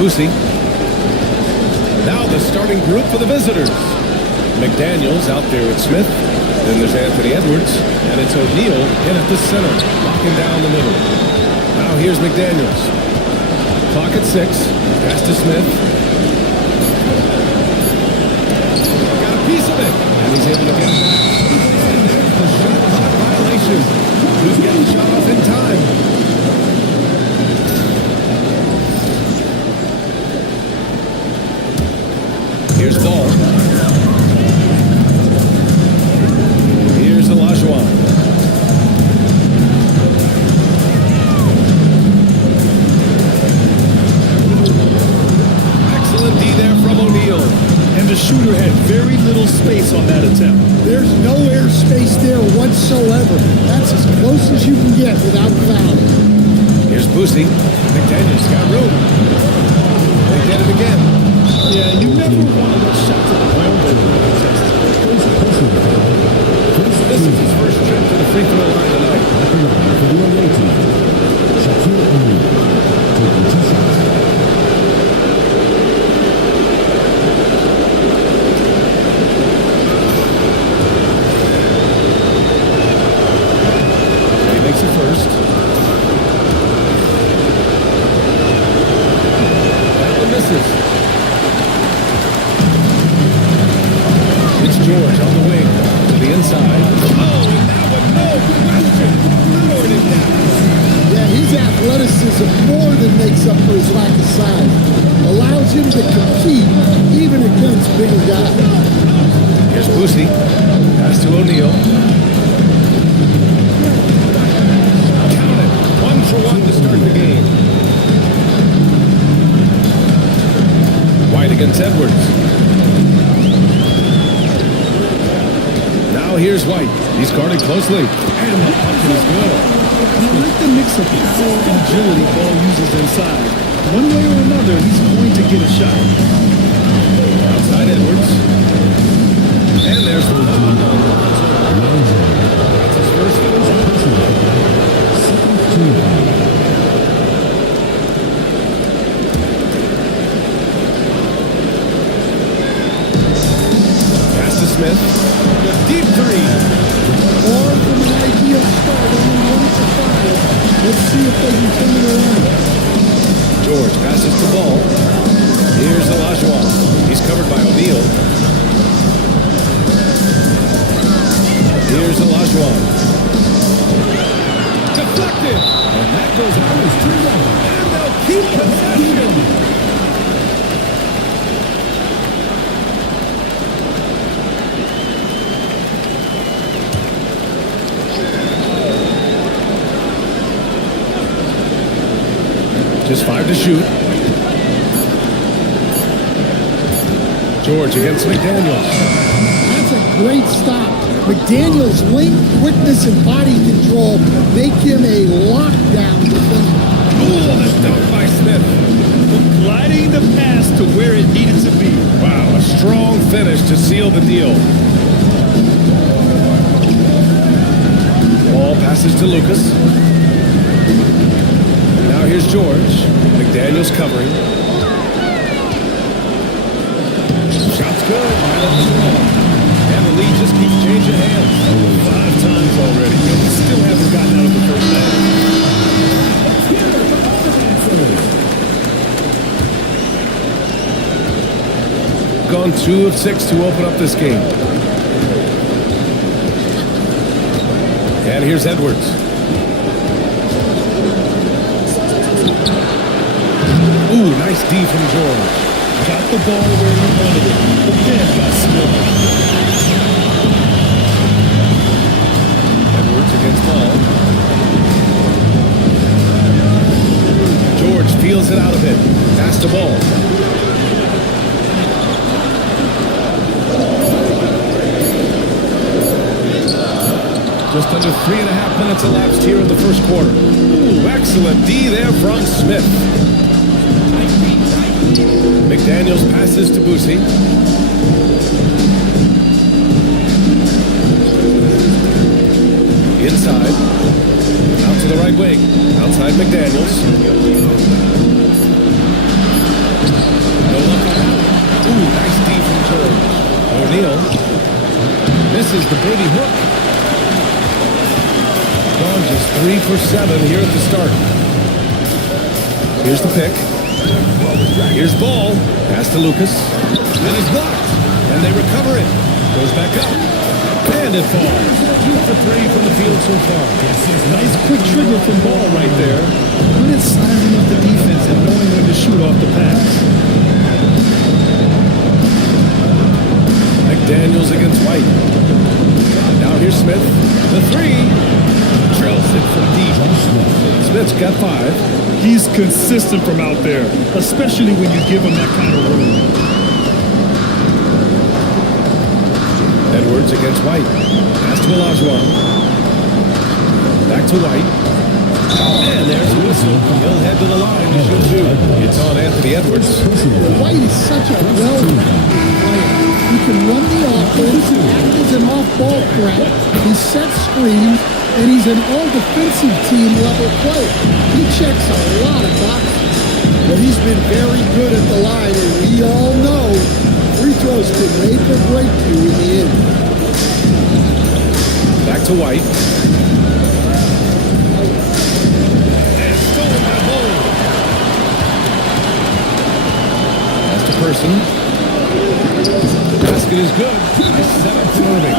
Busi. Now the starting group for the visitors. McDaniels out there with Smith. Then there's Anthony Edwards. And it's O'Neal in at the center, locking down the middle. Now here's McDaniels. Clock at 6. Pass to Smith. Got a piece of it. And he's able to get it back. And there's the shot clock violation. Who's getting shot off in time? Here's Ball. Here's Olajuwon. Excellent D there from O'Neal. And the shooter had had very little space on that attempt. There's no airspace there whatsoever. That's as close as you can get without fouling. Here's Boosie. McDaniels got room. They get it again. Yeah, you never want to shot to the ground that you contest. This is his first trip to the free throw line tonight. Shaquille O'Neal taking 2 shots. He makes it first. That one misses. It's George on the wing to the inside. Oh, and that one, no question. Throwing it down. Yeah, his athleticism more than makes up for his lack of size. Allows him to compete even against bigger guys. Here's Boosie. Pass to O'Neal. Count it. 1 for 1 to start the game. White against Edwards. Now here's White. He's guarded closely. And the bucket is good. I like the mix of power and agility Ball uses inside. One way or another, he's going to get a shot. Outside Edwards. And there's the That's his first foul. Pass to Smith. Deep three. Or from an ideal start, only 1 for 5. Let's see if they can turn it around. George passes the ball. Here's Olajuwon. He's covered by O'Neal. Here's Olajuwon. Deflected. And that goes out as 2 down. And they'll keep possession. Just 5 to shoot. George against McDaniels. That's a great stop. McDaniels' length, quickness, and body control make him a lockdown defender. Ooh, the dunk by Smith. Gliding the pass to where it needed to be. Wow, a strong finish to seal the deal. Ball passes to Lucas. Now here's George. McDaniels covering. Shot's good. And the lead just keeps changing hands. 5 times already, and we still haven't gotten out of the first half. Gone 2 of 6 to open up this game. And here's Edwards. Ooh, nice D from George. Got the ball where he wanted it. Again, got Smith. Edwards against Ball. George feels it out of it. Pass the ball. Just under 3.5 minutes elapsed here in the first quarter. Ooh, excellent D there from Smith. McDaniels passes to Boosie. Inside. Out to the right wing. Outside McDaniels. No luck on that. Ooh, nice D from George. O'Neal. Misses the baby hook. Gone just 3 for 7 here at the start. Here's the pick. Here's Ball. Pass to Lucas. And it's blocked. And they recover it. Goes back up. And it falls. 2 for 3 from the field so far. Nice quick trigger from Ball right there. Good at sizing up the defense and knowing when to shoot off the pass. McDaniels against White. Now here's Smith. The 3. Drills it from deep. Smith's got 5. He's consistent from out there, especially when you give him that kind of room. Edwards against White. Pass to Olajuwon. Back to White. And there's a whistle. He'll head to the line to shoot two. It's on Anthony Edwards. White is such a well-rounded player. He can run the offense, act as an off-ball threat, he sets screens, and he's an all-defensive team-level player. He checks a lot of boxes. But he's been very good at the line, and we all know free throws can make or break you in the end. Back to White. And stolen by Bull. Pass to Person. Basket is good. Nice setup from Irving.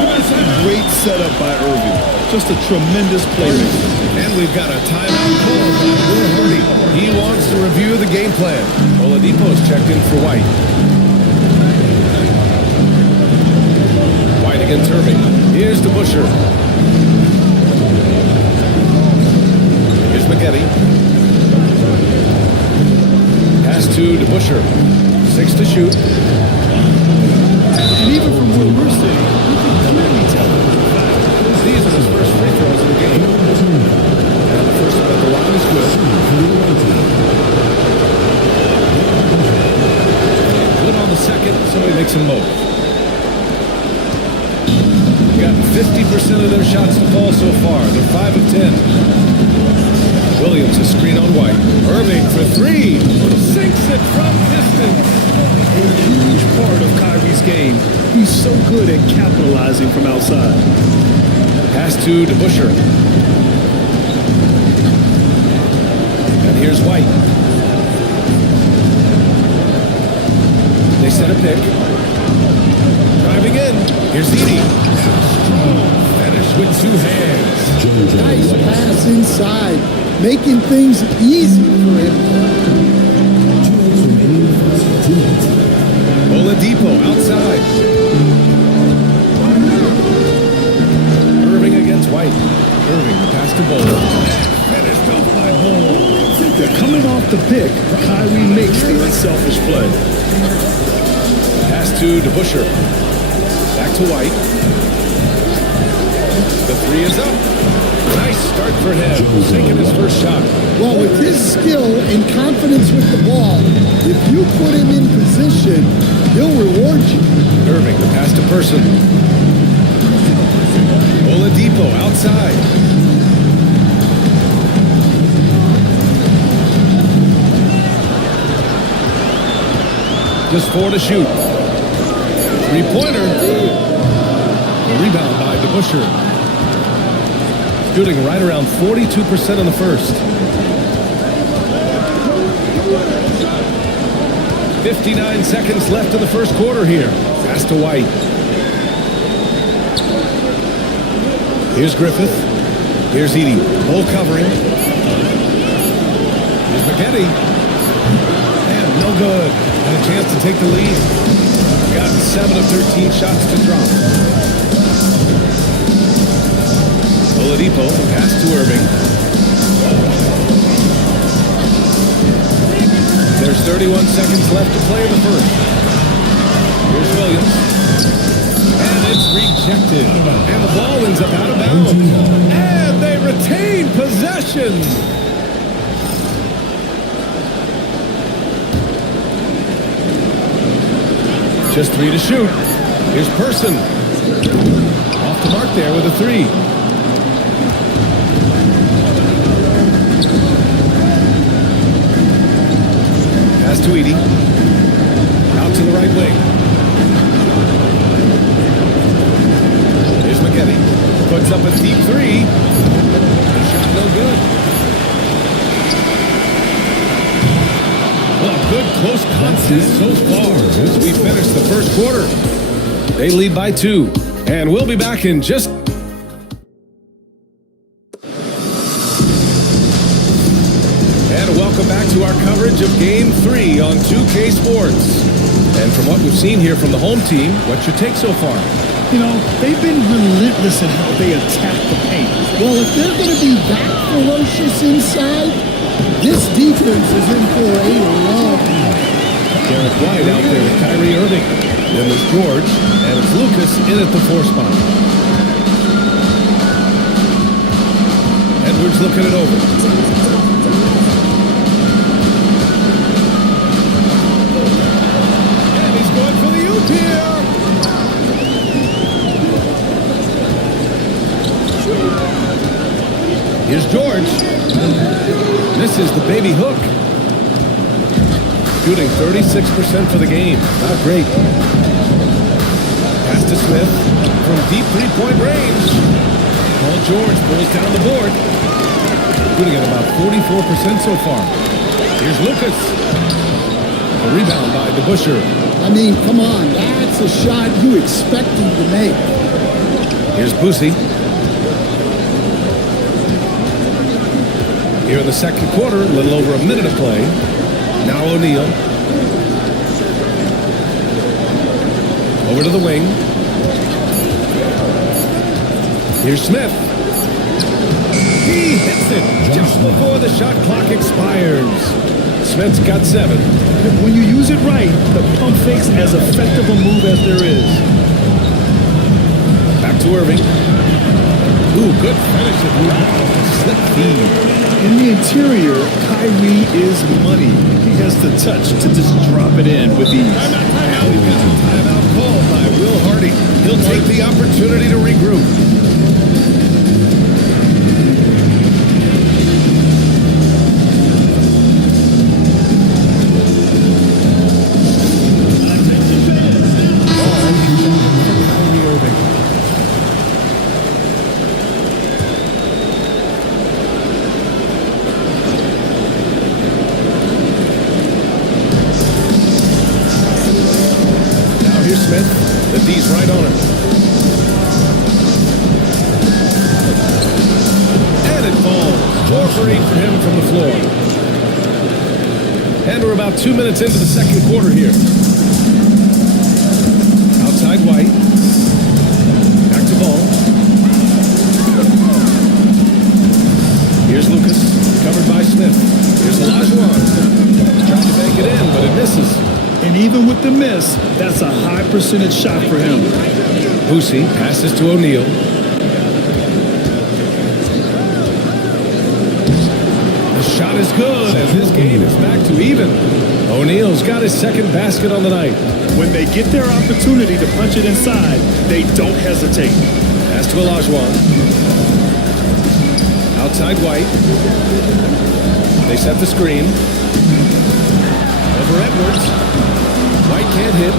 Great setup by Irving. Just a tremendous playmaker. And we've got a timeout called by Will Hardy. He wants to review the game plan. Oladipo's checked in for White. White against Irving. Here's to Busher. Here's McGetty. Pass to Busher. 6 to shoot. And even from where we're sitting, you can clearly tell These are his first free throws of the game. And the first one at the line is good. Good on the second, so he makes them both. Got 50% of their shots to fall so far. They're 5 of 10. Williams a screen on White. Irving for three. Sinks it from distance. a huge part of Kyrie's game. He's so good at capitalizing from outside. Pass to Busher. And here's White. They set a pick. Driving in. Here's Edey. Strong finish with two hands. Nice pass inside, making things easy for him. Oladipo outside. Irving against White. Irving pass to Bol. Finished off by Bol. They're coming off the pick. Kyrie makes the unselfish play. Pass to Busher. Back to White. The three is up. Nice start for him. Taking his first shot. Well, with his skill and confidence with the ball, if you put him in position, he'll reward you. Irving, the pass to Person. Oladipo outside. Just 4 to shoot. Three-pointer. A rebound by Busher. Shooting right around 42% in the first. 59 seconds left in the first quarter here. Pass to White. Here's Griffith. Here's Edey. Bol covering. Here's McGetty. And no good. And a chance to take the lead. Got 7 of 13 shots to drop. Oladipo, pass to Irving. There's 31 seconds left to play in the first. Here's Williams. And it's rejected. And the ball ends up out of bounds. And they retain possession. Just 3 to shoot. Here's Person. Off the mark there with a 3. Pass to Edey. Out to the right wing. Here's McGetty. Puts up a deep 3. The shot no good. Well, good close contest so far as we finish the first quarter. They lead by 2. And we'll be back in just... Welcome back to our coverage of Game 3 on 2K Sports. And from what we've seen here from the home team, what's your take so far? You know, they've been relentless in how they attack the paint. Well, if they're going to be that ferocious inside, this defense is in for a long. Derek White out there with Kyrie Irving. Then there's George, and it's Lucas in at the 4 spot. Edwards looking it over. And he's going for the oop here. Here's George. Misses the baby hook. Shooting 36% for the game. Not great. Pass to Smith from deep three-point range. Paul George pulls down the board. Shooting at about 44% so far. Here's Lucas. A rebound by DeBusschere. I mean, come on, that's a shot you expect him to make. Here's Boosie. Here in the second quarter, a little over a minute of play. Now O'Neal. Over to the wing. Here's Smith. He hits it just before the shot clock expires. Smith's got 7. When you use it right, the pump fake's as effective a move as there is. Back to Irving. Ooh, good finish at slip feed. In the interior, Kyrie is money. He has the touch to just drop it in with ease. Timeout. We've got a timeout called by Will Hardy. He'll take the opportunity to regroup. Smith, the D's right on him. And it falls. 4 for 8 for him from the floor. And we're about 2 minutes into the second quarter here. Outside White. Back to Ball. Here's Lucas, covered by Smith. Here's Olajuwon. Trying to bank it in, but it misses. And even with the miss, that's a high percentage shot for him. Boosie passes to O'Neal. The shot is good, and this game is back to even. O'Neal's got his second basket on the night. When they get their opportunity to punch it inside, they don't hesitate. Pass to Olajuwon. Outside White. They set the screen. Over Edwards. White can't hit.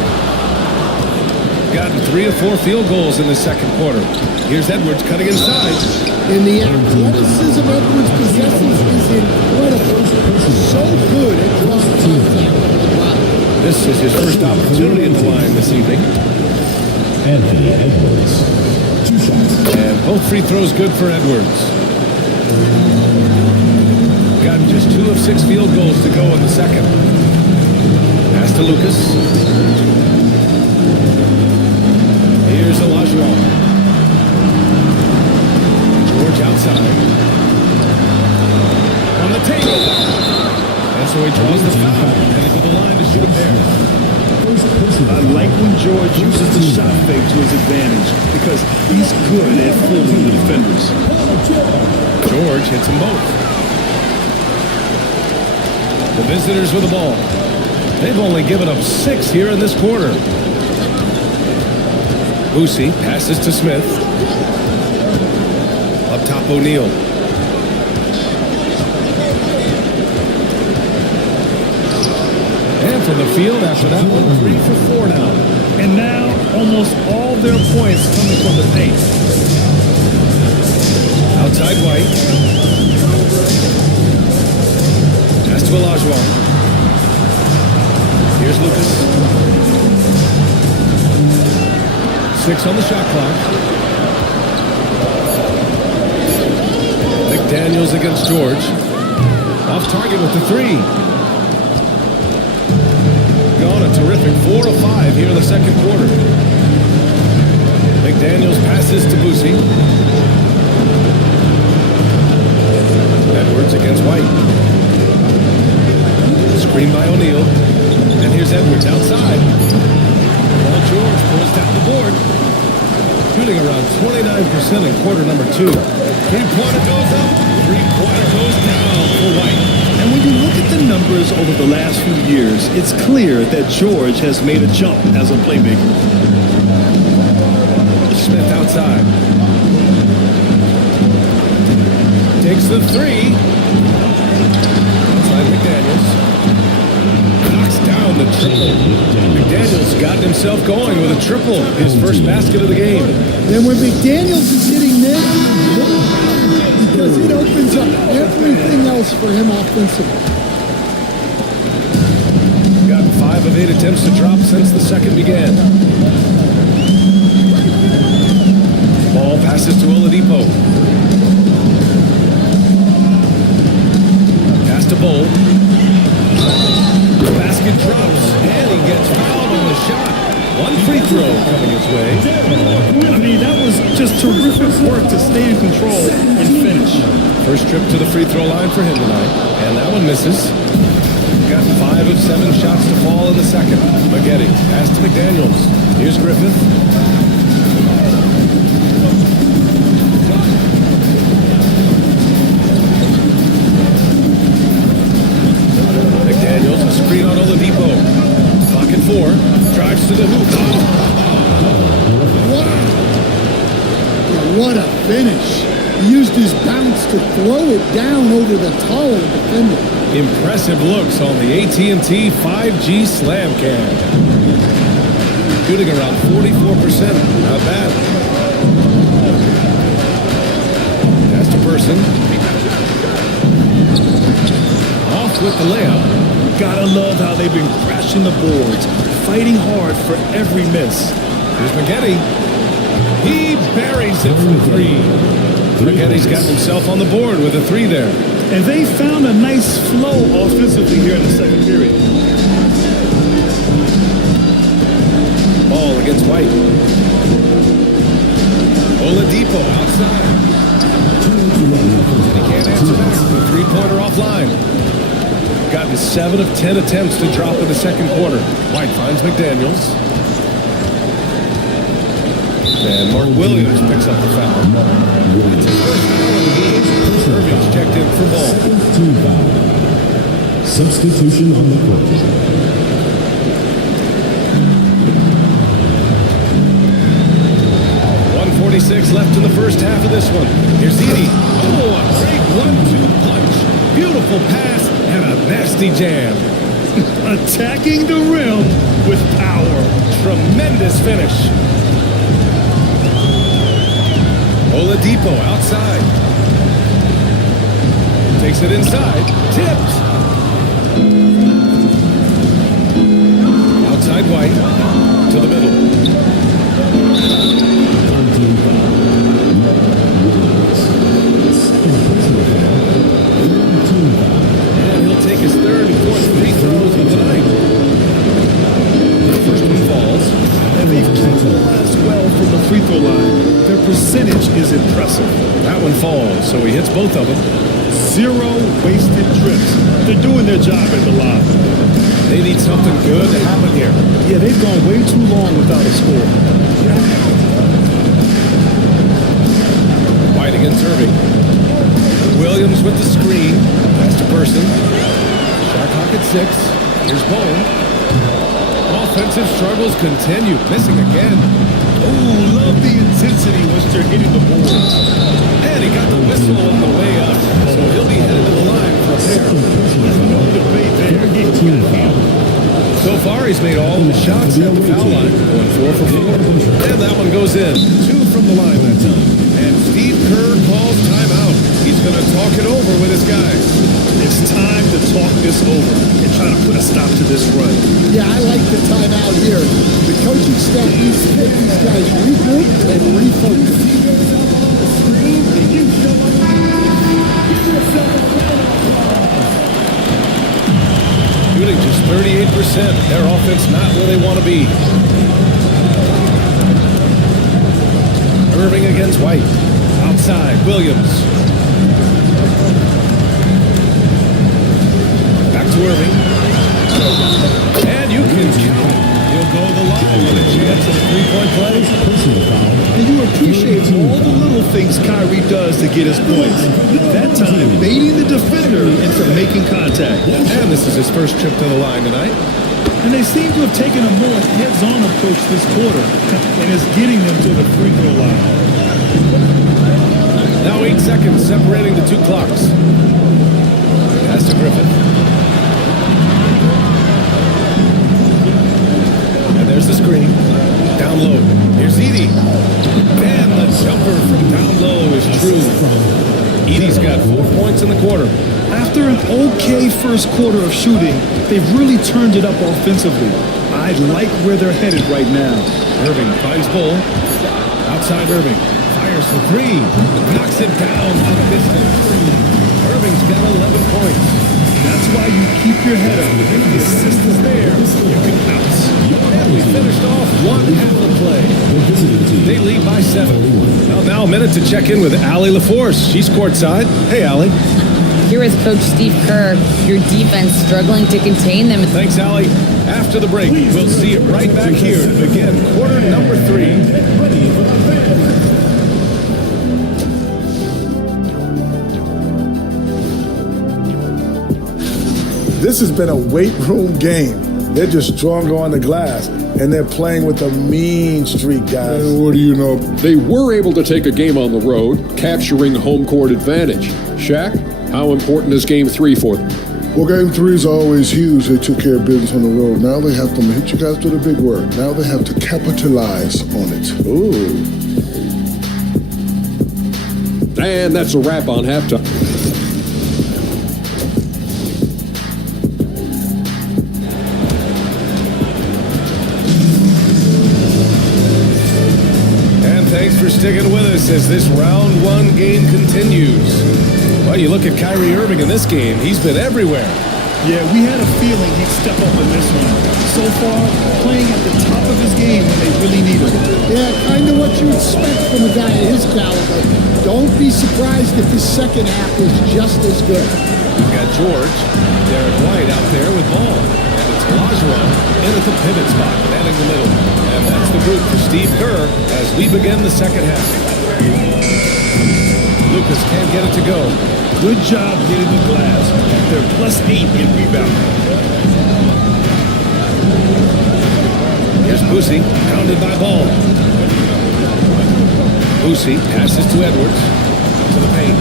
Gotten 3 or 4 field goals in the second quarter. Here's Edwards cutting inside. And the athleticism Edwards possesses is incredible. So good at drawing contact. This is his first opportunity at the line this evening. Anthony Edwards. 2 shots. And both free throws good for Edwards. Gotten just 2 of 6 field goals to go in the second. Pass to Lucas. Here's Olajuwon. George outside. On the table. And so he draws the foul. Heading to the line to shoot a pair. I like when George uses the shot fake to his advantage because he's good at fooling the defenders. George hits them both. The visitors with the ball. They've only given up 6 here in this quarter. Boosie passes to Smith. Up top, O'Neal. And from the field after that one, 3 for 4 now. And now, almost all their points coming from the paint. Outside White. Pass to Olajuwon. Here's Lucas. 6 on the shot clock. McDaniels against George. Off target with the 3. Gone a terrific 4 of 5 here in the second quarter. McDaniels passes to Boosie. Edwards against White. Screen by O'Neal. And here's Edwards outside. Paul George pulls down the board. Shooting around 29% in quarter number 2. Three-pointer goes up. Three-pointer goes down for White. And when you look at the numbers over the last few years, it's clear that George has made a jump as a playmaker. Smith outside. Takes the three. Outside McDaniels. Knocks down the triple. McDaniels got himself going with a triple. His first basket of the game. And when McDaniels is hitting this, because it opens up everything else for him offensively. Got 5 of 8 attempts to drop since the second began. Ball passes to Oladipo. Pass to Bowl. The basket drops, and he gets fouled on the shot. One free throw coming his way. I mean, that was just terrific work to stay in control and finish. First trip to the free throw line for him tonight, and that one misses. Got 5 of 7 shots to fall in the second. Maggette, pass to McDaniels. Here's Griffith. McDaniels, a screen on Oladipo. Clock at 4. Drives to the hoop. What a finish. He used his bounce to throw it down over the taller defender. Impressive looks on the AT&T 5G Slam Cam. Shooting around 44%. Not bad. Pass to Person. Off with the layup. Gotta love how they've been crashing the boards, fighting hard for every miss. Here's Maggette. He buries it from 3. Maggette's got himself on the board with a 3 there. And they found a nice flow offensively here in the second period. Ball against White. Oladipo outside. He can't answer back. The three-pointer offline. Gotten 7 of 10 attempts to drop in the second quarter. White finds McDaniels. And Mark Williams picks up the foul. It's his first foul of the game. Irving's checked in for Ball. Substitution on the court. 1:46 left in the first half of this one. Here's Edey. Oh, a great 1-2 punch. Beautiful pass and a nasty jam. Attacking the rim with power. Tremendous finish. Oladipo outside. Takes it inside. Tipped. Outside White. To the middle. And he'll take his third and fourth free throws of the night. The first one falls. And they've capitalized well from the free throw line. Their percentage is impressive. That one falls, so he hits both of them. 0 wasted trips. They're doing their job at the line. They need something good to happen here. Yeah, they've gone way too long without a score. White against Irving. Williams with the screen. Pass to Person. Shot clock at 6. Here's Bone. Offensive struggles continue. Missing again. Oh, love the intensity once they're hitting the boards. And he got the whistle on the way up. So he'll be headed to the line for a pair. No debate there. So far, he's made all of the shots at the foul line. Going 4 for 4. And that one goes in. 2 from the line that time. And Steve Kerr calls timeout. He's going to talk it over with his guys. It's time to talk this over and try to put a stop to this run. Yeah, I like the timeout here. The coaching staff needs to get these guys regrouped and refocused. Shooting just 38%. Their offense not where they want to be. Irving against White. Outside, Williams. Back to Irving. And you can three-point play. Personal foul. And you appreciate all the little things Kyrie does to get his points. That time, baiting the defender into making contact. And this is his first trip to the line tonight. And they seem to have taken a more heads-on approach this quarter, and is getting them to the free throw line. Now 8 seconds separating the two clocks. Pass to Griffin. And there's the screen. Down low. Here's Edey. And the jumper from down low is true. Edey's got 4 points in the quarter. After an okay first quarter of shooting, they've really turned it up offensively. I like where they're headed right now. Irving finds Bull. Outside Irving. Fires for three. Knocks it down from a distance. Irving's got 11 points. That's why you keep your head up. If the assist is there, you can bounce. And we finished off one half of play. They lead by 7. Now a minute to check in with Allie LaForce. She's courtside. Hey, Allie. Here with Coach Steve Kerr, your defense struggling to contain them. Thanks, Allie. After the break, we'll see it right back here to begin quarter number 3. This has been a weight room game. They're just stronger on the glass, and they're playing with a mean streak, guys. What do you know? They were able to take a game on the road, capturing home court advantage. Shaq, how important is Game 3 for them? Well, Game 3 is always huge. They took care of business on the road. Now they have to hit you guys with a big word. Now they have to capitalize on it. Ooh. And that's a wrap on halftime. Thanks for sticking with us as this round 1 game continues. Well, you look at Kyrie Irving in this game, he's been everywhere. Yeah, we had a feeling he'd step up in this one. So far, playing at the top of his game when they really need him. Yeah, kind of what you expect from a guy of his caliber. Don't be surprised if his second half is just as good. We've got George, Derek White out there with ball. And it's Olajuwon in at the pivot spot, manning the middle. And that's the group for Steve Kerr as we begin the second half. Lucas can't get it to go. Good job hitting the glass. They're +8 in rebound. Here's Boosie, pounded by Ball. Boosie passes to Edwards, to the paint.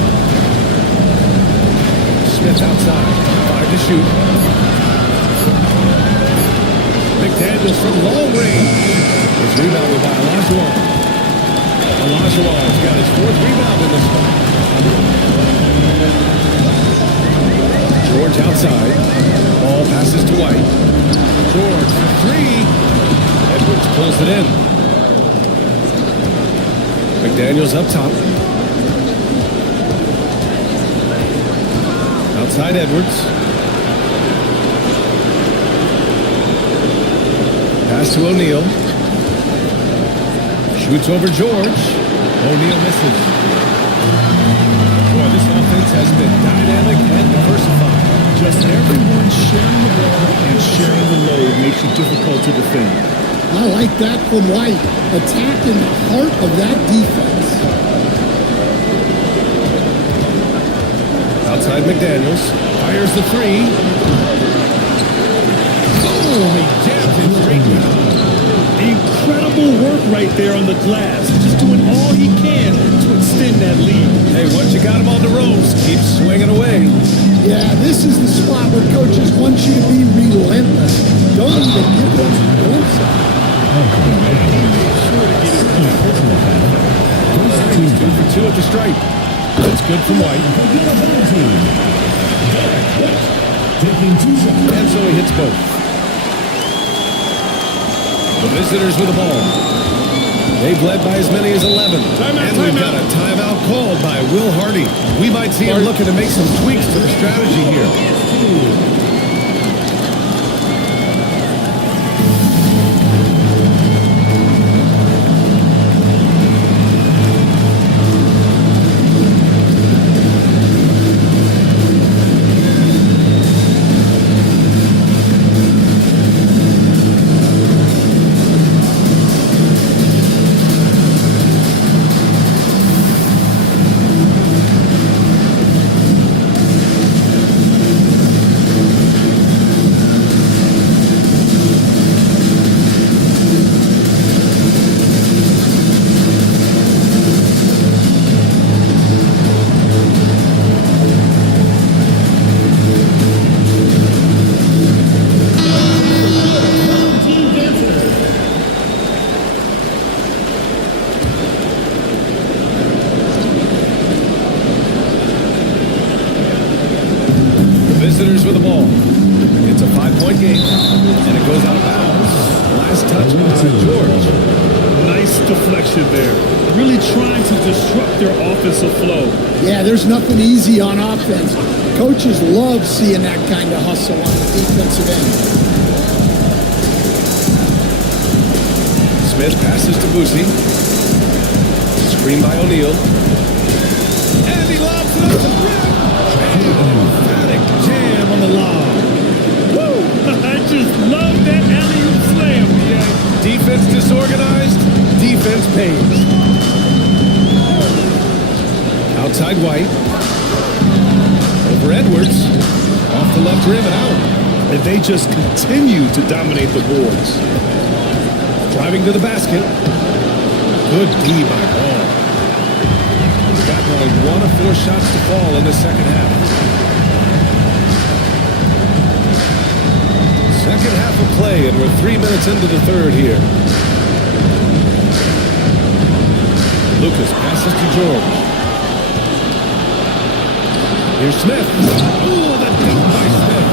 Smith outside, 5 to shoot. McDaniels from long range. It's rebounded by Olajuwon. Olajuwon's got his 4th rebound in this one. George outside. Ball passes to White. George for 3. Edwards pulls it in. McDaniels up top. Outside Edwards. Pass to O'Neal. Shoots over George. O'Neal misses. Boy, this offense has been dynamic and diversified. Just everyone sharing the ball and sharing the load makes it difficult to defend. I like that from White. Attacking the heart of that defense. Outside McDaniels. Fires the 3. Oh, he jams it straight down. Incredible work right there on the glass. Just doing all he can to extend that lead. Hey, once you got him on the ropes, keep swinging away. Yeah, this is the spot where coaches want you to be relentless. Don't even give them a glimpse of it. He's 2 for 2 at the stripe. That's good from White. And so he hits both. The visitors with the ball. They've led by as many as 11. And we've got a timeout called by Will Hardy. We might see him looking to make some tweaks to the strategy here. It's a 5-point game, and it goes out of bounds. Last touch by George. Nice deflection there. Really trying to disrupt their offensive flow. Yeah, there's nothing easy on offense. Coaches love seeing that kind of hustle on the defensive end. Smith passes to Boosie. Screen by O'Neal. And he lobs it up to Brett. And an emphatic jam on the lob. Woo! I just love that alley-oop slam, yeah. Defense disorganized. Defense pays. Outside White. Over Edwards. Off the left rim and out. And they just continue to dominate the boards. Driving to the basket. Good D by Ball. He's gotten only 1 of 4 shots to fall in the second half. Second half of play, and we're 3 minutes into the third here. Lucas passes to George. Here's Smith. Ooh, the dunk by Smith.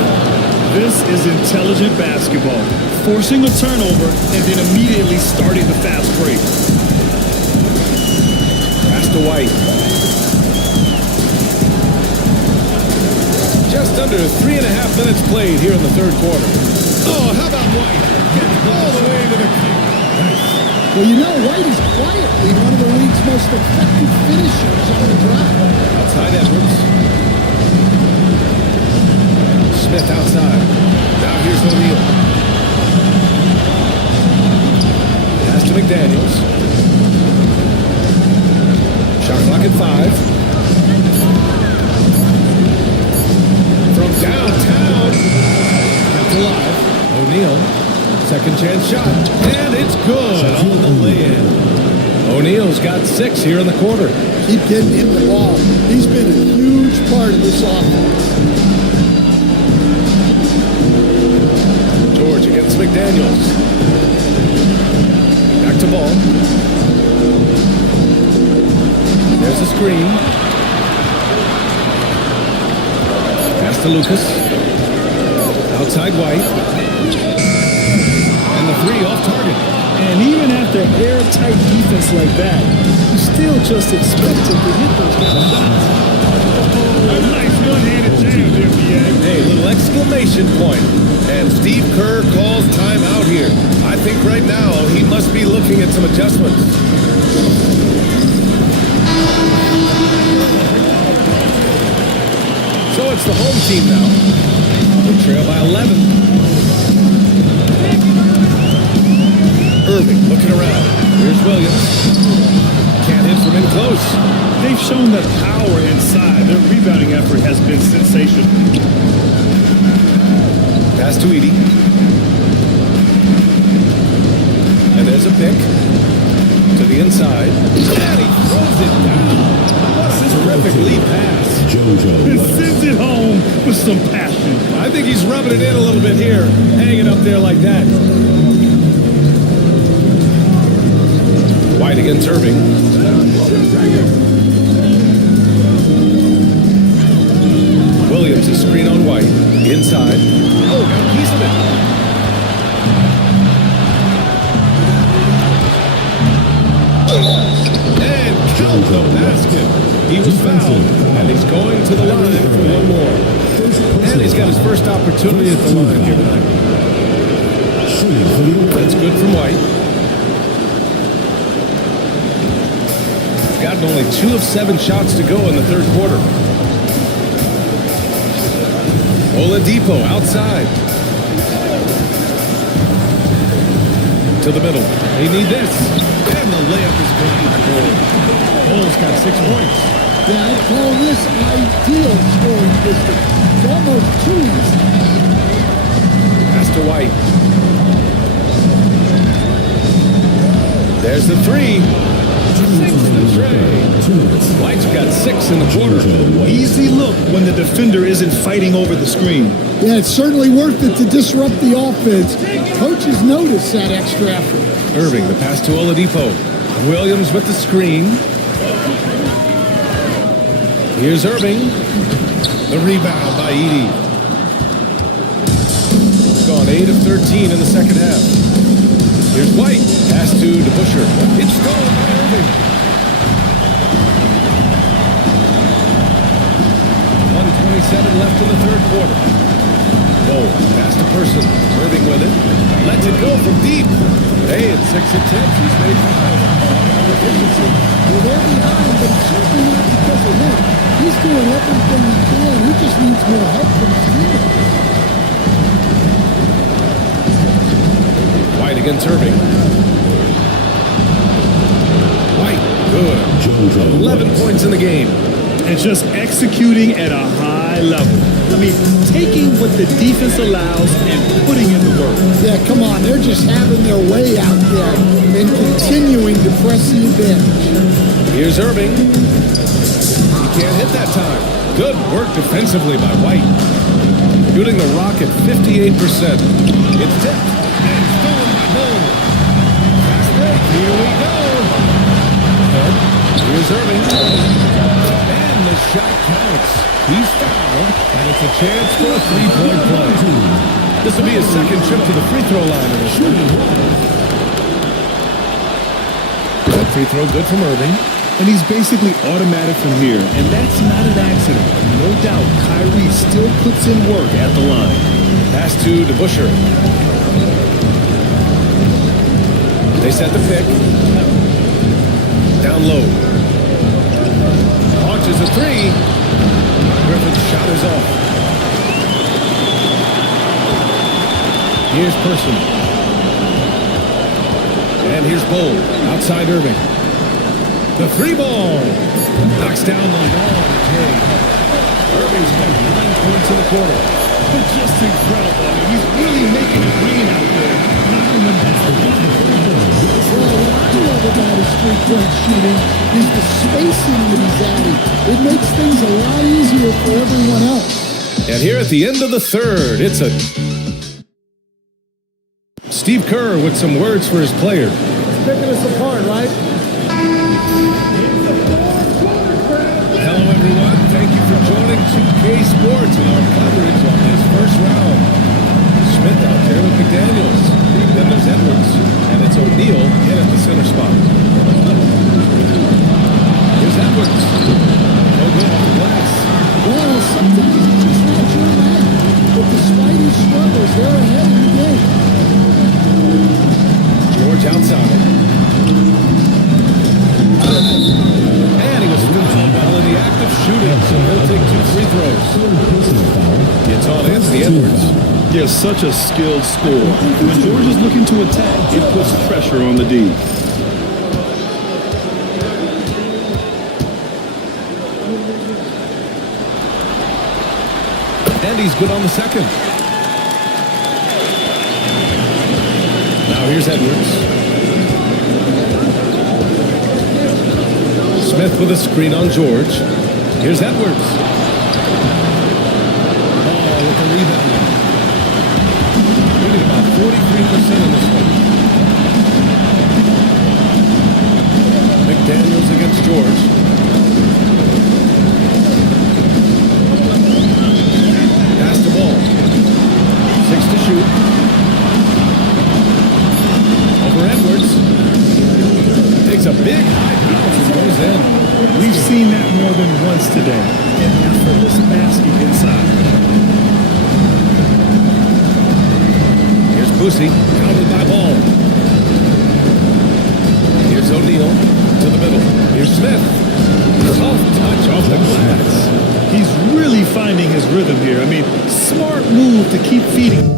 This is intelligent basketball. Forcing a turnover and then immediately starting the fast break. Pass to White. Just under 3.5 minutes played here in the third quarter. Oh, how about White? Gets all the way to the cup. Well, you know, White is quietly one of the league's most effective finishers on the drive. Outside Edwards. Smith outside. Now here's O'Neal. Pass to McDaniels. Shot clock at 5. From downtown. Kept alive. O'Neal. Second chance shot. And it's good on the lay-in. O'Neal's got 6 here in the quarter. Keep getting him the ball. He's been a huge part of this offense. George against McDaniels. Back to Ball. There's a screen. Pass to Lucas. Outside White. And the 3 off target. And even after airtight defense like that, you still just expect him to hit those kind of shots. Oh, a nice one-handed jam there, BA. Hey, little exclamation point. And Steve Kerr calls timeout here. I think right now he must be looking at some adjustments. So it's the home team now. They trail by 11. Irving looking around. Here's Williams. Can't hit from in close. They've shown that power inside. Their rebounding effort has been sensational. Pass to Edie. And there's a pick. To the inside. And he throws it down. What a terrific lead pass. And sends it home with some passion. I think he's rubbing it in a little bit here. Hanging up there like that. White against Irving. Williams is screen on White. Inside. Oh, got a piece of it. And count the basket. He was fouled. And he's going to the line for one more. And he's got his first opportunity at the line here tonight. That's good from White. Gotten only 2 of 7 shots to go in the third quarter. Oladipo outside. To the middle. They need this. And the layup is good. Bull's got 6 points. Yeah, I call this ideal scoring distance. It's almost too easy. Pass to White. There's the 3. 6 in the tray. White's got 6 in the quarter. Easy look when the defender isn't fighting over the screen. Yeah, it's certainly worth it to disrupt the offense. Coaches notice that extra effort. Irving, the pass to Oladipo. Williams with the screen. Here's Irving. The rebound by Edie. 8 of 13 in the second half. Here's White. Pass to DeBusschere. It's stolen by Irving. 1:27 left in the third quarter. Bowl. Pass to Person. Irving with it. Lets it go from deep. Hey, it's 6 attempts. He's made 5. Efficiency. Well, they're behind, but it's certainly not because of him. He's doing everything he can. He just needs more help from his teammates. White against Irving. White, good. 11 points in the game. And just executing at a high level. I mean, taking what the defense allows and putting in the work. Yeah, come on. They're just having their way out there and continuing to press the advantage. Here's Irving. He can't hit that time. Good work defensively by White. Shooting the rock at 58%. It's tipped and stolen by Bull. Fast break. Here we go. Here's Irving. And the shot counts. He's fouled, and it's a chance for a three-point play. This will be his second trip to the free throw line in this one. That free throw good from Irving. And he's basically automatic from here. And that's not an accident. No doubt, Kyrie still puts in work at the line. Pass to DeBusschere. They set the pick. Down low. Launches a three. Griffin's shot is off. Here's Person. And here's Bowl. Outside Irving. The three ball. Knocks down the long J. Irving's got 9 points in the quarter. Just incredible. I mean, he's really making it rain out there. Knocking them down. Well, what I love about his three-point shooting is the spacing that he's adding. It makes things a lot easier for everyone else. And here at the end of the third, it's a Steve Kerr with some words for his players. It's picking us apart, right? Hello, everyone. Thank you for joining 2K Sports and our coverage on this first round. Smith out there with McDaniels. Then there's Edwards. And it's O'Neal in at the center spot. Here's Edwards. No good off the glass. Well, sometimes it's just not your night. But despite his struggles, they're ahead of the game. George outside. And he was fouled while in the act of shooting, so he'll take 2 free throws. It's on Anthony Edwards. They're such a skilled scorer. When George is looking to attack, it puts pressure on the D. And he's good on the second. Now here's Edwards. Smith with a screen on George. Here's Edwards. Ball with the rebound. Shooting about 43% in this one. McDaniels against George. Pass the ball. 6 to shoot. Over Edwards. Takes a big high bounce and goes in. We've seen that more than once today. An effortless basket inside. Here's Boosie, counted by Ball. Here's O'Neal to the middle. Here's Smith. Soft touch off the glass. He's really finding his rhythm here. I mean, smart move to keep feeding.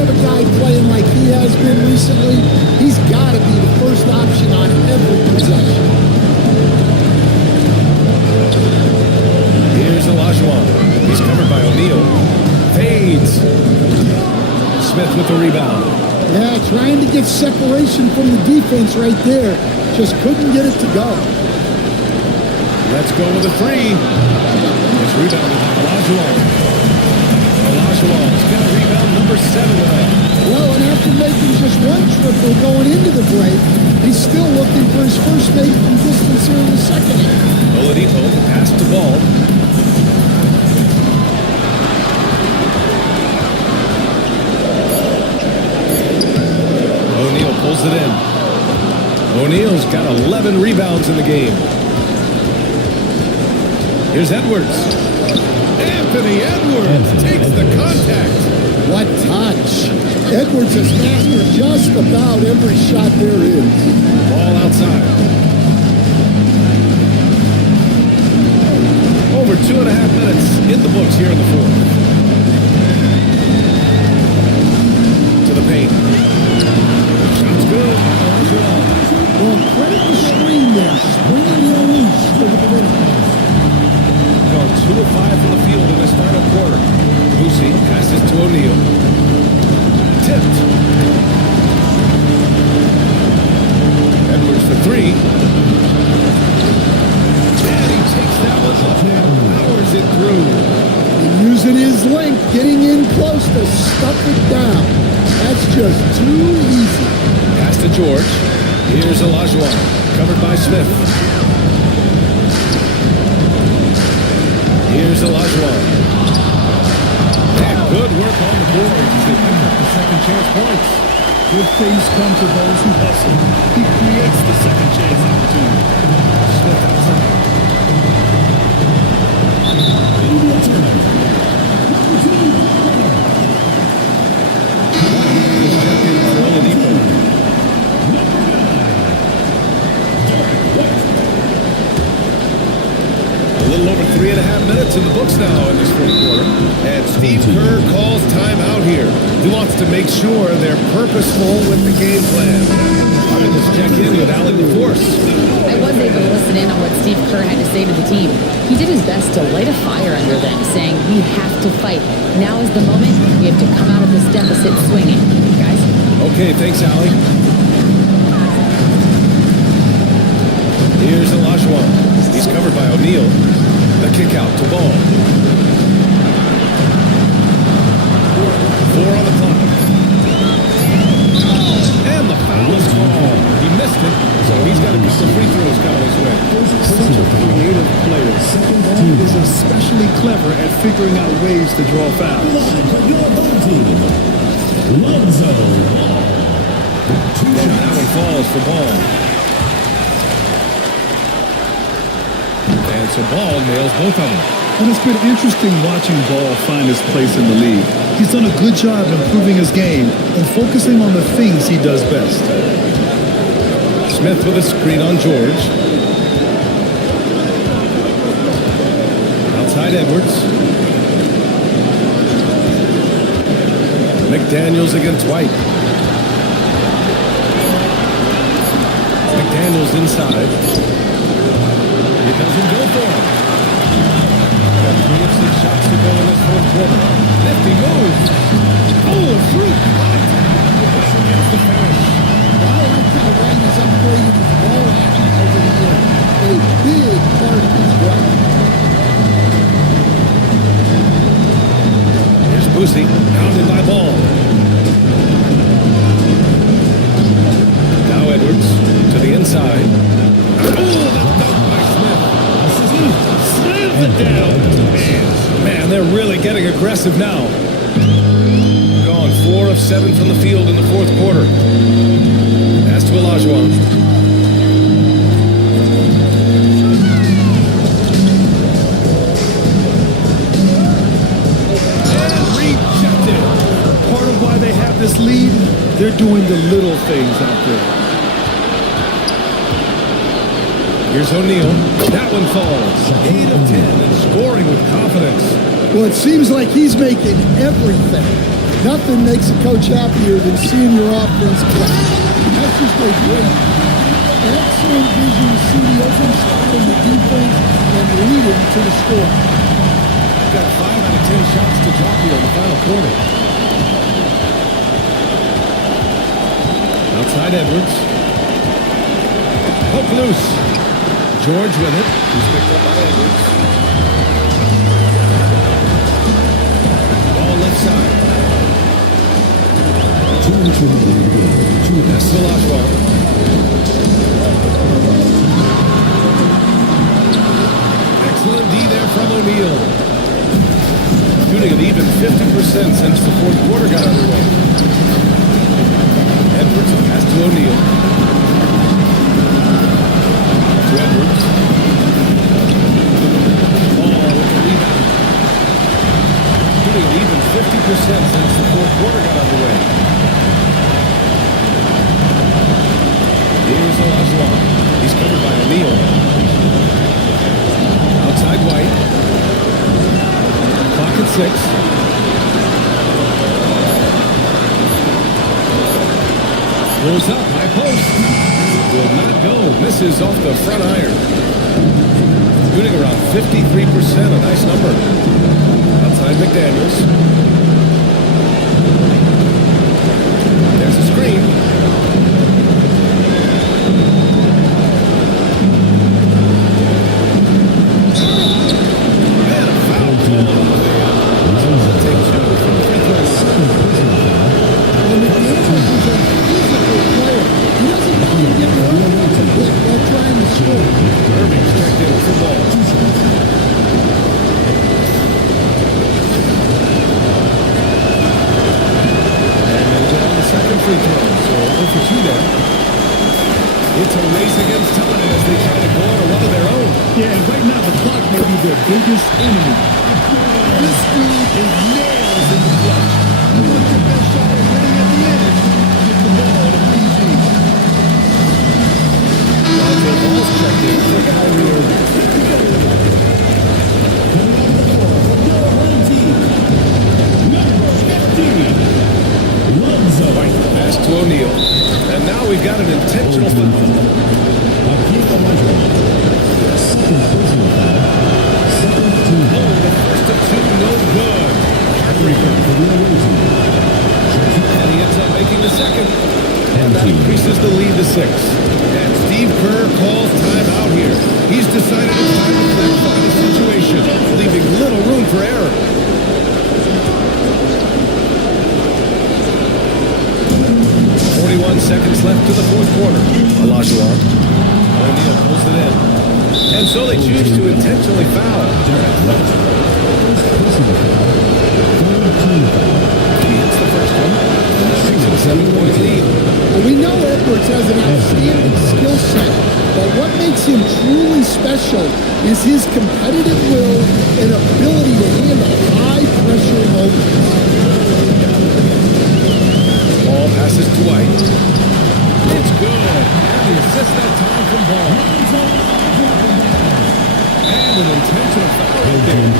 have a guy playing like he has been recently, he's got to be the first option on every possession. Here's Olajuwon. He's covered by O'Neal. Fades. Smith with the rebound. Yeah, trying to get separation from the defense right there. Just couldn't get it to go. Let's go with a three. It's rebounded by Olajuwon. Olajuwon's got a rebound number 7 tonight. Well, and after making just one triple going into the break, he's still looking for his first make from distance here in the second half. Oladipo passed the ball. O'Neal pulls it in. O'Neal's got 11 rebounds in the game. Here's Edwards. Anthony Edwards takes the contact. What touch. Edwards has mastered just about every shot there is. Ball outside. Over 2.5 minutes in the books here in the fourth. To the paint. Shot's good. Well, credit the screen there. Springing him loose for the finish. Gone 2 of 5 from the field in this final quarter. Boosie passes to O'Neal. Tipped. Edwards for 3. And he takes that one up and powers it through. And using his length, getting in close to stuff it down. That's just too easy. Pass to George. Here's Olajuwon, covered by Smith. Here's Olajuwon. And good work on the boards as they pick up the second chance points. Good things come to those who hustle. He creates the second chance opportunity. Smith outside. He's checked in for Oladipo. A little over 3.5 minutes in the books now in this fourth quarter. And Steve Kerr calls timeout here. He wants to make sure they're purposeful with the game plan. All right, let's check in with Alec LaForce. I was able to listen in on what Steve Kerr had to say to the team. He did his best to light a fire under them, saying, we have to fight. Now is the moment. We have to come out of this deficit swinging. Guys? Okay, thanks, Allie. Here's Olajuwon. He's covered by O'Neal. The kick out to Ball. 4 on the clock. And the foul is called. He missed it, so he's got a couple of free throws coming his way. Such a creative player. He is especially clever at figuring out ways to draw fouls. Shot out and falls for Ball. And so Ball nails both of them. And it's been interesting watching Ball find his place in the league. He's done a good job improving his game and focusing on the things he does best. Smith with a screen on George. Outside Edwards. McDaniels against White. McDaniels inside. He doesn't go for him. Got 3 of 6 shots to go in this fourth quarter. Nifty move. Oh, through contact. Against the finish. I like how Wayne has upgraded his ball handling over the years. A big part of his game. Here's Boosie, pounded by Ball. Now Edwards to the inside. Oh, that's done by Smith. Slams it down. Man, they're really getting aggressive now. Gone 4 of 7 from the field in the fourth quarter. Pass to Olajuwon. And rejected. Part of why they have this lead, they're doing the little things out there. Here's O'Neal. That one falls. 8 of 10 and scoring with confidence. Well, it seems like he's making everything Nothing makes a coach happier than seeing your offense play. That's just a great, excellent vision to see the open shot in the defense and lead him to the score. Got 5 out of 10 shots to drop here in the final quarter. Outside Edwards. Hook loose. George with it. He's picked up by Edwards. Ball left side. That's Olajuwon. Excellent D there from O'Neal. Shooting an even 50% since the fourth quarter got underway. Edwards pass to O'Neal. To Edwards. Ball with the rebound. Shooting an even 50% since the fourth quarter got underway. Here's Olajuwon. He's covered by O'Neal. Outside White. Clock at 6. Pulls up, high post. Will not go. Misses off the front iron. Shooting around 53%, a nice number. Outside McDaniels. There's a screen. And a foul call. Take 2 from the free throw line. And McDaniels is a physical player. He doesn't want to get hurt while trying to score. Irving's checked in with the ball. And they're on the second free throw, so 0 for 2 there. It's a race against time as they try to go on a run of their own. Yeah, and right now the clock may be their biggest enemy. This dude is nails in the clutch. You want your best shot at winning at the end. Get the ball to PG. Lonzo Ball's checked in for Kyrie Irving. White pass to O'Neal. And now we've got an intentional foul. Oh, the first of 2, no good. Heartbreaker. And he ends up making the second. And that increases the lead to 6. And Steve Kerr calls timeout here. He's decided it's time to clarify the situation, leaving little room for error. 41 seconds left to the fourth quarter. Olajuwon. O'Neal pulls it in. And so they choose to intentionally foul. He hits the first one. Makes it a 7-point lead. Well, we know Edwards has an outstanding skill set, but what makes him truly special is his competitive will and ability to handle high-pressure moments. Ball passes to White. It's good. And the assist that time from Ball. And an intentional foul right there.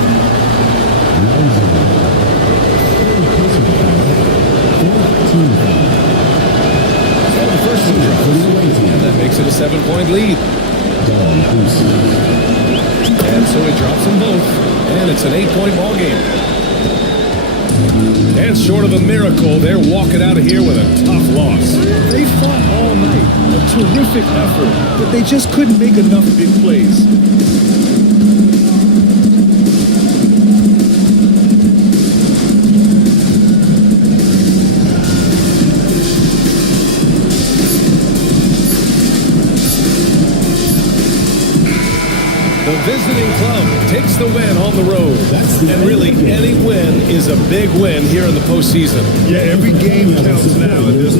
So the first one drops. And that makes it a 7-point lead. And so he drops them both. And it's an 8-point ball game. And short of a miracle, they're walking out of here with a tough loss. They fought all night. A terrific effort, but they just couldn't make enough big plays. The visiting club takes the win on the road. And really, any win is a big win here in the postseason. Yeah, every game counts now at this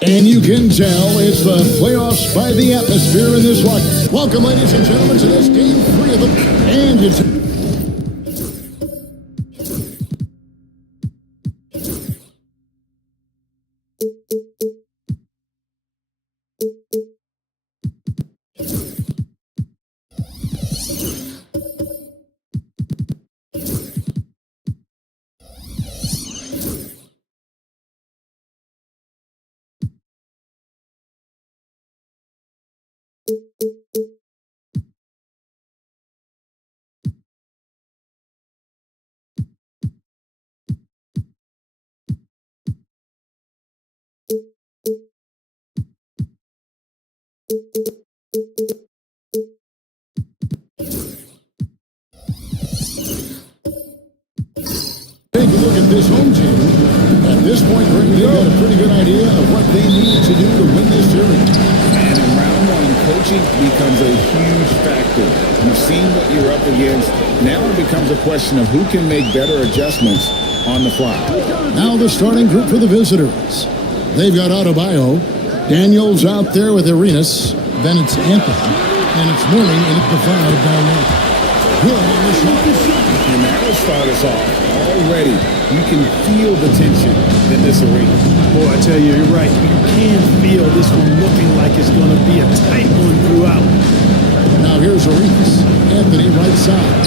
And you can tell it's the playoffs by the atmosphere in this one. Welcome, ladies and gentlemen, to this game 3 of them. And it's... Take a look at this home team. At this point, Greg, they've got a pretty good idea of what they need to do to win this series. And in round 1, coaching becomes a huge factor. You've seen what you're up against. Now it becomes a question of who can make better adjustments on the fly. Now the starting group for the visitors. They've got Adebayo. Daniels out there with Arenas. Then it's Anthony. And it's Mourning in at the 5 down there. Good on the shot. And that'll start us off. Already, you can feel the tension in this arena. Boy, I tell you, you're right. You can feel this one looking like it's going to be a tight one throughout. Now here's Arenas. Anthony right side.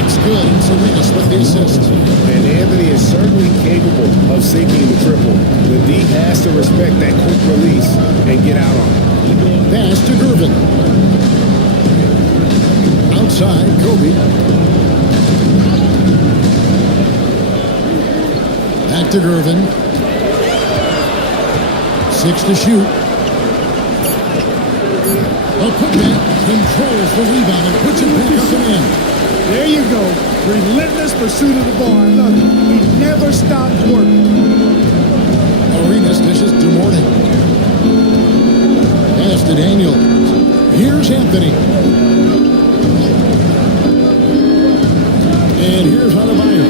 It's good. It's Arenas with the assist. And Anthony is certainly capable of sinking the triple. The D has to respect that quick release and get out on it. Pass to Gervin. Outside, Kobe. Back to Gervin. 6 to shoot. A putback controls the rebound and puts it back up and in. There you go. Relentless pursuit of the ball. I love it. He never stopped working. Arenas dishes to Mourning. Pass to Daniels. Here's Anthony. And here's Adebayo.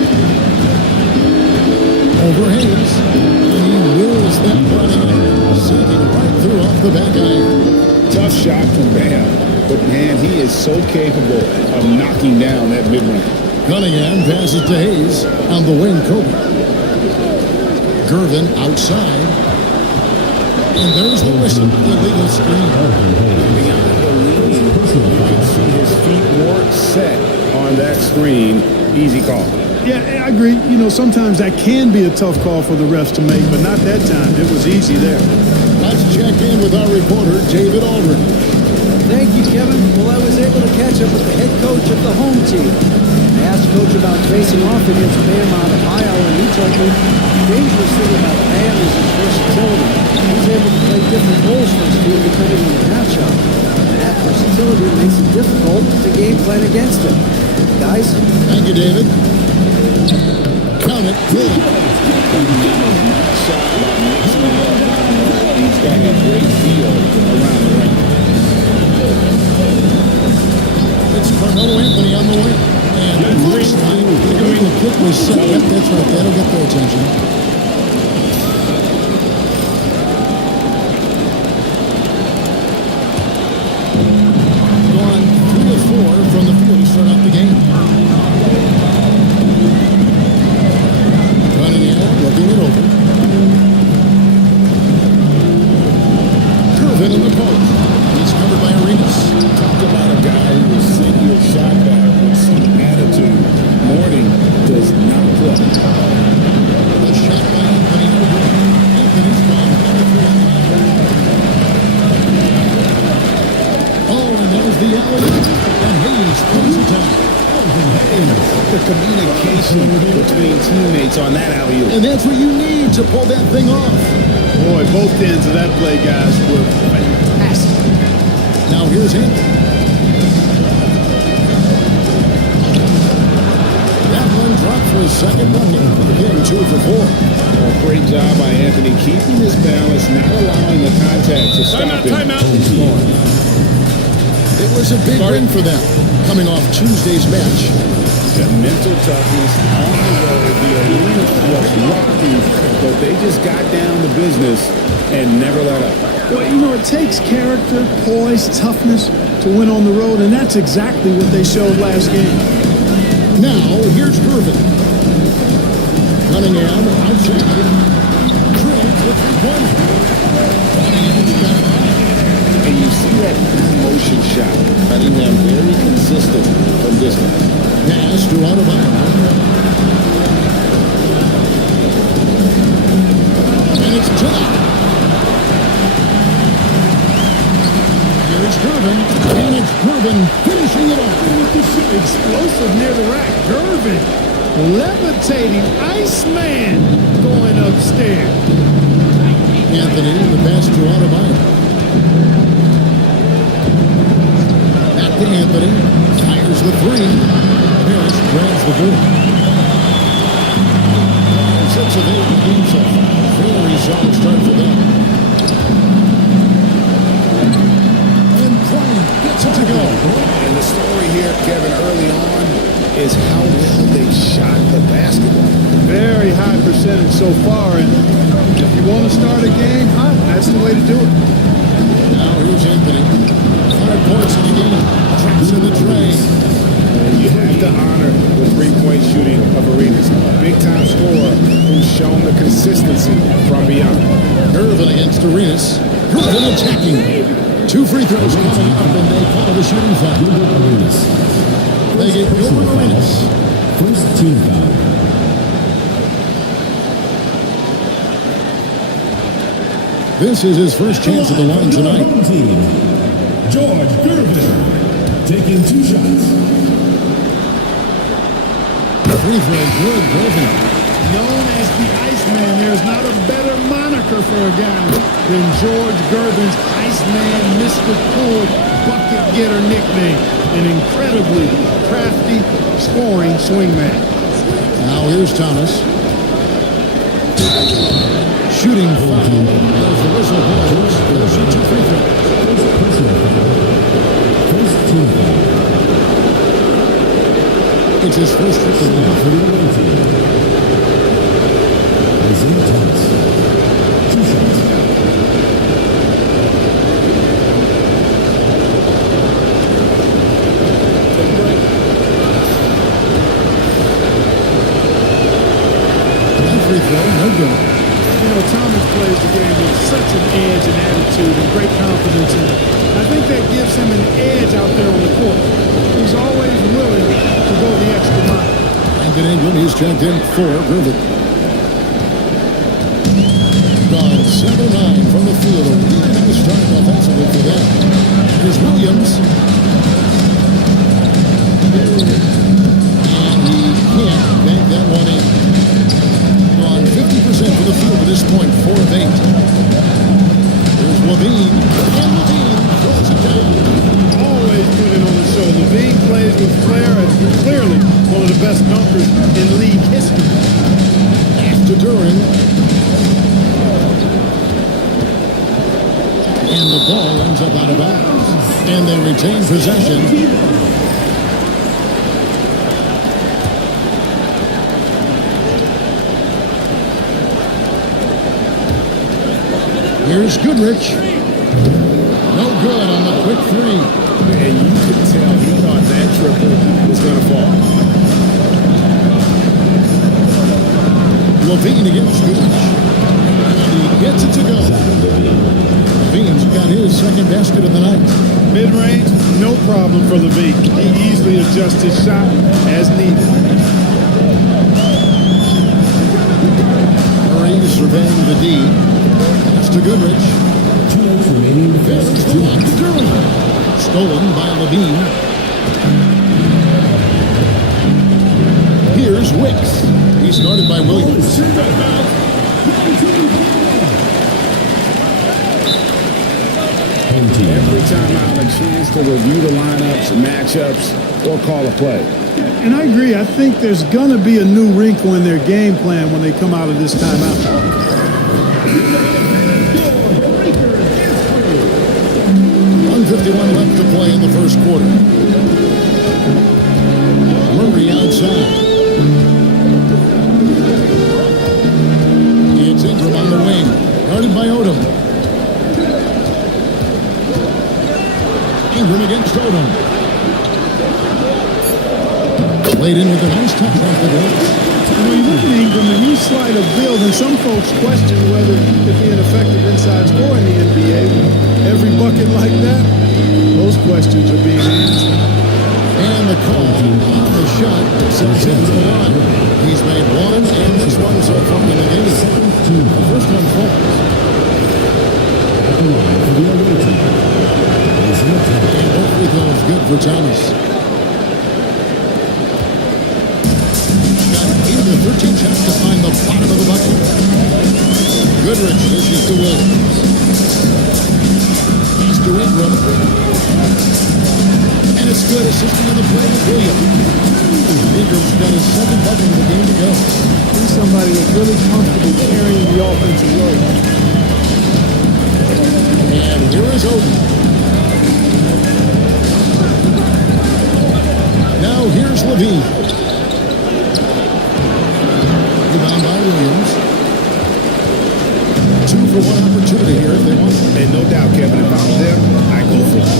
Over Hayes. And he wills that running. Sinking right through off the back iron. Tough shot from Bam, but man, he is so capable of knocking down that mid-range. Cunningham passes to Hayes on the wing. Kobe. Gervin outside. And there's the whistle. Illegal screen. Beyond the lead, you can see his feet weren't set on that screen. Easy call. Yeah, I agree. You know, sometimes that can be a tough call for the refs to make, but not that time. It was easy there. Let's check in with our reporter, David Aldridge. Thank you, Kevin. Well, I was able to catch up with the head coach of the home team. I asked Coach about facing off against Bam Adebayo, and he told me the dangerous thing about Bam is his versatility. He's able to play different roles for his team depending on the matchup. And that versatility makes it difficult to game plan against him. Guys? Thank you, David. Count it. Good. Shot by mixing it up. He's got a great feel around the ring. It's Carmelo Anthony on the wing. And it looks like the kick was set. Yep, that's right. That'll get their attention. Gone 3 of 4 from the field to start out the game. Cunningham looking it over. Gervin in the post. He's covered by Arenas. Talk about a guy who will send you a shot back with some attitude. Mourning does not play. The shot by Anthony over. Anthony's gone. Oh, and there's the alley. And Hayes pulls it down. The communication between teammates on that alley-oop. And that's what you need to pull that thing off. Boy, both ends of that play, guys, were fantastic. Now here's Anthony. That one dropped for his second bucket. Again, 2 for 4. Well, great job by Anthony keeping his balance, not allowing the contact to stop him. It was a big win for them, coming off Tuesday's match The mental toughness on the road, the arena was rocking, but they just got down to business and never let up. Well, you know, it takes character, poise, toughness to win on the road, and that's exactly what they showed last game. Now, here's Gervin. Cunningham outside. Drills the three-pointer. Cunningham's got it right. And you see that motion shot. Cunningham very consistent from distance. Pass to Adebayo. And it's Tillett. Here's Gervin. And it's Gervin finishing it off. Explosive near the rack. Gervin, levitating Iceman going upstairs. Anthony, the pass to Adebayo. Back to Anthony. Fires the three. Harris grabs the board. 6 of 8 in the game so far. Very solid start for them. And Bryant gets it to go. And the story here, Kevin, early on is how well they shot the basketball. Very high percentage so far, and if you want to start a game hot, that's the way to do it. Now here's Anthony. 5 points in the game. Traps in the tray. You have to honor the three-point shooting of Arenas. Big-time scorer who's shown the consistency from beyond. Gervin against Arenas. Gervin attacking. 2 free throws coming up, and they call the shooting foul. They get Gilbert Arenas. First team foul. This is his first chance at the line tonight. Home team, George Gervin, taking 2 shots. Free throw, good, Gervin. Known as the Iceman, there's not a better moniker for a guy than George Gervin's Iceman Mr. Pool bucket getter nickname. An incredibly crafty scoring swingman. Now here's Thomas. Shooting foul. There's the whistle blows. He'll shoot 2 free throws. First team foul. It's his first trip to the line. For the away team, Isaiah Thomas, 2 shots. That free throw, no good. You know, Thomas plays the game with such an edge and attitude and great confidence in it. I think that gives him an edge out there on the court. He's always willing to go the extra mile. Brandon Ingram, he's checked in for Gervin. Gone 7-9 from the field. A really nice start offensively for them. Here's Williams. And he can't bank that one in. Gone 50% from the field at this point, 4 of 8. Here's Levine. And Levine throws it down. Always putting on the show. Levine plays with flair and clearly one of the best dunkers in league history. After Duran. And the ball ends up out of bounds. And they retain possession. Here's Goodrich. No good on the quick 3. And you could tell he thought that triple was going to fall. Levine against Goodrich. And he gets it to go. Levine's got his second basket of the night. Mid-range, no problem for Levine. He easily adjusts his shot as needed. Murray surveying the D. Pass to Goodrich. 2 minutes remaining. There's the lock to Duran. Stolen by Levine. Here's Wicks. He's guarded by Williams. Every time out, a chance to review the lineups, matchups, or call a play. And I agree. I think there's going to be a new wrinkle in their game plan when they come out of this timeout. 1:51 left to play in the first quarter. Murray outside. inside. It's Ingram on the wing, guarded by Odom. Ingram against Odom. Played in with a nice touch off the glass. You know, you look at Ingram and he's slight of build, and some folks question whether he'd be an effective inside scorer in the NBA. Every bucket like that, those questions are being answered. And the call on the shot that sends him to the line. He's made one, and this one so far in the game. The first one falls. And both free throws good for Thomas. Got 8 of the 13 shots to find the bottom of the bucket. Goodrich pushes to Williams. Pass to Ingram. And it's good, assisting on the play with Williams. Ingram's got his 7th bucket in the game to go. He's somebody that's really comfortable carrying the offensive load. And here is Odom. Now here's Levine. Rebound by Williams. 2 for 1 opportunity here if they want it. And no doubt, Kevin, if I'm them, I go for it.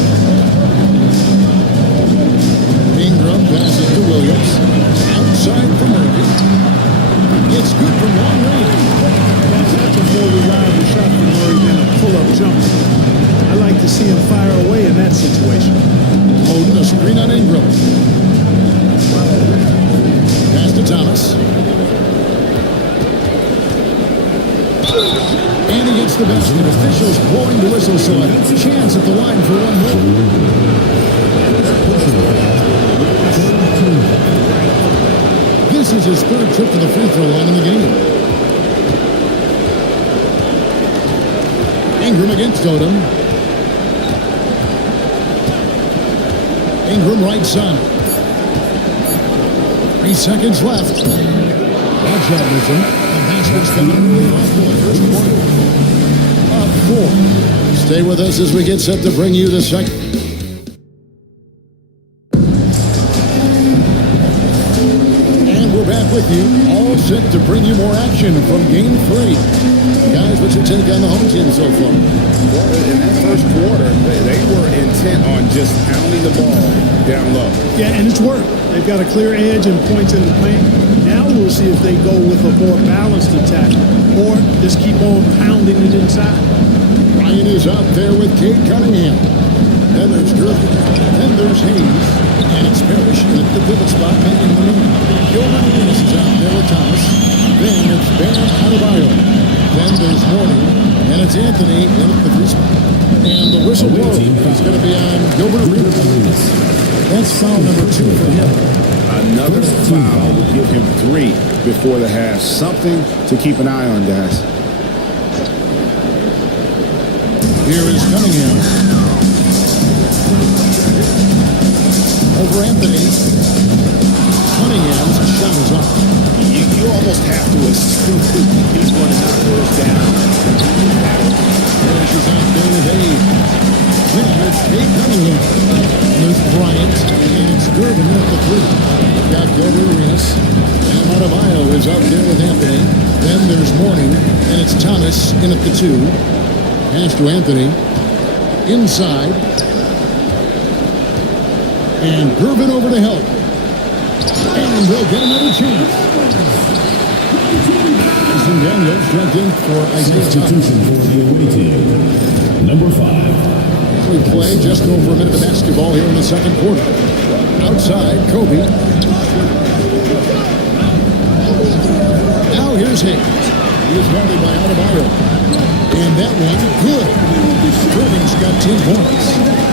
Ingram passes to Williams. Outside for Murray. It's good from long range. That's a more reliable shot for Murray than a pull-up jumper. I like to see him fire away in that situation. Holding a screen on Ingram. Pass to Thomas. And he gets the basket. Officials blowing the whistle, so a chance at the line for one more. This is his 3rd trip to the free throw line in the game. Ingram against Odom. Ingram right side. 3 seconds left. That shot was in. The basket's been underway off for the first quarter. Up 4. Stay with us as we get set to bring you the second. And we're back with you, all set to bring you more action from Game 3. Guys, what's your take on the home team so far? Well, in that first quarter, they were intent on just pounding the ball down low. Yeah, and it's worked. They've got a clear edge and points in the paint. Now we'll see if they go with a more balanced attack or just keep on pounding it inside. Ryan is out there with Cade Cunningham. Then there's Griffin. Then there's Hayes. And it's Parrish at the pivot spot making the move. Gilbert Arenas is out there with Thomas. Then it's Bam Adebayo. Then there's Morning. And it's Anthony in at the 3 spot. And the whistle blows. It's going to be on Gilbert Arenas. That's foul number 2 for him. Another foul would give him 3 before the half. Something to keep an eye on, guys. Here is Cunningham. Over Anthony. Cunningham's shot is up. You almost have to assume he's going to knock those down. Parrish is out there with Hayes. Then it's Cade Cunningham. There's Bryant. And it's Durbin at the 3. Got Gilbert Arenas. And Adebayo is out there with Anthony. Then there's Morning. And it's Thomas in at the 2. Pass to Anthony. Inside. And Durbin over to help. And they'll get another chance. Jason Daniels jumped in for Isaiah Substitution for the away team. Number 5. We play just over a minute of basketball here in the second quarter. Outside, Kobe. Now here's Hayes. He is guarded by Adebayo. And that one, good. Irving's got 10 points.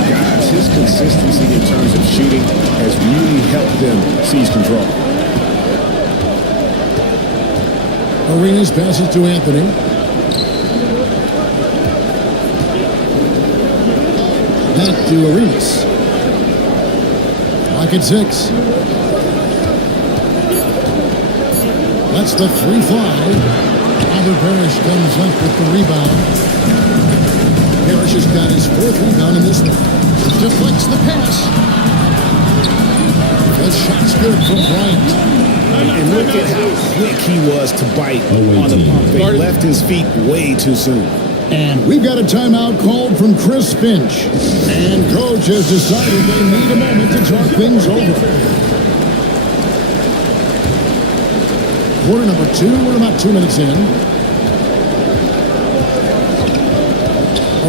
Guys, his consistency in terms of shooting has really helped them seize control. Arenas passes to Anthony. Back to Arenas. Clock at 6. That's the 3-5. Robert Parrish comes up with the rebound. Parrish has got his 4th rebound in this one. Deflects the pass. The shot's good from Bryant. And look at how quick he was to bite on the pump. They left his feet way too soon. And we've got a timeout called from Chris Finch. And coach has decided they need a moment to talk things over. Quarter number 2, we're about 2 minutes in.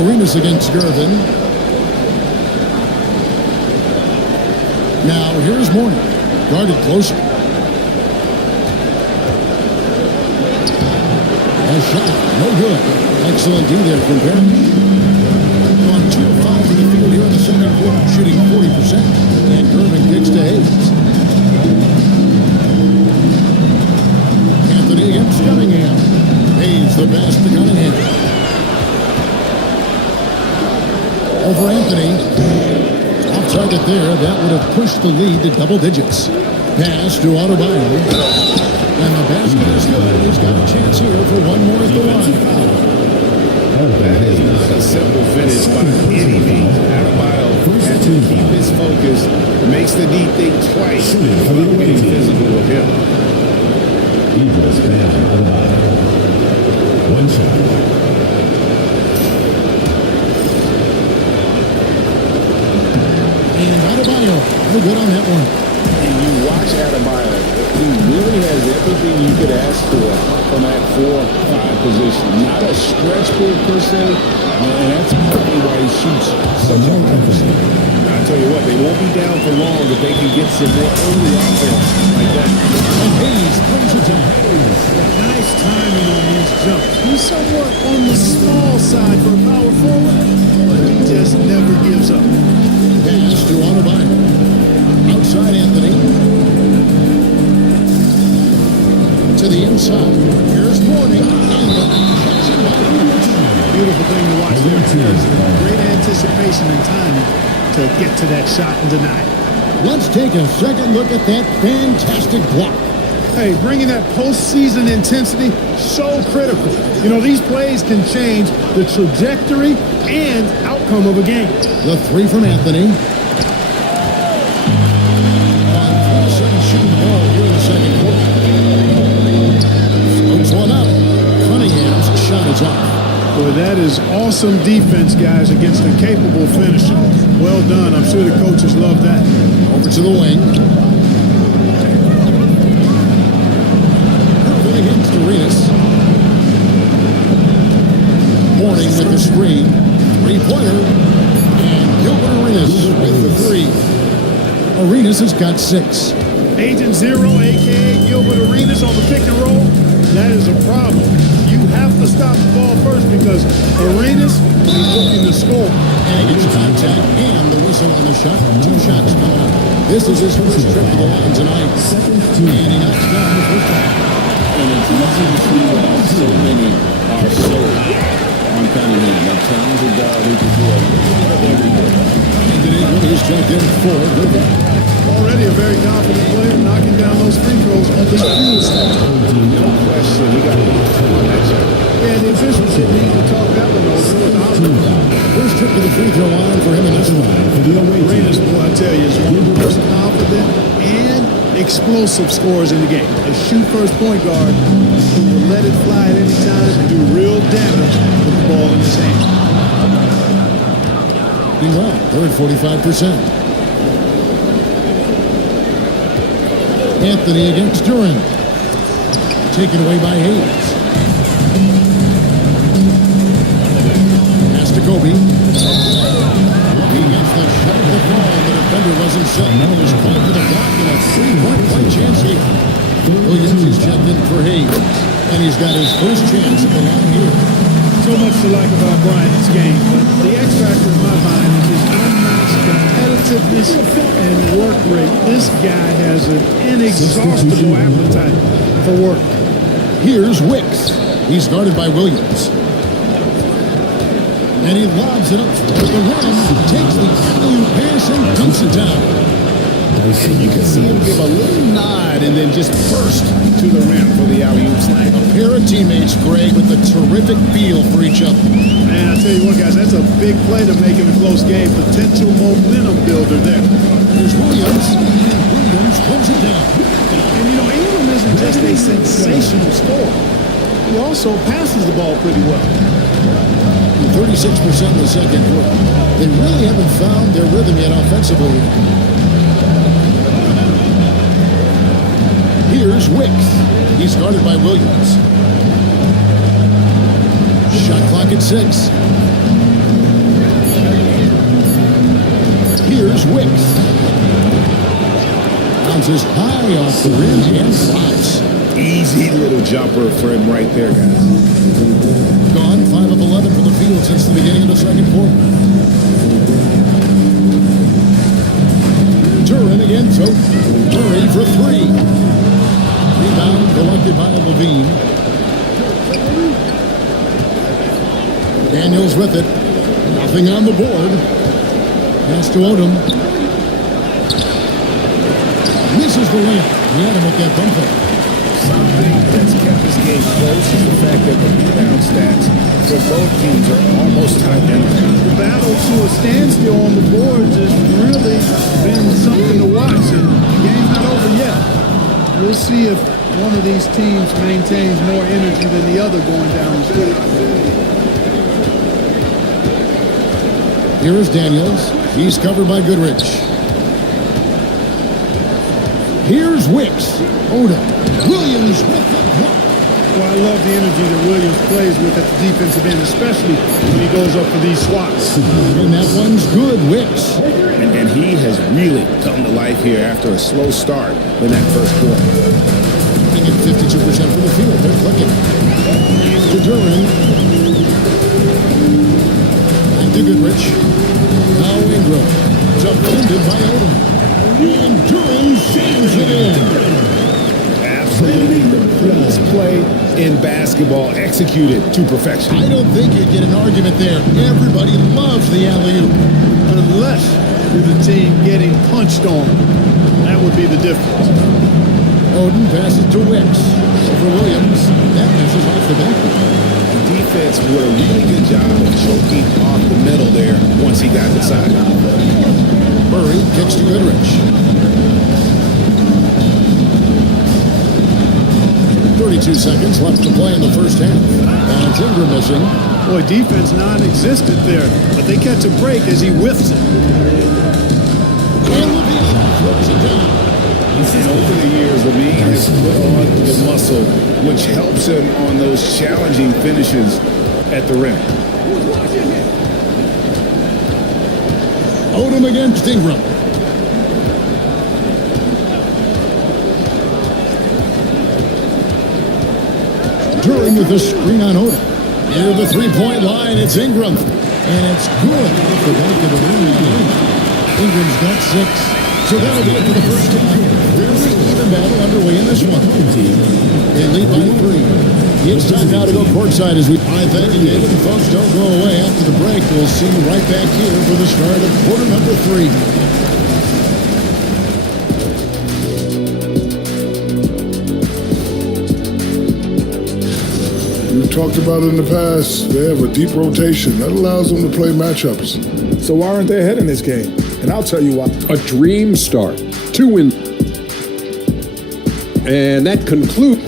Arenas against Gervin. Now here's Mourning, guarded closer. A shot, no good. Excellent D there from Parrish. On 2 of 5 from the field here in the second quarter, shooting 40%. And Gervin kicks to Hayes. Anthony against Cunningham. Hayes the pass to Cunningham. Over Anthony. Off target there. That would have pushed the lead to double digits. Pass to Adebayo. And the basket is good. He's got a chance here for one more at the line. That is not a simple finish by any means. Adebayo has to keep his focus, makes the D think twice about getting physical with him. Eagles fan Adebayo. One shot. And Adebayo, no good on that one. And you watch Adebayo, he really has everything you could ask for from that 4-5 position. Not a stretch pull per se, and that's partly why he shoots such a high percentage. I tell you what, they won't be down for long if they can get some more early offense like that. And Hayes brings it to Hayes. Nice timing on these jumps. He's somewhat on the small side for a power forward, but he just never gives up. Pass to Adebayo. Outside Anthony. To the inside. Here's Mourning. Beautiful thing to watch there. Great anticipation and timing to get to that shot and deny it. Let's take a second look at that fantastic block. Hey, bringing that postseason intensity, so critical. You know, these plays can change the trajectory and outcome of a game. The 3 from Anthony. Shooting the ball here in the second quarter. Smokes one up. Cunningham's shot is off. Boy, that is awesome defense, guys, against a capable finisher. Well done. I'm sure the coaches love that. Over to the wing. Irvin against Arenas. Mourning with the screen. 3-pointer. And Gilbert Arenas with the 3. Arenas has got 6. Agent Zero, a.k.a. Gilbert Arenas on the pick and roll. That is a problem. You have to stop the ball first because Arenas is looking to score. And he gets contact and the whistle on the shot. 2 shots coming up. This is his first trip to the line tonight. And he knocks down the first one. And it's easy to see why so many are so on Cunningham. A talented guy who can do a little bit of everything. And he's checked in for Gervin. Already a very confident player, knocking down those free throws on this fuel side. No question, we got on that shot. Yeah, the officials didn't need to talk that one over. First trip to the free throw line for him in this one. Arenas, boy, I tell you, is one of the most confident and explosive scorers in the game. A shoot-first point guard who will let it fly at any time and do real damage with the ball in his hand. Well, they're at 45%. Anthony against Duran. Taken away by Hayes. Pass to Kobe. He gets the shot of the ball. The defender wasn't set. Now he's caught to the block and a 3-point play chance here. Williams is checked in for Hayes. And he's got his first chance at the line here. So much to like about Bryant's game, but the X factor in my mind is his unmatched competitiveness and work rate. This guy has an inexhaustible appetite for work. Here's Wicks. He's guarded by Williams. And he lobs it up to the rim, takes the alley-oop pass and dunks it down. And you can see him give a little nod and then just burst to the rim for the alley-oop slam. A pair of teammates, Greg, with a terrific feel for each other. Man, I tell you what, guys, that's a big play to make in a close game. Potential momentum builder there. There's Williams. Williams pulls it down. And, you know, Ingram isn't just a sensational scorer. He also passes the ball pretty well. 36% in the second quarter. They really haven't found their rhythm yet offensively. Here's Wicks. He's guarded by Williams. Shot clock at 6. Here's Wicks. Bounces high off the rim and flies. Easy little jumper for him right there, guys. Gone 5 of 11 for the field since the beginning of the second quarter. Duran again, so Murray for 3. Rebound collected by Levine. Daniels with it. Nothing on the board. Pass to Odom. Misses the layup. He had him with that bump fake. Something that's kept this game close is the fact that the rebound stats for both teams are almost identical. The battle to a standstill on the boards has really been something to watch. And the game's not over yet. We'll see if one of these teams maintains more energy than the other going down the street. Here is Daniels. He's covered by Goodrich. Here's Wicks. Odom. Williams with the block. Well, I love the energy that Williams plays with at the defensive end, especially when he goes up for these swats. And that one's good, Wicks. And he has really come to life here after a slow start in that first quarter. They get 52% from the field. They're clicking. To Duran. Back to Goodrich. Now Ingram. Defended by Odom. And Duran sends it in. Absolutely the best play in basketball, executed to perfection. I don't think you'd get an argument there. Everybody loves the alley-oop. Unless you're the team getting punched on. That would be the difference. Odom passes to Wicks. Over Williams. That misses off the backboard. The defense did a really good job of choking off the middle there once he got inside. Murray kicks to Goodrich. 32 seconds left to play in the first half. And it's Ingram missing. Boy, defense non-existent there, but they catch a break as he whiffs it. And Levine throws it down. And over the years, Levine has put on the muscle, which helps him on those challenging finishes at the rim. Odom against Ingram. Duran with the screen on Odom. Near the three-point line, it's Ingram. And it's good off the back of the rim. Ingram's got 6. So that'll be it for the first half. Very even battle underway in this one. They lead by 3. It's time now to go courtside as we... I thank you, David. And folks, don't go away after the break. We'll see you right back here for the start of quarter number 3. We've talked about it in the past. They have a deep rotation. That allows them to play matchups. So why aren't they ahead in this game? And I'll tell you why. A dream start. 2 wins. And that concludes.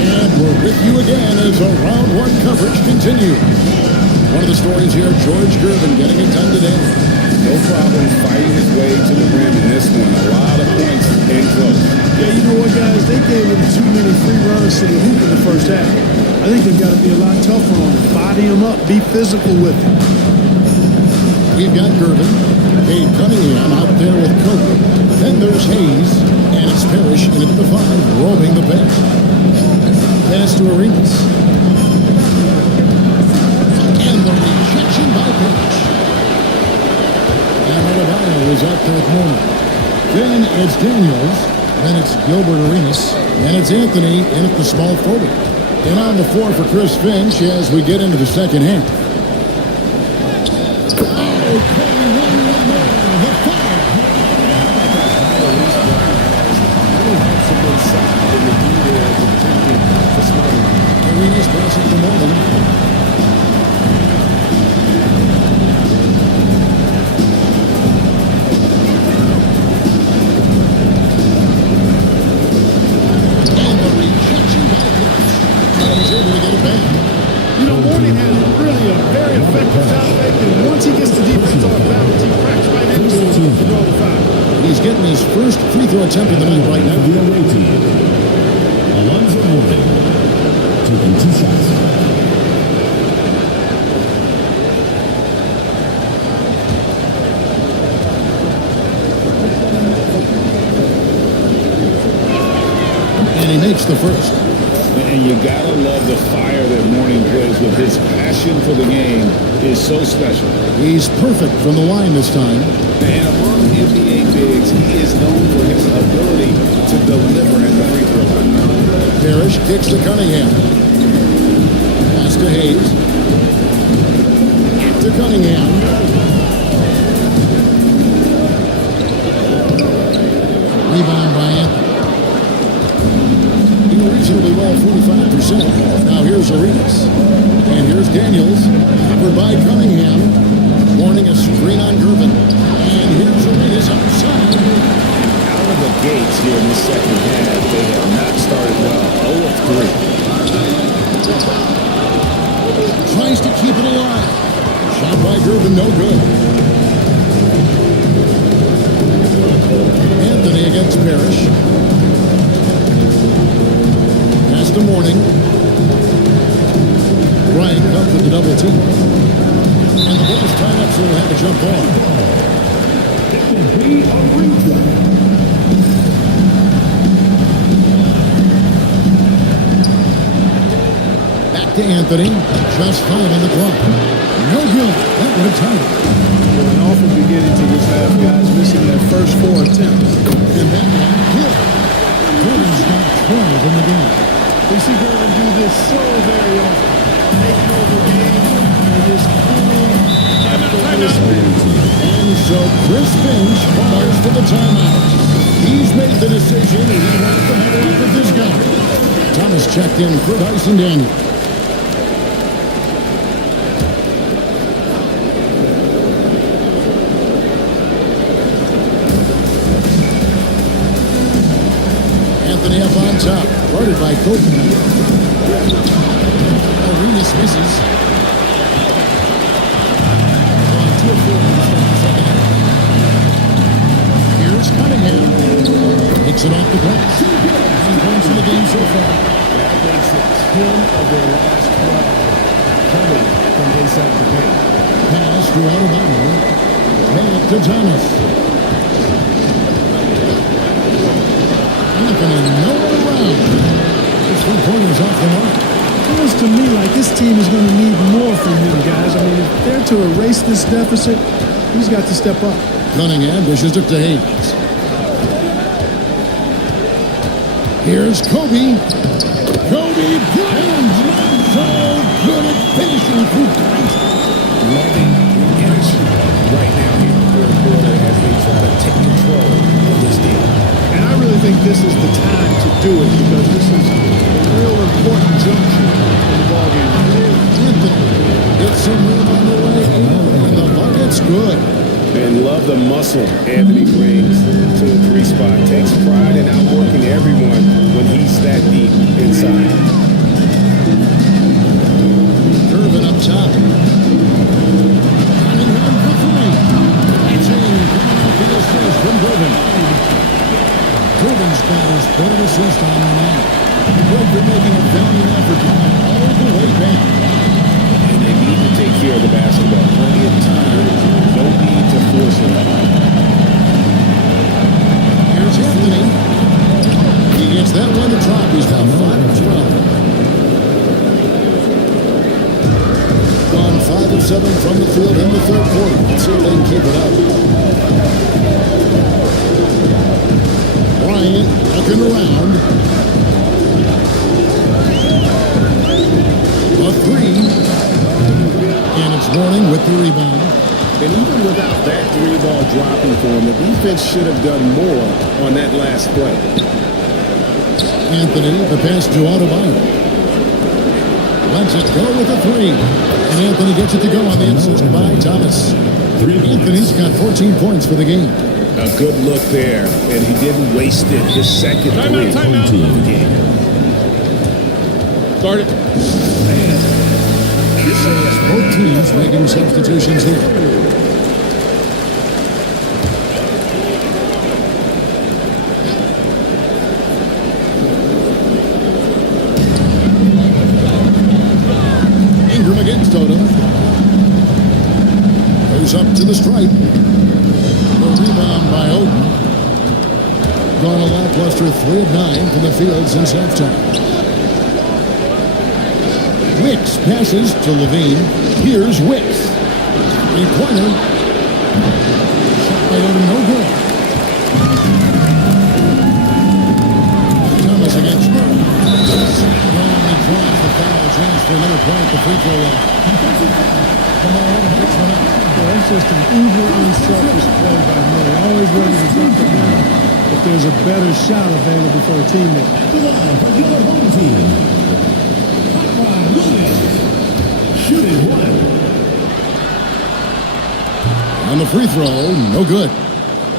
And we're with you again as our round 1 coverage continues. One of the stories here, George Gervin getting it done today. No problem fighting his way to the rim in this one. A lot of points in close. Yeah, you know what, guys? They gave him too many free runs to the hoop in the first half. I think they've got to be a lot tougher on him. Body him up. Be physical with him. We've got Gervin. Gabe Cunningham out there with Coker. Then there's Hayes. And it's Parrish in at the 5, roaming the bench. Pass to Arenas. And the rejection by Parrish. And Adebayo is out there at corner. Then it's Daniels. Then it's Gilbert Arenas. And it's Anthony in at the small forward. And on the floor for Chris Finch as we get into the second half. Really helps him inside in the D there, attempting to smother him. pass it to Morgan. And the rejection by Brooks. And he's able to get it back. You know, Mourning has really a very effective shot fake, and once he gets the defense off balance, he cracks right into it to draw the foul. He's getting his first free throw attempt of the night right now. The away team. Alonzo Mourning. Taking 2 shots. And he makes the first. And you gotta love the fire that Mourning plays with. His passion for the game is so special. He's perfect from the line this time. And among NBA bigs, he is known for his ability to deliver at the free throw line. Parrish kicks to Cunningham. Pass to Hayes. Back to Cunningham. Rebound by Anthony. Doing reasonably well, 45%. Now here's Arenas. And here's Daniels. Covered by Cunningham. Mourning a screen on Gervin. And here's Arenas outside. Out of the gates here in the second half, they have not started well. 0 of 3. Tries to keep it alive. Shot by Gervin, no good. Anthony against Parrish. Pass to Mourning. Bryant comes with the double team. And the ball's tied up, so we'll have to jump on. Back to Anthony. Just 5 on the clock. No good. That would have tied it. An awful beginning to this half, guys, missing their first 4 attempts. And that one hit. Gervin's got 12 in the game. We see Gervin do this so very often. Taking over games and just cool, effortless management. And so Chris Finch calls for the timeout. He's made the decision and he wants to huddle up with this guy. Thomas checked in for Dyson Daniels. Anthony up on top, guarded by Kobe. Arenas misses. Here's Cunningham. Takes it off the glass. 9 points in the game so far. That makes it 10 of their last 12 coming from inside the paint. Pass to Alabama. Back to Thomas. Anthony nowhere around. His 3-pointers off the mark. Feels to me like this team is going to need more from him, guys. I mean, if they're to erase this deficit, he's got to step up. Cunningham dishes it to Hayes. Here's Kobe. Kobe Bryant. So good at finishing through contact. Loving the energy right now here in the third quarter as they try to take control of this game. And I really think this is the time to do it because this is a real important juncture in the ballgame. Anthony gets some room on the way in, and the bucket's good. And love the muscle Anthony brings to the 3 spot. Takes pride in outworking everyone when he's that deep inside. Gervin up top. Cunningham for 3. That's in. Coming off the assist from Gervin. Gervin's got his 3rd assist on the night. Breaker making a valiant effort to come all the way back. And they need to take care of the basketball. Plenty of time. No need to force it. Here's Anthony. He gets that one to drop. He's now 5 of 12. Gone 5 of 7 from the field in the third quarter. Let's see if they can keep it up. Bryant looking around. A 3. And it's Mourning with the rebound. And even without that 3-ball dropping for him, the defense should have done more on that last play. Anthony, the pass to Adebayo. Lets it go with a three. And Anthony gets it to go on the assist by Thomas. Anthony's got 14 points for the game. A good look there, and he didn't waste it. His second three of the game. Start it. Both teams making substitutions here. Ingram against Odom. Goes up to the stripe. A rebound by Odom. Gone a lackluster 3 of 9 from the field since halftime. Wicks passes to Levine. Here's Wicks. Three-pointer. Shot by Odom, no good. Thomas against Murray. Only draws the foul. Chance for another point at the free throw line. Well, that's just an uber unselfish play by Murray. Always ready to drop it down if there's a better shot available for a teammate. The line for your home team. Williams. Shooting one. On the free throw, no good.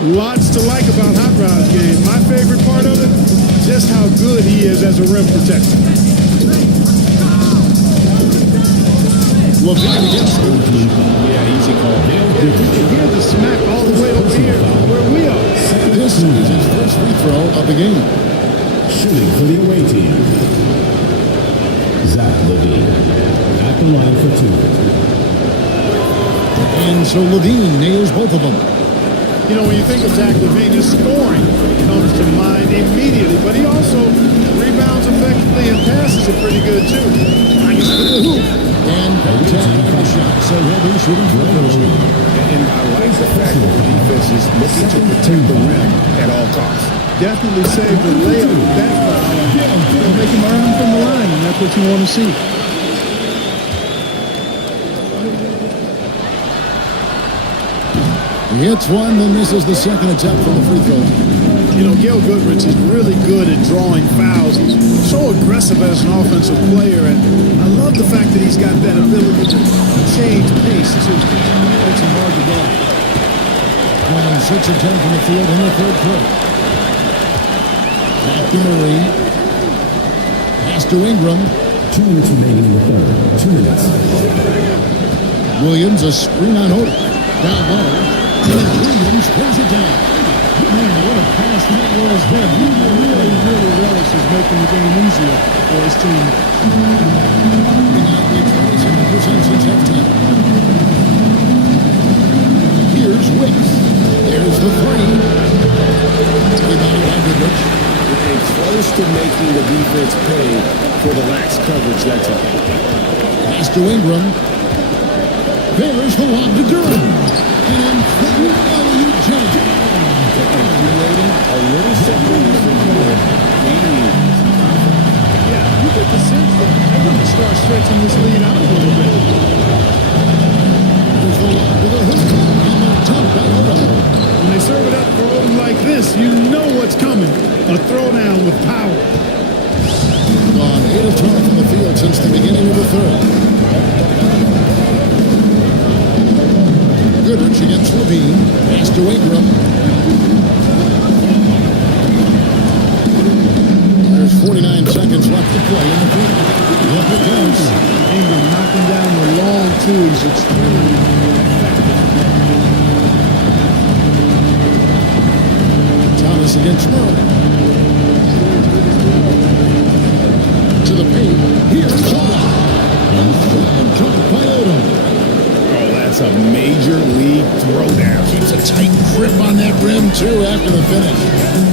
Lots to like about Hot Rod's game. My favorite part of it, just how good he is as a rim protector. Levine against Odom. Yeah, easy call. You can hear the smack all the way over here where we are. This is his first free throw of the game. Shooting for the away team. Zach Levine at the line for two. And so Levine nails both of them. You know, when you think of Zach Levine, his scoring comes to mind immediately, but he also rebounds effectively and passes it pretty good, too. Nice for the hoop. And contact on the shot, so he'll be shooting for those. And I like the fact that the defense is looking to protect the rim at all costs. Definitely save the layup with that foul. It'll make him earn from the line, and that's what you want to see. He hits one, then misses the second attempt from the free throw. You know, Gail Goodrich is really good at drawing fouls. He's so aggressive as an offensive player, and I love the fact that he's got that ability to change pace, too. Makes him hard to guard. Going 6 of 10 from the field in the third quarter. Back to Murray. Pass to Ingram. 2 minutes remaining in the third. 2 minutes. Williams, a screen on Odom. Down low. Williams pulls it down. Man, what a pass that was there. He really relishes making the game easier for his team. Here's Wicks. There's the three. Rebounded by Goodrich. Getting close to making the defense pay for the lax coverage that time. Pass to Ingram. There's the lob to Durham. And W.L.U. James. Creating a little separation here. Yeah, you get the sense that they're going to start stretching this lead out a little bit. There's the lob to the hook. And then top by Odom. When they serve it up for Odom like this, you know what's coming. A throwdown with power. Gone 8 of 12 from the field since the beginning of the third. Goodrich against Levine. Pass to Ingram. There's 49 seconds left to play in the quarter. Up it goes. Ingram knocking down the long two. He's extremely effective. Thomas against Murray. To the paint. Here's Odom. And covered by Odom. Oh, that's a major league throwdown. Keeps a tight grip on that rim, too, after the finish.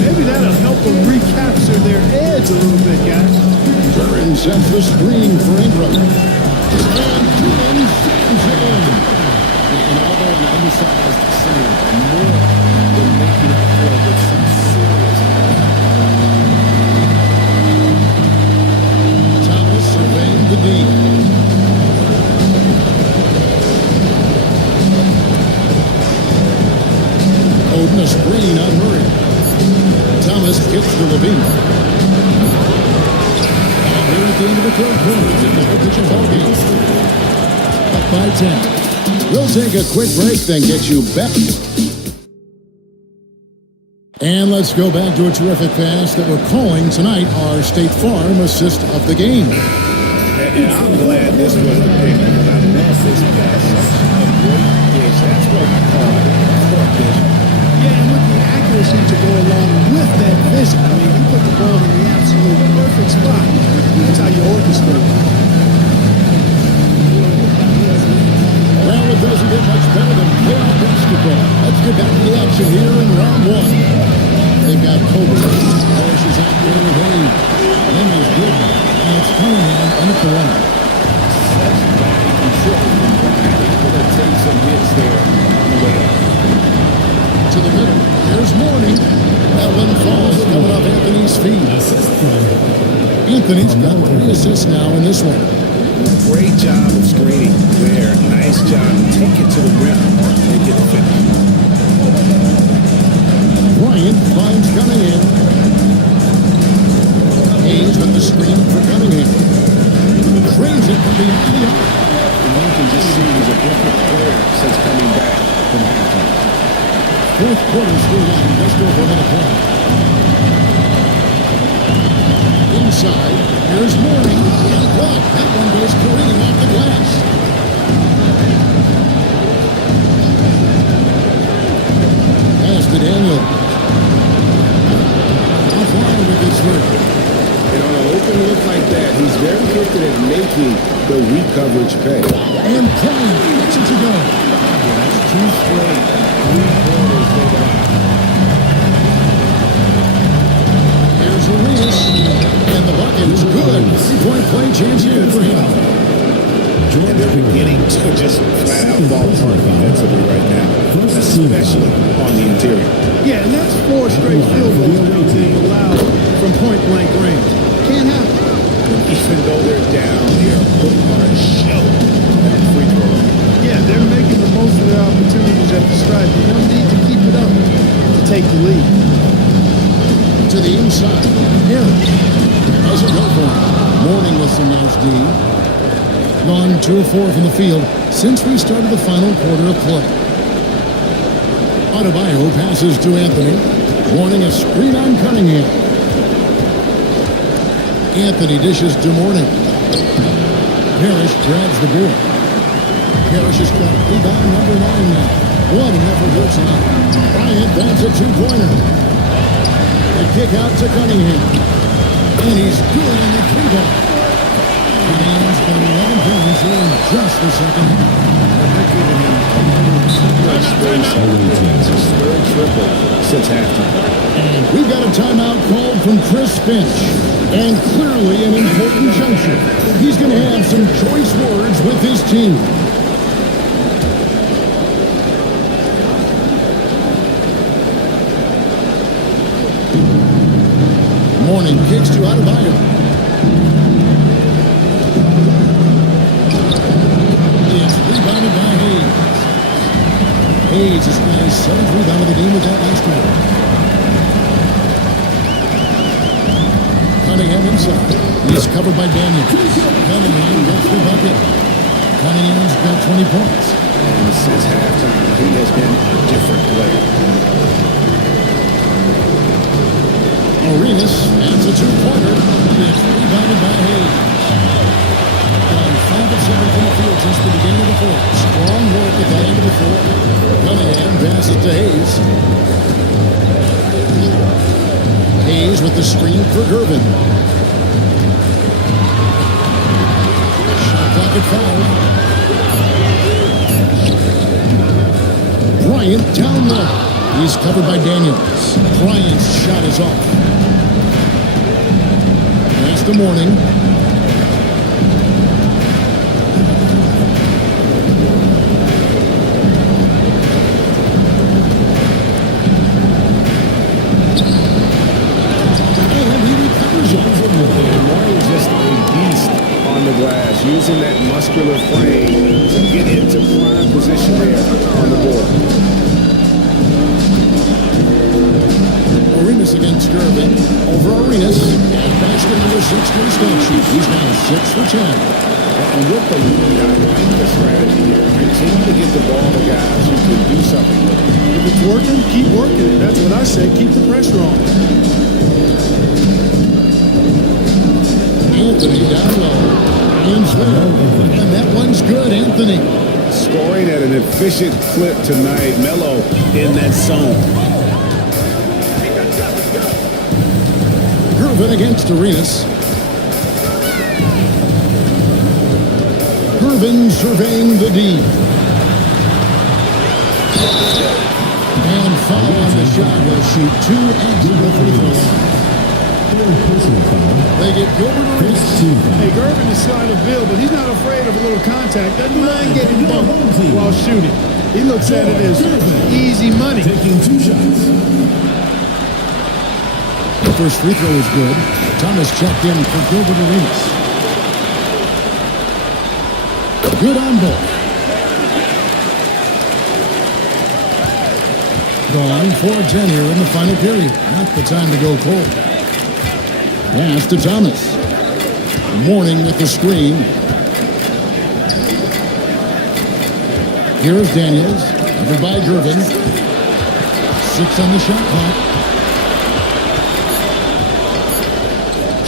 Maybe that'll help them recapture their edge a little bit, guys. Curran sets the screen for Ingram. And Curran sends it in. And although the undersized center more than making up for it with some serious Thomas surveying the D. Odom a screen on Murray. Thomas kicks to Levine. And here it the end of the third quarter. It's a double-digit ball game. Up by 10. We'll take a quick break, then get you back. And let's go back to a terrific pass that we're calling tonight our State Farm assist of the game. And I'm glad this was the pick because I love this pass. Such a great dish. That's what I call it. Court vision. Yeah, and with the accuracy to go along with that vision. I mean, you put the ball in the absolute perfect spot. That's how you orchestrate it. Well, it doesn't get much better than playoff basketball. Let's get back to the action here in round one. They've got Kobe. Harris is out there with Hayes. Then there's Goodman. And it's Cunningham in at the one. Such body control. He's going to take some hits there on the way up. To the middle. There's Mourning. That one falls coming off Anthony's feet. Anthony's got 3 assists now in this one. Great job of screening there. Nice job. Take it to the rim and get the finish. Bryant finds Cunningham. Hayes with the screen for Cunningham. Trains it from behind the arc. And you can just see he's a different player since coming back from halftime. Fourth quarter still on, just over a minute play. Inside, there's Mourning. And blocked. That one goes careening off the glass. Pass to Daniel. Offline with his three. And on an open look like that, he's very gifted at making the weak coverage pay. And Bryant gets it to go. That's 2 straight 3-pointers they got. Here's Arenas. And the bucket is good. 3-point play chance here for him. And they're beginning to just flat out fall apart defensively right now, especially on the interior. Yeah, and that's 4 straight field goals now being allowed from point-blank range. Can't happen. Even though they're down, they're putting on a show at the free throw line. Yeah, they're making the most of their opportunities at the stripe. You don't need to keep it up to take the lead. To the inside. Harris doesn't go for it. Mourning with some nice D. Gone 2 of 4 from the field since we started the final quarter of play. Adebayo passes to Anthony. Mourning a screen on Cunningham. Anthony dishes to Mourning. Parrish grabs the board. Parrish has got rebound number 9 now. What an effort here tonight. Bryant grabs a 2-pointer. The kick out to Cunningham. And he's good on the 3-ball. Cunningham's got 11 points here in just the second half. They're giving him too much space. It's his 3rd triple since halftime. We've got a timeout called from Chris Finch. And clearly an important juncture. He's going to have some choice words with his team. Mourning kicks to Adebayo. It's rebounded by Hayes. Hayes has got his 7th rebound of the game with that last one. Cunningham inside. He's covered by Daniel. Cunningham gets the bucket. Cunningham's got 20 points. And since halftime, he has been a different player. Arenas adds a 2-pointer. It's rebounded by Hayes. Gone 5 of 7 from the field since the beginning of the fourth. Strong work at the end of the fourth. Cunningham passes to Hayes. Hayes with the screen for Gervin. Shot clock at 5. Bryant down low. He's covered by Daniels. Bryant's shot is off. Pass to Mourning. Mourning just a beast on the glass, using that muscular frame to get into prime position there on the board. Arenas against Gervin. Over Arenas. And basket number 6 to the statue. shoots for 10. And with the lead, I like the strategy here. Continue to get the ball to guys who can do something with it. If it's working, keep working it. That's what I say. Keep the pressure on. Anthony down low. Ryan's there. And that one's good, Anthony. Scoring at an efficient clip tonight. Melo in that zone. Gervin against Arenas. Gervin surveying the D. And foul on the shot. He'll shoot 2 after the free throw. They get Gilbert Arenas. Hey, Gervin is sliding a bill, but he's not afraid of a little contact. Doesn't mind getting bumped while shooting. He looks at it as easy money. Taking 2 shots. The first free throw is good. Thomas checked in for Gilbert Arenas. Good on both. Gone 4-10 here in the final period. Not the time to go cold. Pass to Thomas. Mourning with the screen. Here's Daniels. Covered by Gervin. 6 on the shot clock.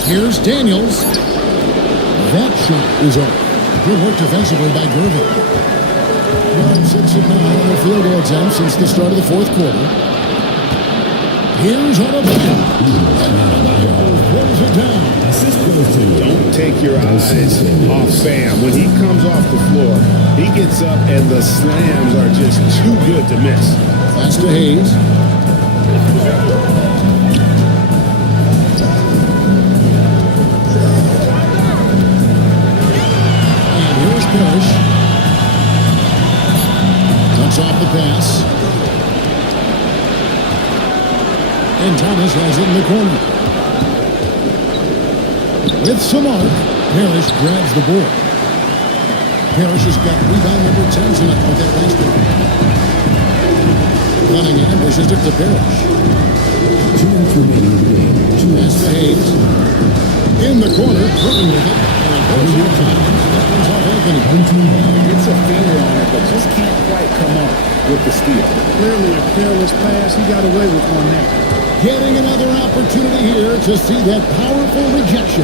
Here's Daniels. That shot is up. Good work defensively by Gervin. 6 of 9 on their field goal attempts since the start of the fourth quarter. Here's Adebayo. And Adebayo throws it down. Don't take your eyes off Bam. When he comes off the floor, he gets up and the slams are just too good to miss. Pass to Hayes. And here's Parrish. Cuts off the pass. And Thomas has it in the corner. With some arc, Parrish grabs the board. Parrish has got rebound number 10 tonight with that basket. Cunningham pushes it to Parrish. 2 minutes remaining in the game. Pass to Hayes. In the corner, Curtin with it. And it goes in time. That one's off Anthony. Gets a finger on it, but just can't quite come up with the steal. Clearly a careless pass. He got away with one there. Getting another opportunity here to see that powerful rejection.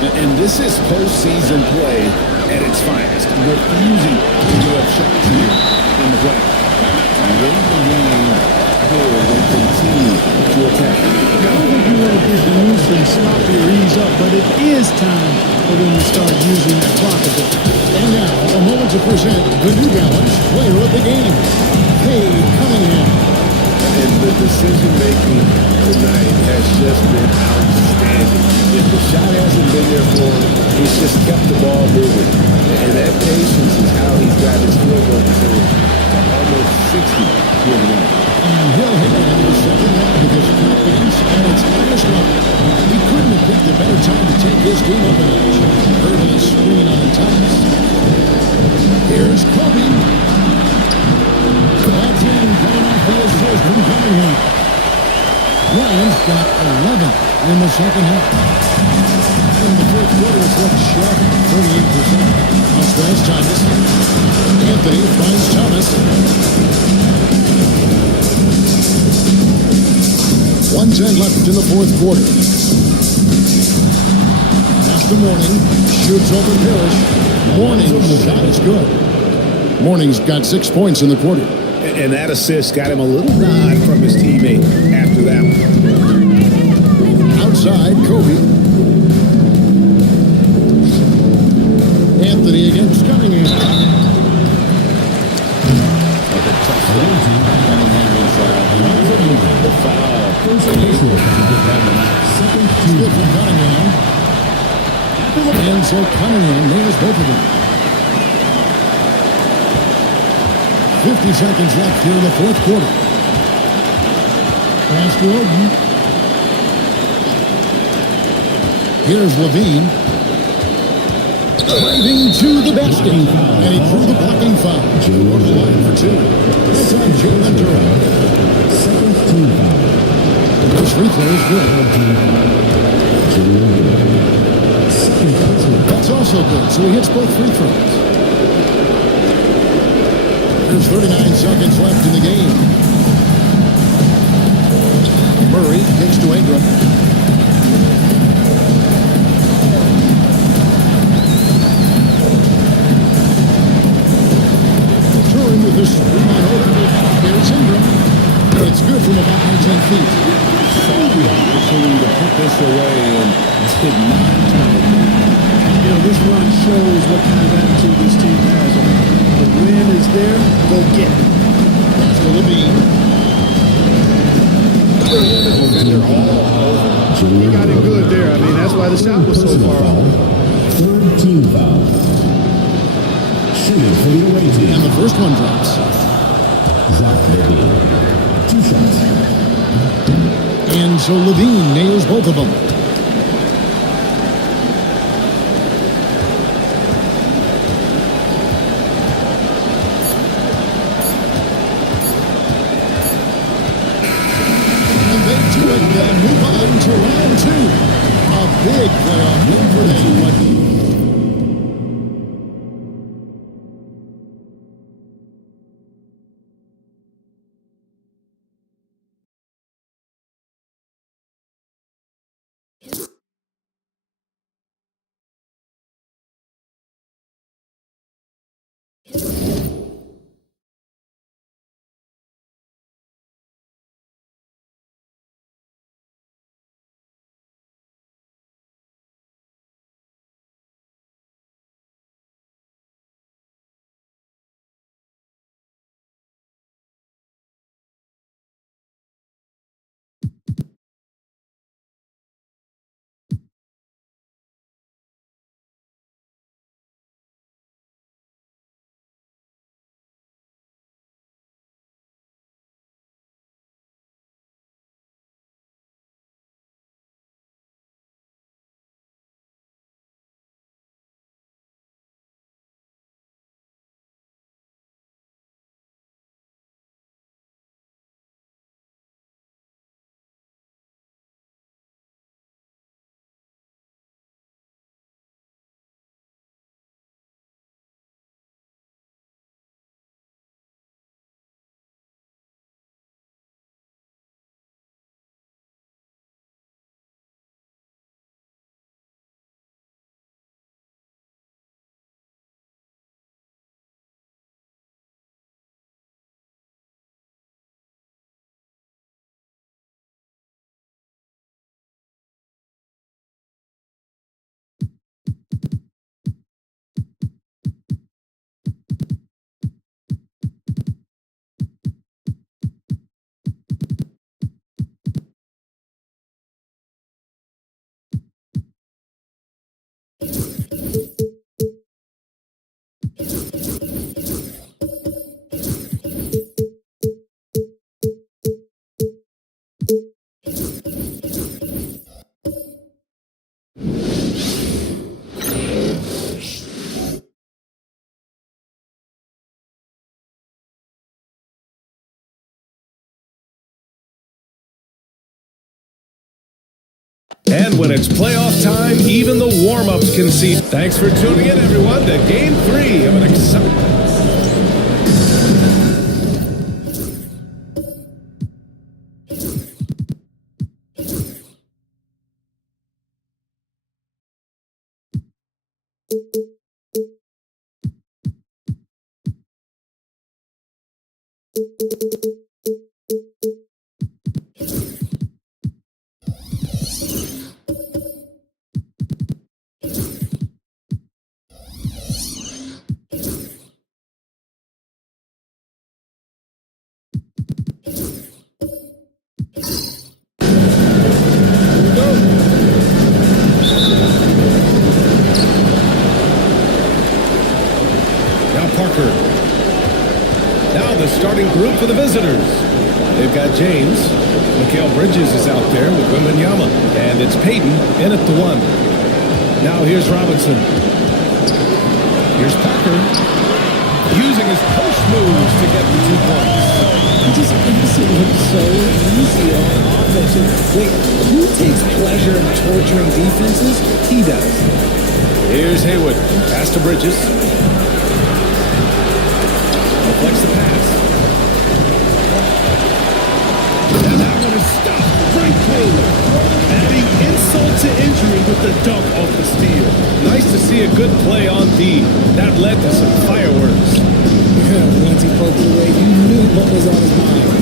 And this is postseason play at its finest. Refusing to give up shots here in the play. Win the game here and continue to attack. I don't think you want to give the Houston sloppy or ease up, but it is time for them to start using that clock a bit. And now, a moment to present the New Balance player of the game, Cade Cunningham. And the decision-making tonight has just been outstanding. If the shot hasn't been there for him, he's just kept the ball moving. And that patience is how he's got his field goal percentage almost 60 here tonight. And he'll hit it in the second half because confidence at its highest level. He couldn't have picked a better time to take his game up a notch. Irvin is screen on Thomas. Here's Kobe. That's in, coming off the assist from Cunningham. Lions got 11 in the second half. In the fourth quarter, it's left shot 38%. Outside Thomas. Anthony finds Thomas. 1:10 left in the fourth quarter. After Mourning, shoots over Parrish. Mourning's shot is good. Mourning's got 6 points in the quarter. And that assist got him a little nod from his teammate after that one. Outside, Kobe. Anthony against Cunningham. The foul. Good from Cunningham. And so Cunningham nails both of them. 50 seconds left here in the fourth quarter. Pass to Oden. Here's Levine. Driving to the basket. And he drew the blocking foul. Over the line for 2. That's on Jalen Durant. The first free throw is good. That's also good, so he hits both free throws. There's 39 seconds left in the game. Murray kicks to Ingram. Turin with this three-man over. Here's Ingram. It's good from about 19 feet. Saw the opportunity to put this away and did not turn it down. You know, this run shows what kind of attitude this team has. I mean, the win is there, go get it. That's to Levine. He got it good there. I mean, that's why the shot was so far off. Third team foul. Shooting for the away team. And the first one drops. Zach Levine. 2 shots. And so Levine nails both of them. And they do it. They'll move on to round 2. A big playoff win for them. And when it's playoff time, even the warm-ups can see. Thanks for tuning in, everyone, to Game 3 of an exciting... Parker. Now the starting group for the visitors. They've got James. Mikal Bridges is out there with Wembanyama. And it's Payton in at the 1. Now here's Robinson. Here's Parker. Using his post moves to get the 2 points. It just makes it look so easy on offense. And wait, who takes pleasure in torturing defenses? He does. Here's Haywood. Pass to Bridges. Deflects the pass. And that one is stopped. Great play. Adding insult to injury with the dunk off the steal. Nice to see a good play on D. That led to some fireworks. Yeah, once he poked it away, you knew what was on his mind.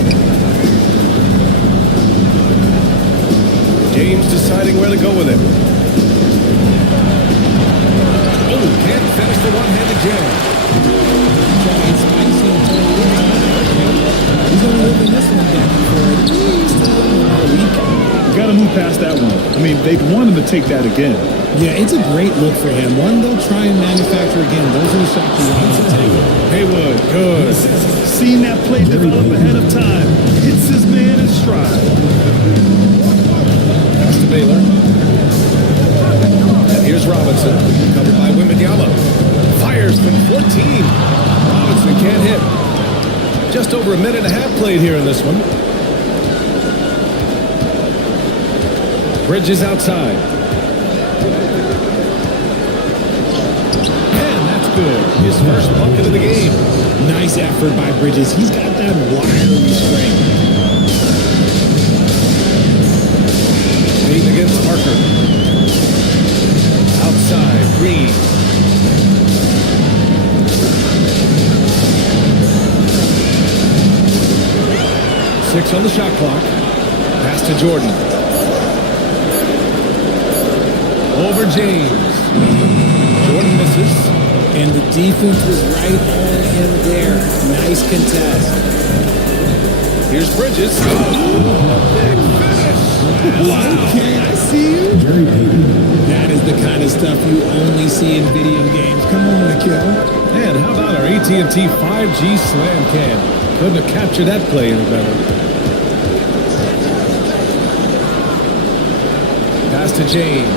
James deciding where to go with it. Oh, can't finish the one-handed jam. Trying spicy and turn it around. He's only living this one down for at least a week. Got to move past that one. I mean, they'd want him to take that again. Yeah, it's a great look for him. One they'll try and manufacture again. Those are the shots he wants to take. Haywood, good. Seen that play develop ahead of time. Hits his man in stride. Pass to Baylor. And here's Robinson, covered by Wembanyama. Fires from 14. Robinson can't hit. Just over a minute and a half played here in this one. Bridges outside. And that's good. His first bucket of the game. Nice effort by Bridges. He's got that wiry strength. Payton against Parker. Outside, Green. Six on the shot clock. Pass to Jordan. Over James. Jordan misses. And the defense was right on him there. Nice contest. Here's Bridges. Big finish. Okay, I see you. That is the kind of stuff you only see in video games. Come on, Nikhil. And how about our AT&T 5G Slam Cam? Couldn't have captured that play any better. Pass to James.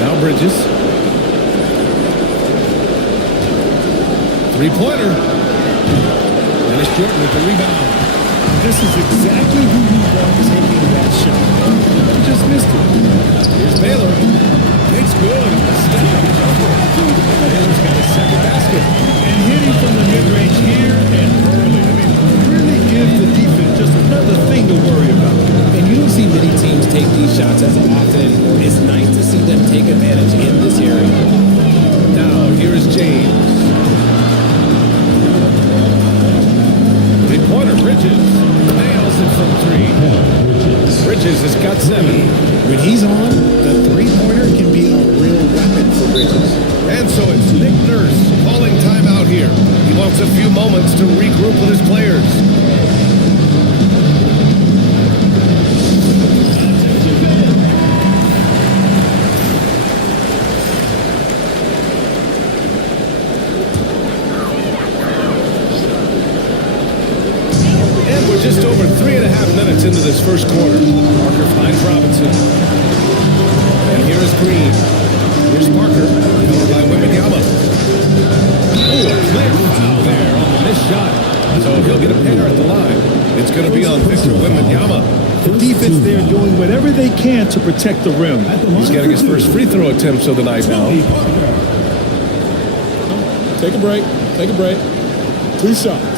Now Bridges. Three-pointer. Dennis Jordan with the rebound. This is exactly who you want taking that shot. You just missed it. Here's Baylor. Makes good on the step-up jumper. Baylor's got his second basket. And hitting from the mid-range here and early. I mean, really give the defense just another thing to worry about. And you don't see many teams take these shots as often anymore. It's nice to see them take advantage in this area. Now, here is James. Three-pointer, Bridges. Nails it from three. Bridges has got 7. When he's on, the three-pointer can be a real weapon for Bridges. And so it's Nick Nurse calling timeout here. He wants a few moments to regroup with his players. Just over 3.5 minutes into this first quarter. Parker finds Robinson. And here is Green. Here's Parker, covered by Wembanyama. Oh, a clear foul there on the missed shot. So he'll get a pair at the line. It's going to be on Victor Wembanyama. The defense there doing whatever they can to protect the rim. He's getting his first free throw attempts of the night now. Take a break. Take a break. 2 shots.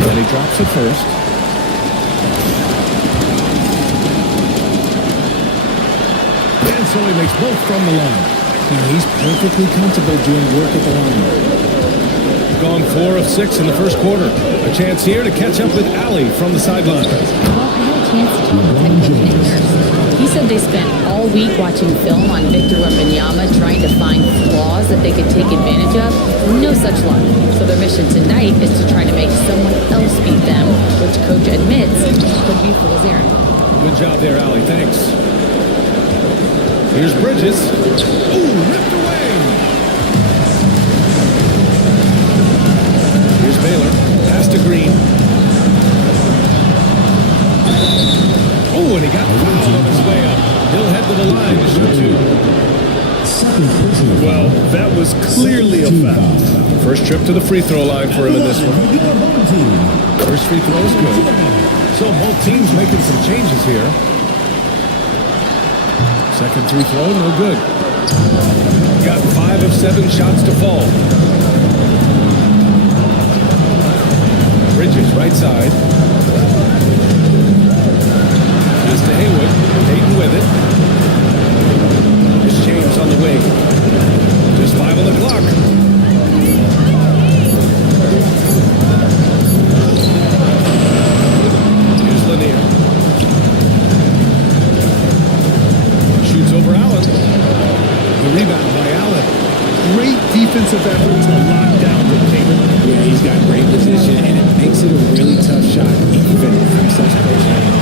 And he drops it first. And so he makes both from the line. And he's perfectly comfortable doing work at the line. Gone 4 of 6 in the first quarter. A chance here to catch up with Allie from the sideline. Well, I had a chance to talk with head coach Nick Nurse. He said they spent all week watching film on Victor Wembanyama trying to find flaws that they could take advantage of. No such luck. So their mission tonight is to try to make someone else beat them, which coach admits could be fool's errand. Good job there, Allie. Thanks. Here's Bridges. Ooh, ripped away. Here's Baylor. Pass to Green. Oh, Ooh, and he got fouled on his way up. He'll head to the line to shoot two. Well, that was clearly a foul. First trip to the free throw line for him in this one. First free throw is good. So both teams making some changes here. Second free throw, no good. Got 5 of 7 shots to fall. Bridges, right side. Pass to Haywood. Hayden with it. Here's James on the wing. Just 5 on the clock. Here's Lanier. Shoots over Allen. The rebound by Allen. Great defensive effort to lock down the paint. Yeah, he's got great position, and it makes it a really tough shot, even from such close range.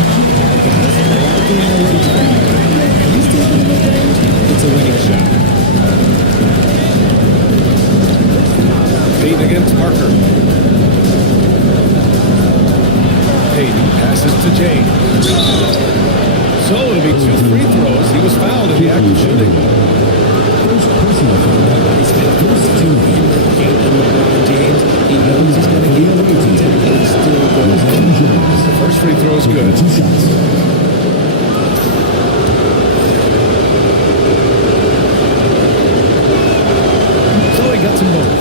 Guys, a lot of people know what he's from. At least taking the mid-range, it's a winning shot. Payton against Parker. Payton passes to James. So it'll be 2 free throws. He was fouled in the act of shooting. He's been forced to in the paint on LeBron James. He knows he's going to get away from him, but he still goes in. First free throw is good. So he got them both.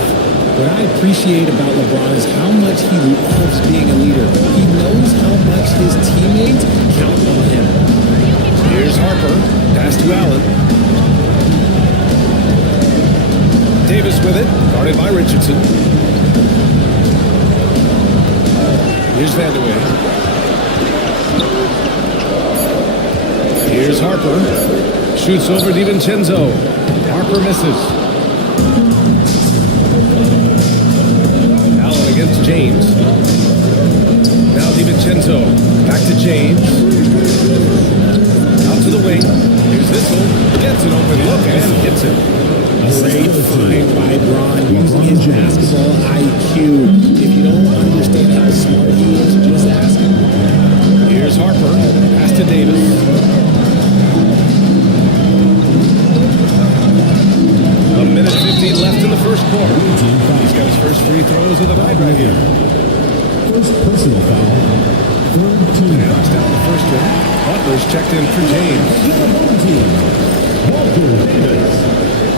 What I appreciate about LeBron is how much he loves being a leader. He knows how much his teammates count on him. Here's Harper. Pass to Allen. Davis with it. Guarded by Richardson. Here's Vandeweghe. Here's Harper. Shoots over DiVincenzo. Harper misses. Allen against James. Now DiVincenzo. Back to James. Out to the wing. Here's Thistle. Gets an open look and hits it. Great find by Bron using his basketball IQ. If you don't understand how smart he is, just ask him. Here's Harper. Pass to Davis. A minute 15 left in the first quarter. He's got his first free throws of the night right here. First personal foul. Third team. Knocks down the first one. Butler's checked in for James. Walker Davis.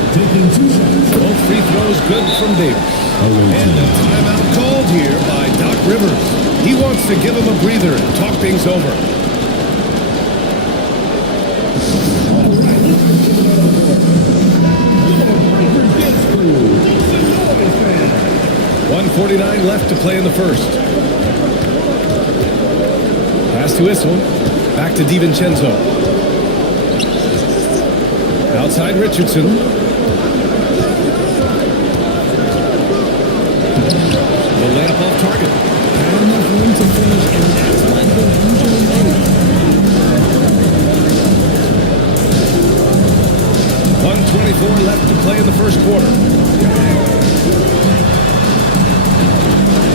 Taking 2 shots. Both free throws good from Davis. And a timeout called here by Doc Rivers. He wants to give him a breather and talk things over. .149 left to play in the first. Pass to Issel. Back to DiVincenzo. Outside Richardson. The layup off target. Had enough room to finish, and that's what they're usually made. 1:24 left to play in the first quarter.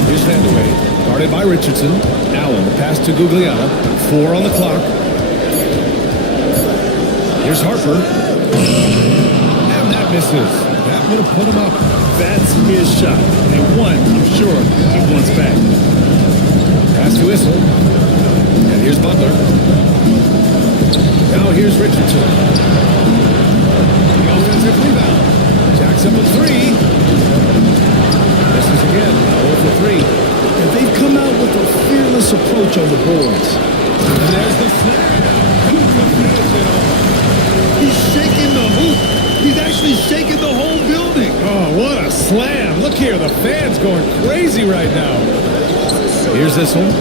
Here's Vandeweghe, guarded by Richardson. Allen, pass to Guglielmo. 4 on the clock. Here's Harper. And that misses. That would have put him up. That's his shot. And one, I'm sure, he wants back. Pass to Issel. And here's Butler. Now here's Richardson. The offensive rebound. Jacks up a 3. Misses again. 0 for 3. And they've come out with a fearless approach on the boards. There's the slam. He's shaking the hoop. He's actually shaking the whole building. Oh, what a slam. Look here, the fans going crazy right now. Here's this one.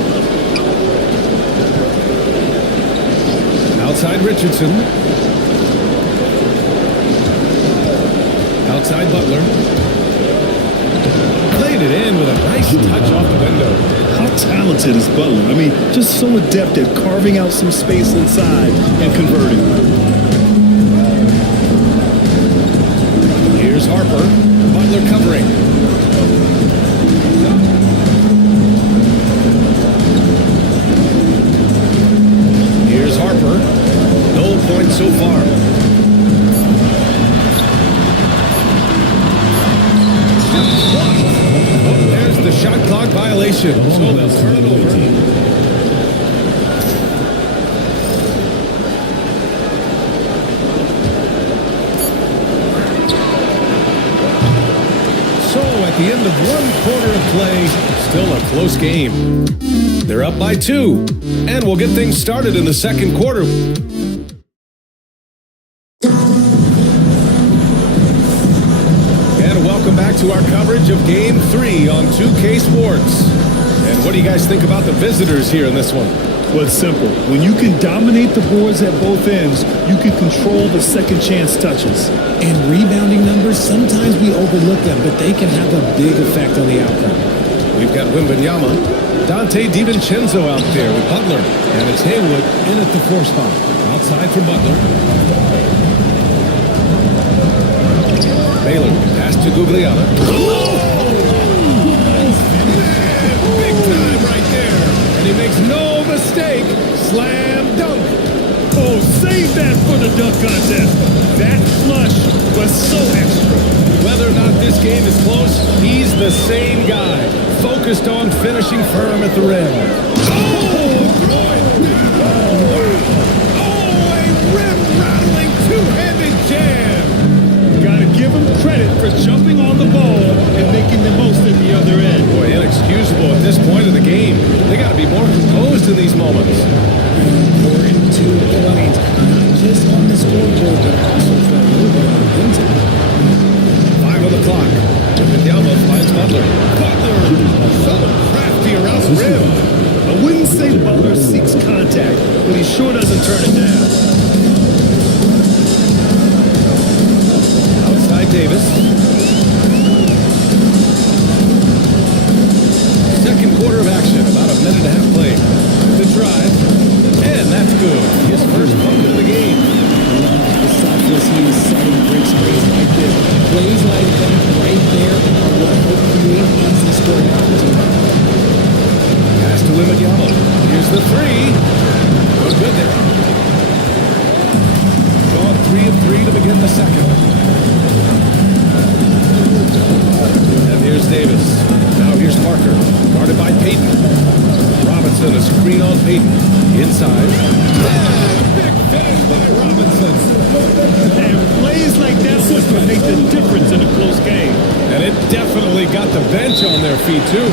Outside Richardson. Outside Butler. Played it in with a nice touch off the window. How talented is Butler? I mean, just so adept at carving out some space inside and converting. Here's Harper. Butler covering. Here's Harper. play. Still a close game. They're up by 2, and we'll get things started in the second quarter. And welcome back to our coverage of Game 3 on 2K Sports. And what do you guys think about the visitors here in this one? Well, it's simple. When you can dominate the boards at both ends, you can control the second chance touches. And rebounding numbers, sometimes we overlook them, but they can have a big effect on the outcome. We've got Wembanyama, Dante DiVincenzo out there with Butler, and it's Haywood in at the 4 spot. Outside for Butler. Baylor, pass to Gugliotta. Big time right there. And he makes no mistake. Slam dunk. Oh, save that for the dunk contest. That flush was so extra. Whether or not this game is close, he's the same guy. Focused on finishing firm at the rim. A rim-rattling two-handed jam. Gotta give him credit for jumping on the ball and making the most at the other end. Boy, inexcusable at this point of the game. They gotta be more composed in these moments. Important 2 points, not just on the scoreboard, but also for a little bit on the inside. 5 on the clock. Wembanyama finds Butler. Butler, so crafty around the rim. I wouldn't say Butler seeks contact, but he sure doesn't turn it down. Outside Davis. Second quarter of action, about a minute and a half played. The drive, and that's good. His first bucket of the game. The softness he is setting bricks plays like this. Plays like that right there are what help create easy scoring opportunities. Pass to Wembanyama. Here's the 3. Oh, good there. Gone 3 of 3 to begin the second. And here's Davis. Now here's Parker. Guarded by Payton. Robinson, a screen on Payton. Inside. Big finish by Robinson. And plays like that was what make the difference in a close game. And it definitely got the bench on their feet, too.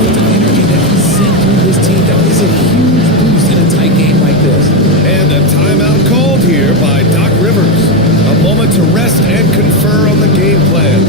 The energy that he sent through his team, that is a huge boost in a tight game like this. And a timeout called here by Doc Rivers. A moment to rest and confer on the game plan.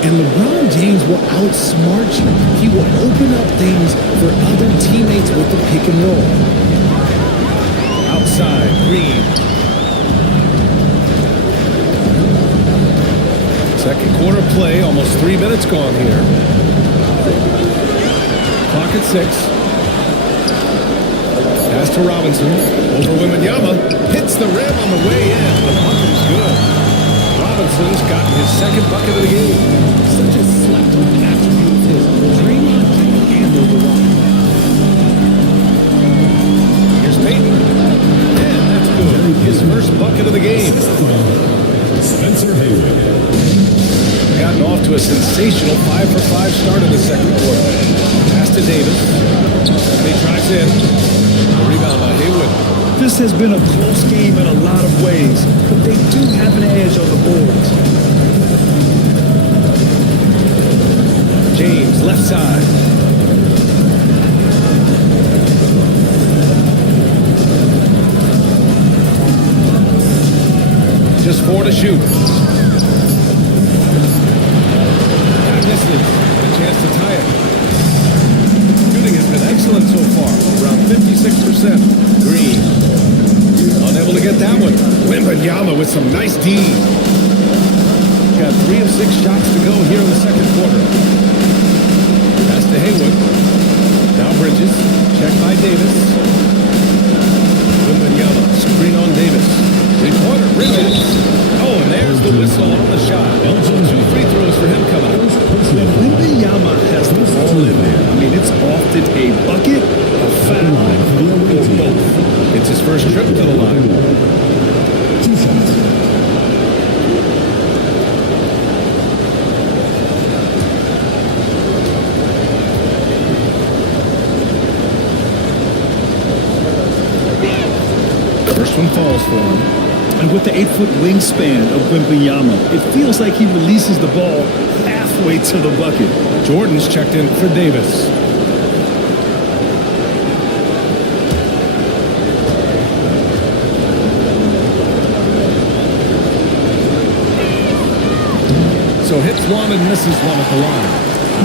And LeBron James will outsmart you. He will open up things for other teammates with the pick and roll. Outside, Green. Second quarter play, almost 3 minutes gone here. Clock at 6. Pass to Robinson. Over Wembanyama. Hits the rim on the way in. The bucket is good. Robinson's got his second bucket of the game. Such a slept-on attribute of his. Draymond can't handle the rock. Here's Payton. And that's good. His first bucket of the game. Spencer Haywood. Gotten off to a sensational 5-for-5 start in the second quarter. Pass to Davis. He drives in. The rebound by Haywood. This has been a close game in a lot of ways, but they do have an edge on the boards. James, left side. Just 4 to shoot. That misses. A chance to tie it. Shooting has been excellent so far, around 56%. Green. Unable to get that one. Wembanyama with some nice D. Got 3 of 6 shots to go here in the second quarter. Pass to Haywood. Now Bridges. Check by Davis. Wembanyama. Screen on Davis. Three-pointer. Bridges. Oh, and there's the whistle on the shot. 2 free throws for him coming up. When Wembanyama has the ball in there, I mean, it's often a bucket, a foul, or both. It's his first trip to the line. 2 shots. First one falls for him. And with the 8-foot wingspan of Wembanyama, it feels like he releases the ball halfway to the bucket. Jordan's checked in for Davis. So hits one and misses one at the line. I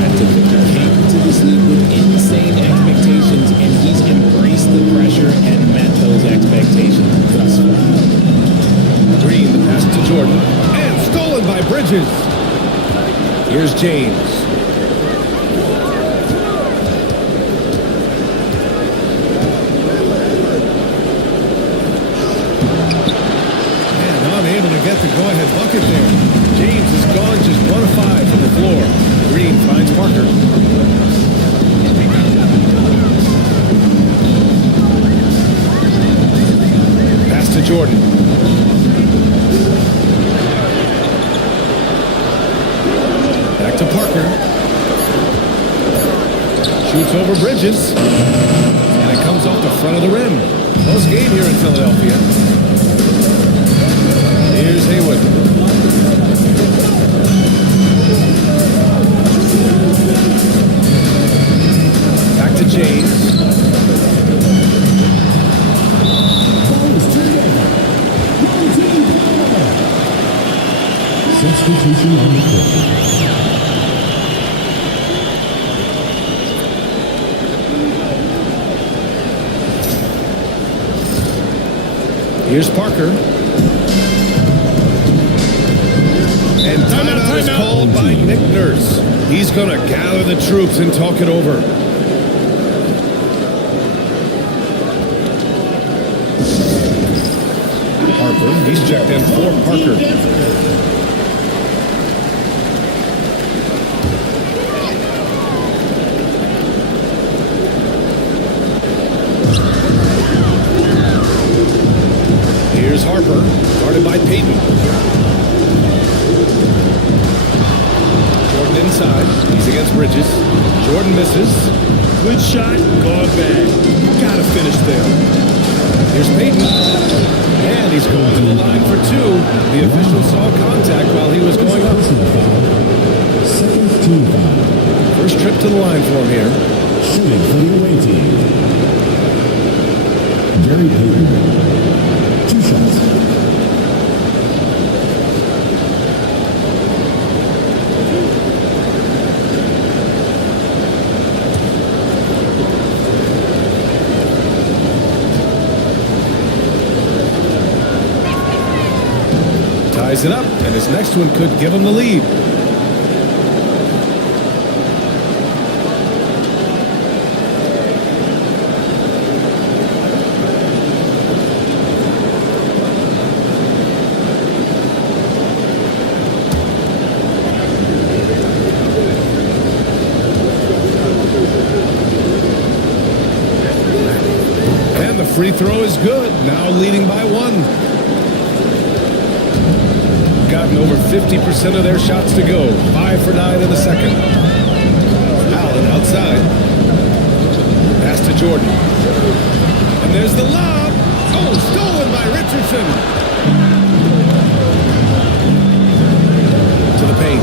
had to Victor came into this league with insane expectations, and he's embraced the pressure and met those expectations thus far. Green, the pass to Jordan. And stolen by Bridges. Here's James. And unable to get the go-ahead bucket there. James is gone just 1 of 5 from the floor. Green finds Parker. Pass to Jordan. Back to Parker. Shoots over Bridges. And it comes off the front of the rim. Close game here in Philadelphia. Here's Haywood. Back to James. Substitution on the court. Here's Parker. And timeout is called by Nick Nurse. He's going to gather the troops and talk it over. Harper, he's checked in for Parker. Here's Harper, guarded by Payton. Jordan inside. He's against Bridges. Jordan misses. Good shot, gone bad. Gotta finish there. Here's Payton. And he's going to the line for 2. The official saw contact while he was going up. Second team foul. First trip to the line for him here. Shooting for the away team. Gary Payton. 2 shots. Ties it up, and his next one could give him the lead. And the free throw is good, now leading by 1. Gotten over 50% of their shots to go. 5 for 9 in the second. Allen outside. Pass to Jordan. And there's the lob. Oh, stolen by Richardson. To the paint.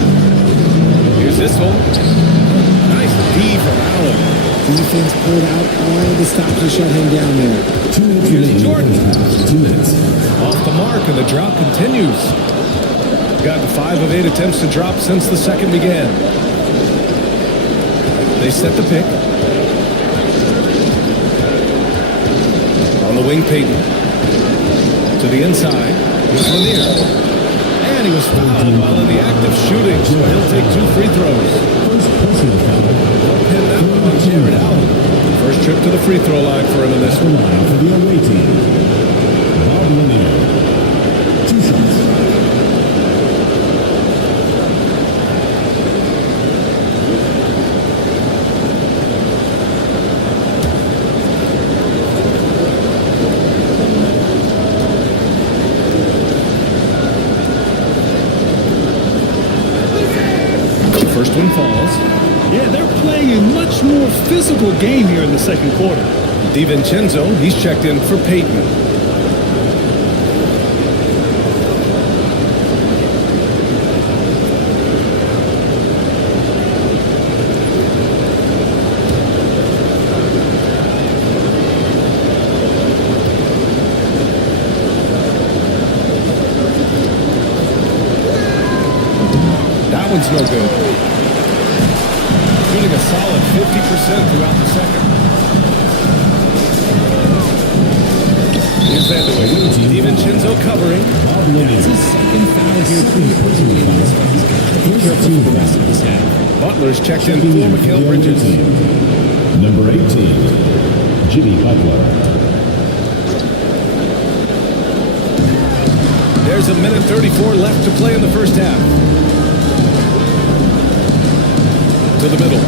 Here's Issel. Nice D from Allen. Defense pulled out all the stops to shut him down there. 2 minutes Here's remaining. Jordan. 2 minutes. Off the mark, and the drop continues. Gotten 5 of 8 attempts to drop since the second began. They set the pick. On the wing, Peyton. To the inside. Here's Lanier. And he was fouled while in the act of shooting, so he'll take 2 free throws. First personal foul. They'll pin that one on Jared Allen. First trip to the free throw line for him in this one. Line for the away team. Bob Lanier. 2 shots. First one falls. Yeah, they're playing a much more physical game here in the second quarter. DiVincenzo, he's checked in for Peyton. That one's no good. Shooting a solid 50% throughout the second. Here's Vanderway. DiVincenzo covering. Bob Lanier. It's his second foul here. Pretty personally on this one. He's got to be careful for the rest of this half. Butler's checked in for Mikal Bridges. Number 18, Jimmy Butler. There's a minute 34 left to play in the first half. To the middle.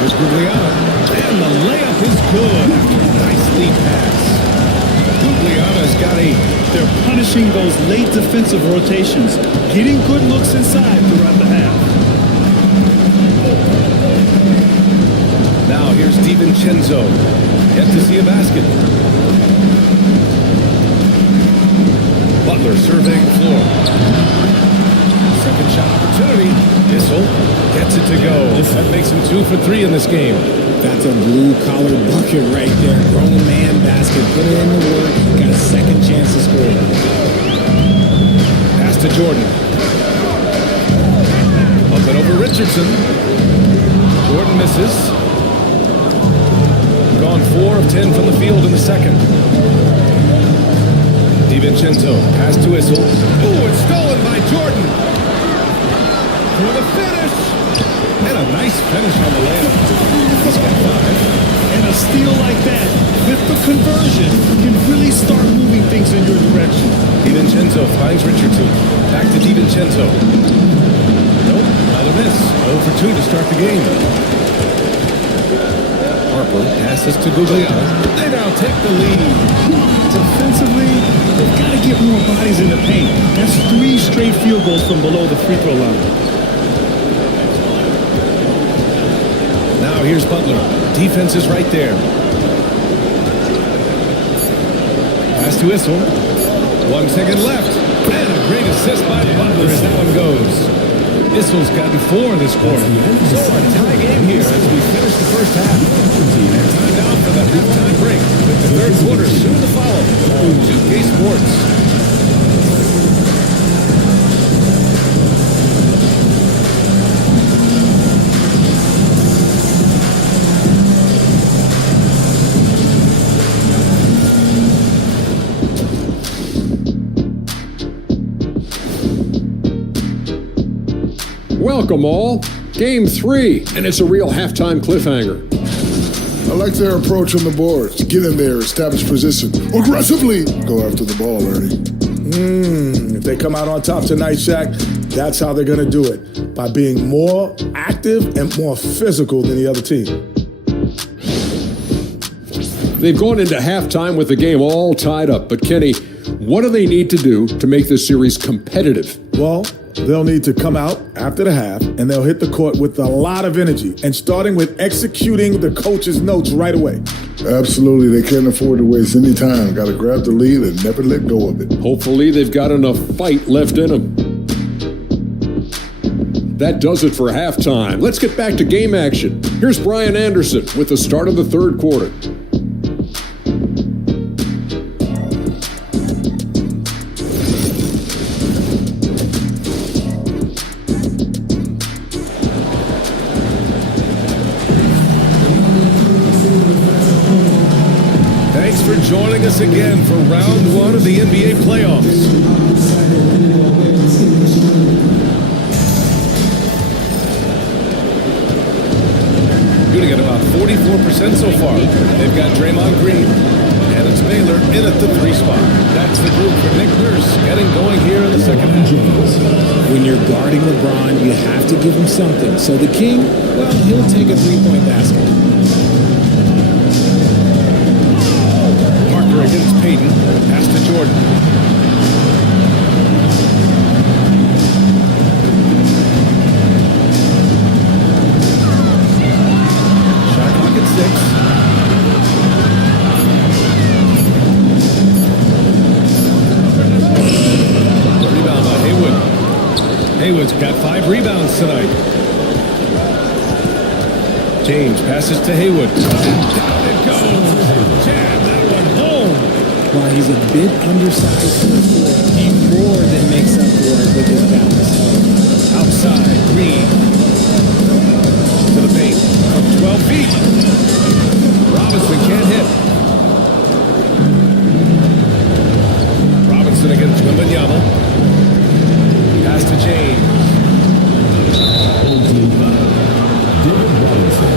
Here's Guglielmo. And the layup is good. Nice lead pass. Guglielmo's got 8. They're punishing those late defensive rotations, getting good looks inside throughout the half. Now here's DiVincenzo. Yet to see a basket. Butler surveying the floor. Second shot opportunity. Issel gets it to go. That makes him 2 for 3 in this game. That's a blue-collar bucket right there. Grown man basket. Put it in the work. Got a second chance to score. Pass to Jordan. Up and over Richardson. Jordan misses. Gone 4 of 10 from the field in the second. DiVincenzo. Pass to Issel. Ooh, it's stolen by Jordan. For the finish. And a nice finish on the layup. He's got 5. And a steal like that, with the conversion, can really start moving things in your direction. DiVincenzo finds Richardson. Back to DiVincenzo. Nope, another miss. 0 for 2 to start the game. Harper passes to Guglielmo. They now take the lead. Defensively, they've got to get more bodies in the paint. That's 3 straight field goals from below the free throw line. Now here's Butler. Defense is right there. Pass to Issel. 1 second left. And a great assist by Butler as that one goes. Issel's gotten 4 this quarter. So a tie game here as we finish the first half. And time now for the halftime break with the third quarter soon to follow on 2K Sports. Welcome all. Game 3, and it's a real halftime cliffhanger. I like their approach on the boards. Get in there, establish position. Aggressively go after the ball, Ernie. If they come out on top tonight, Shaq, that's how they're going to do it. By being more active and more physical than the other team. They've gone into halftime with the game all tied up, but Kenny, What do they need to do to make this series competitive? Well, they'll need to come out after the half, and they'll hit the court with a lot of energy, and starting with executing the coach's notes right away. Absolutely. They can't afford to waste any time. Got to grab the lead and never let go of it. Hopefully they've got enough fight left in them. That does it for halftime. Let's get back to game action. Here's Brian Anderson with the start of the third quarter. Thanks for joining us again for round one of the NBA playoffs. Shooting at about 44% so far. They've got Draymond Green, and it's Baylor in at the 3 spot. That's the group for Nick Nurse getting going here in the second half. When you're guarding LeBron, you have to give him something. So the King, well, he'll take a three-point basket. Parker against Payton. Pass to Jordan. Shot clock at 6. Rebound by Haywood. Haywood's got 5 rebounds tonight. James passes to Haywood. Down it goes. Jam that one home. While he's a bit undersized for the floor, he more than makes up for it with his balance. Outside, Green. To the paint. From 12 feet. Robinson can't hit. Robinson against Wembanyama. Pass to James. David Robinson.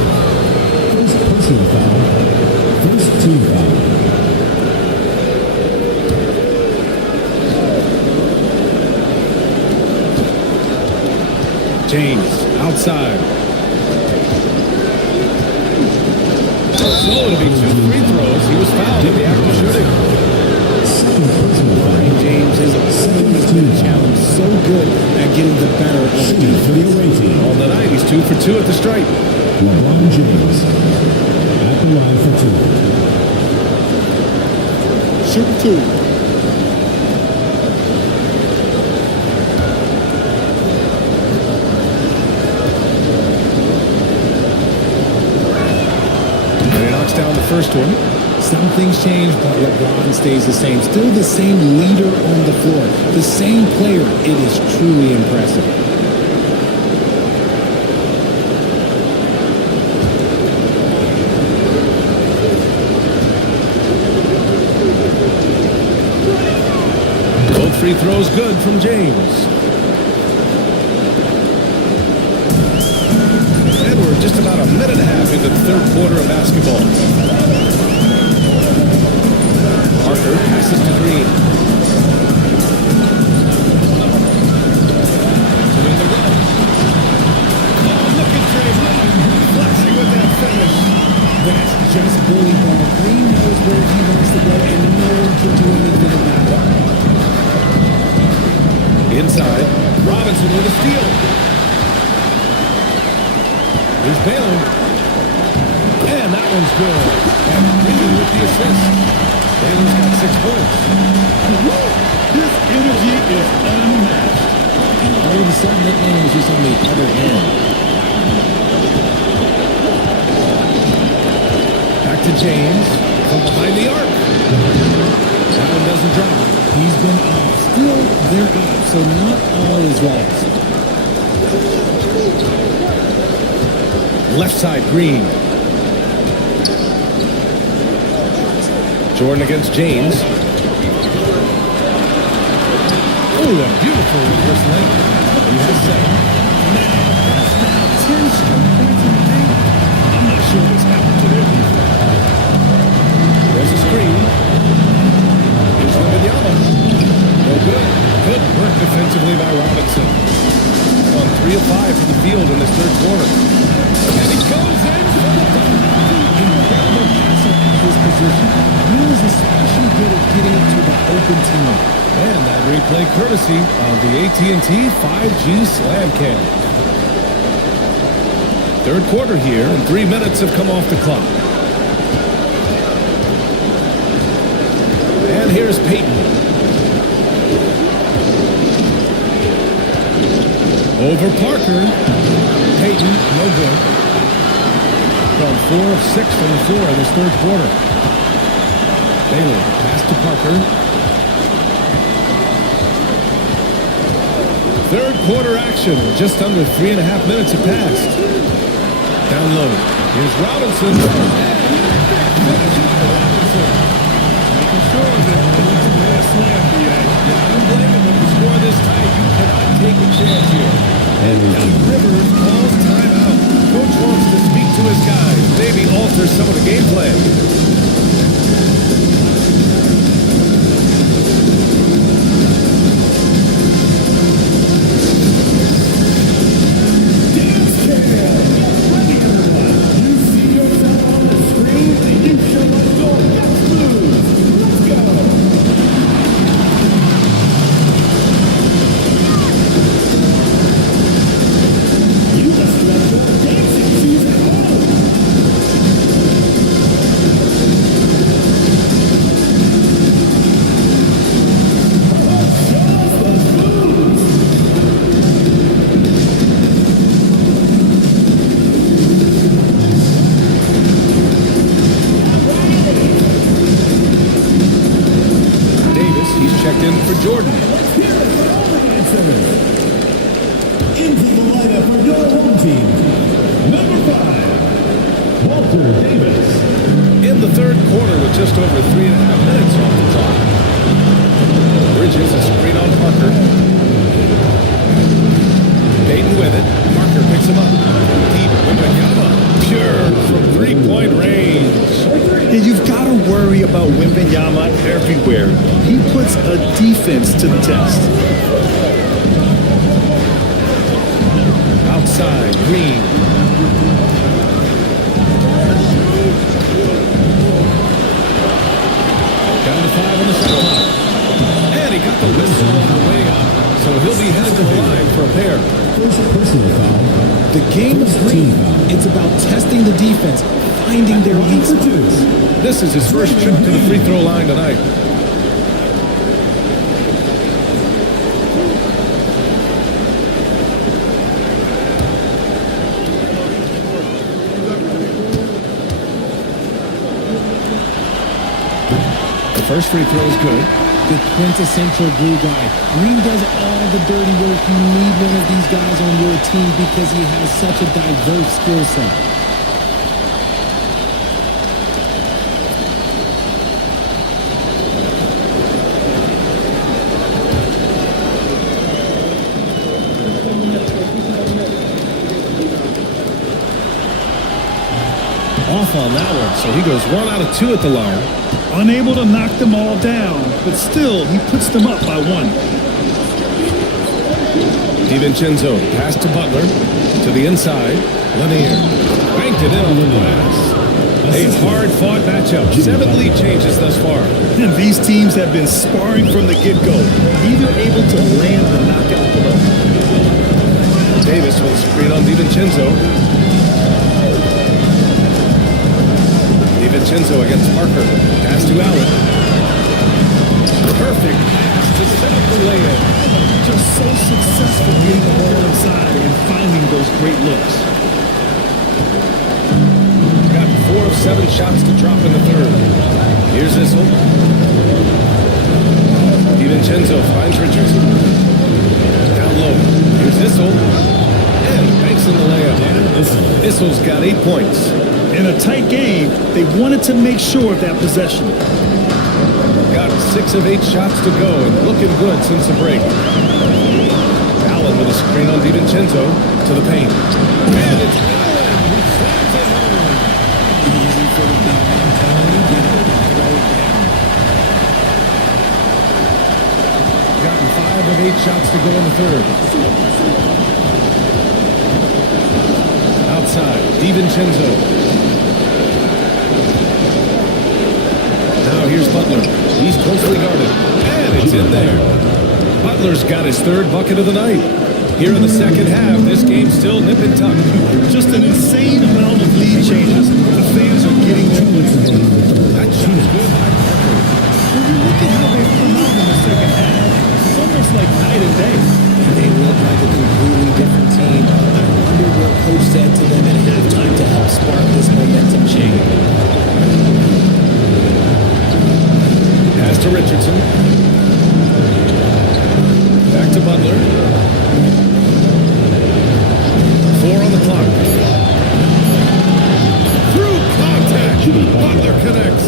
First personal foul. First team foul. James outside. So it'll be 2 free throws. He was fouled in the act of shooting. Brian James is always been a challenge, so good at getting the better of the defense. On the night, he's 2 for 2 at the stripe. LeBron James at the line for 2. Shoot 2. And he knocks down the first one. Some things change, but LeBron stays the same. Still the same leader on the floor. The same player. It is truly impressive. Both free throws good from James. And we're just about a minute and a half into the third quarter of basketball. Parker passes to Green. Doing the run. Oh, look at Draymond flexing with that finish. That's just bully ball. Green knows where he wants to go, and no one can do anything about it. Inside, Robinson with a steal. Here's Baylor. And that one's good. And Green with the assist. Baylor's got 6 points. This energy is unmatched. And all of a sudden, that man is just on the other end. Back to James from behind the arc. That one doesn't drop. He's been off. Still, they're up, so not all is lost. Left side, Green. Jordan against James. Oh, a beautiful reverse leg. He has 7. That's now 10 straight points in the game. I'm not sure what's happened to their defense. There's a screen. Here's Wembanyama. No good. Good work defensively by Robinson. On 3 of 5 from the field in this third quarter. And he goes in for the incredible pass. His position. Neal is especially good at getting it to the open team. And that replay courtesy of the AT&T 5G Slam Cam. Third quarter here, and 3 minutes have come off the clock. And here's Peyton. Over Parker. Peyton, no good. Gone 4 of 6 from the floor in this third quarter. Baylor, pass to Parker. Third quarter action. Just under 3.5 minutes have passed. Down low. Here's Robinson. Making sure that it's a slam, BA. I don't blame him. When you score this tight, you cannot take a chance here. And Doc Rivers calls timeout. Coach wants to speak to his guys. Maybe alter some of the game plan. Defense to the test. Outside, Green. Down to 5 on the shot clock. And he got the whistle on the way up. So he'll be headed to the line for a pair. The game of Green, it's about testing the defense, finding their weak spots. This is his first trip to the free throw line tonight. First free throw is good. The quintessential glue guy. Green does all the dirty work. You need one of these guys on your team because he has such a diverse skill set. Off on that one, so he goes 1 out of 2 at the line. Unable to knock them all down, but still, he puts them up by 1. DiVincenzo, pass to Butler, to the inside. Lanier, banked it in on the glass. A hard-fought matchup. 7 lead changes thus far. And these teams have been sparring from the get-go. Neither able to land the knockout blow. Davis with a screen on DiVincenzo. DiVincenzo against Parker. Pass to Allen. Perfect pass to set up the layup. Just so successful getting the ball inside and finding those great looks. Got 4 of 7 shots to drop in the third. Here's Issel. DiVincenzo finds Richardson. Down low. Here's Issel. And banks in the layup. Issel's got 8 points. In a tight game, they wanted to make sure of that possession. Got 6 of 8 shots to go and looking good since the break. Allen with a screen on DiVincenzo to the paint. And it's Allen who slams it home. Easy for the big man. Gotten 5 of 8 shots to go in the third. Outside, DiVincenzo. Now here's Butler. He's closely guarded. And it's in there. Butler's got his third bucket of the night. Here in the second half, this game's still nip and tuck. Just an insane amount of lead changes. The fans are getting to it. That shot is good by Parker. When you look at how they've come out in the second half, it's almost like night and day. They look like a completely different team. I wonder what coach said to them at halftime to help spark this momentum change. Pass to Richardson. Back to Butler. 4 on the clock. Through contact, Butler connects.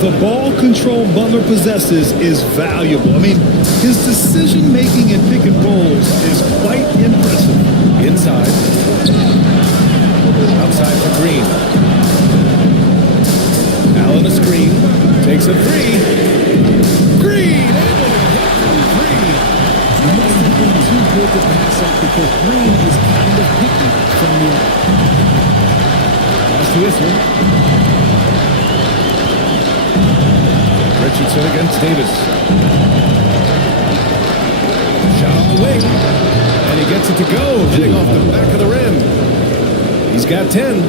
The ball control Butler possesses is valuable. I mean, his decision-making in pick and rolls is quite impressive. Inside. Outside for Green. Allen a screen. Takes a three. Green! He must have been too good to pass up because Green is kind of picky from the Pass to Issel. Richardson against Davis. Shot on the wing. And he gets it to go, hitting off the back of the rim. He's got 10.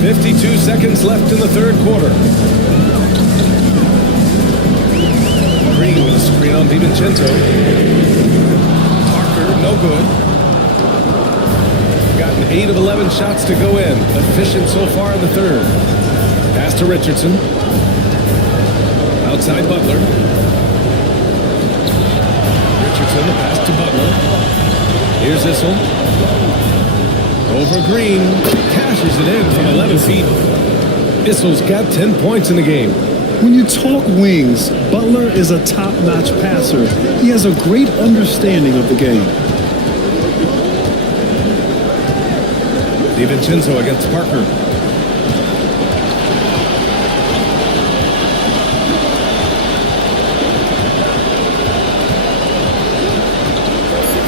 52 seconds left in the third quarter. Green with a screen on DiVincenzo. Parker, no good. Gotten 8 of 11 shots to go in. Efficient so far in the third. Pass to Richardson. Outside Butler. Richardson, the pass to Butler. Here's Issel. Over Green. Cashes it in from 11 feet. Issel's got 10 points in the game. When you talk wings, Butler is a top-notch passer. He has a great understanding of the game. DiVincenzo against Parker.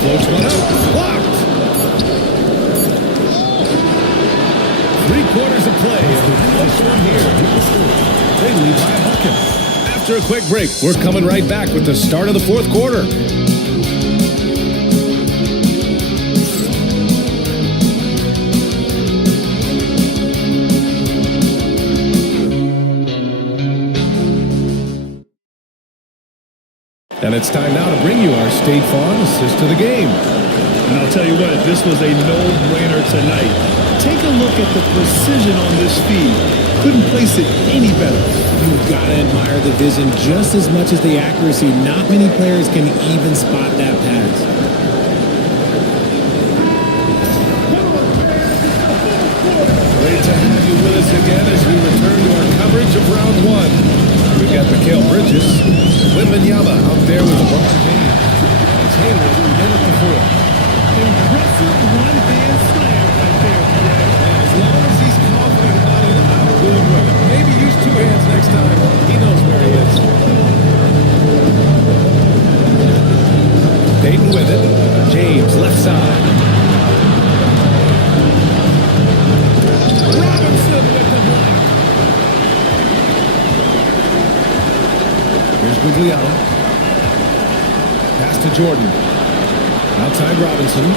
Floats one up. Blocked. 3 quarters of play. Close one here. They lead by a bucket. After a quick break, we're coming right back with the start of the fourth quarter. And it's time now to bring you our State Farm assist to the game. And I'll tell you what, this was a no-brainer tonight. Take a look at the precision on this feed. Couldn't place it any better. You've got to admire the vision just as much as the accuracy. Not many players can even spot that pass. Great to have you with us again as we return to our coverage of round 1. We've got Mikal Bridges, Wembanyama out there with LeBron James. And Taylor in at the 4. Impressive one-hand slam right there. And as long as he's confident about it, I'm good with it. Maybe use 2 hands next time. He knows where he is. Dayton with it. James, left side. Robinson with the block. Here's Guglielmo. Pass to Jordan. Outside Robinson.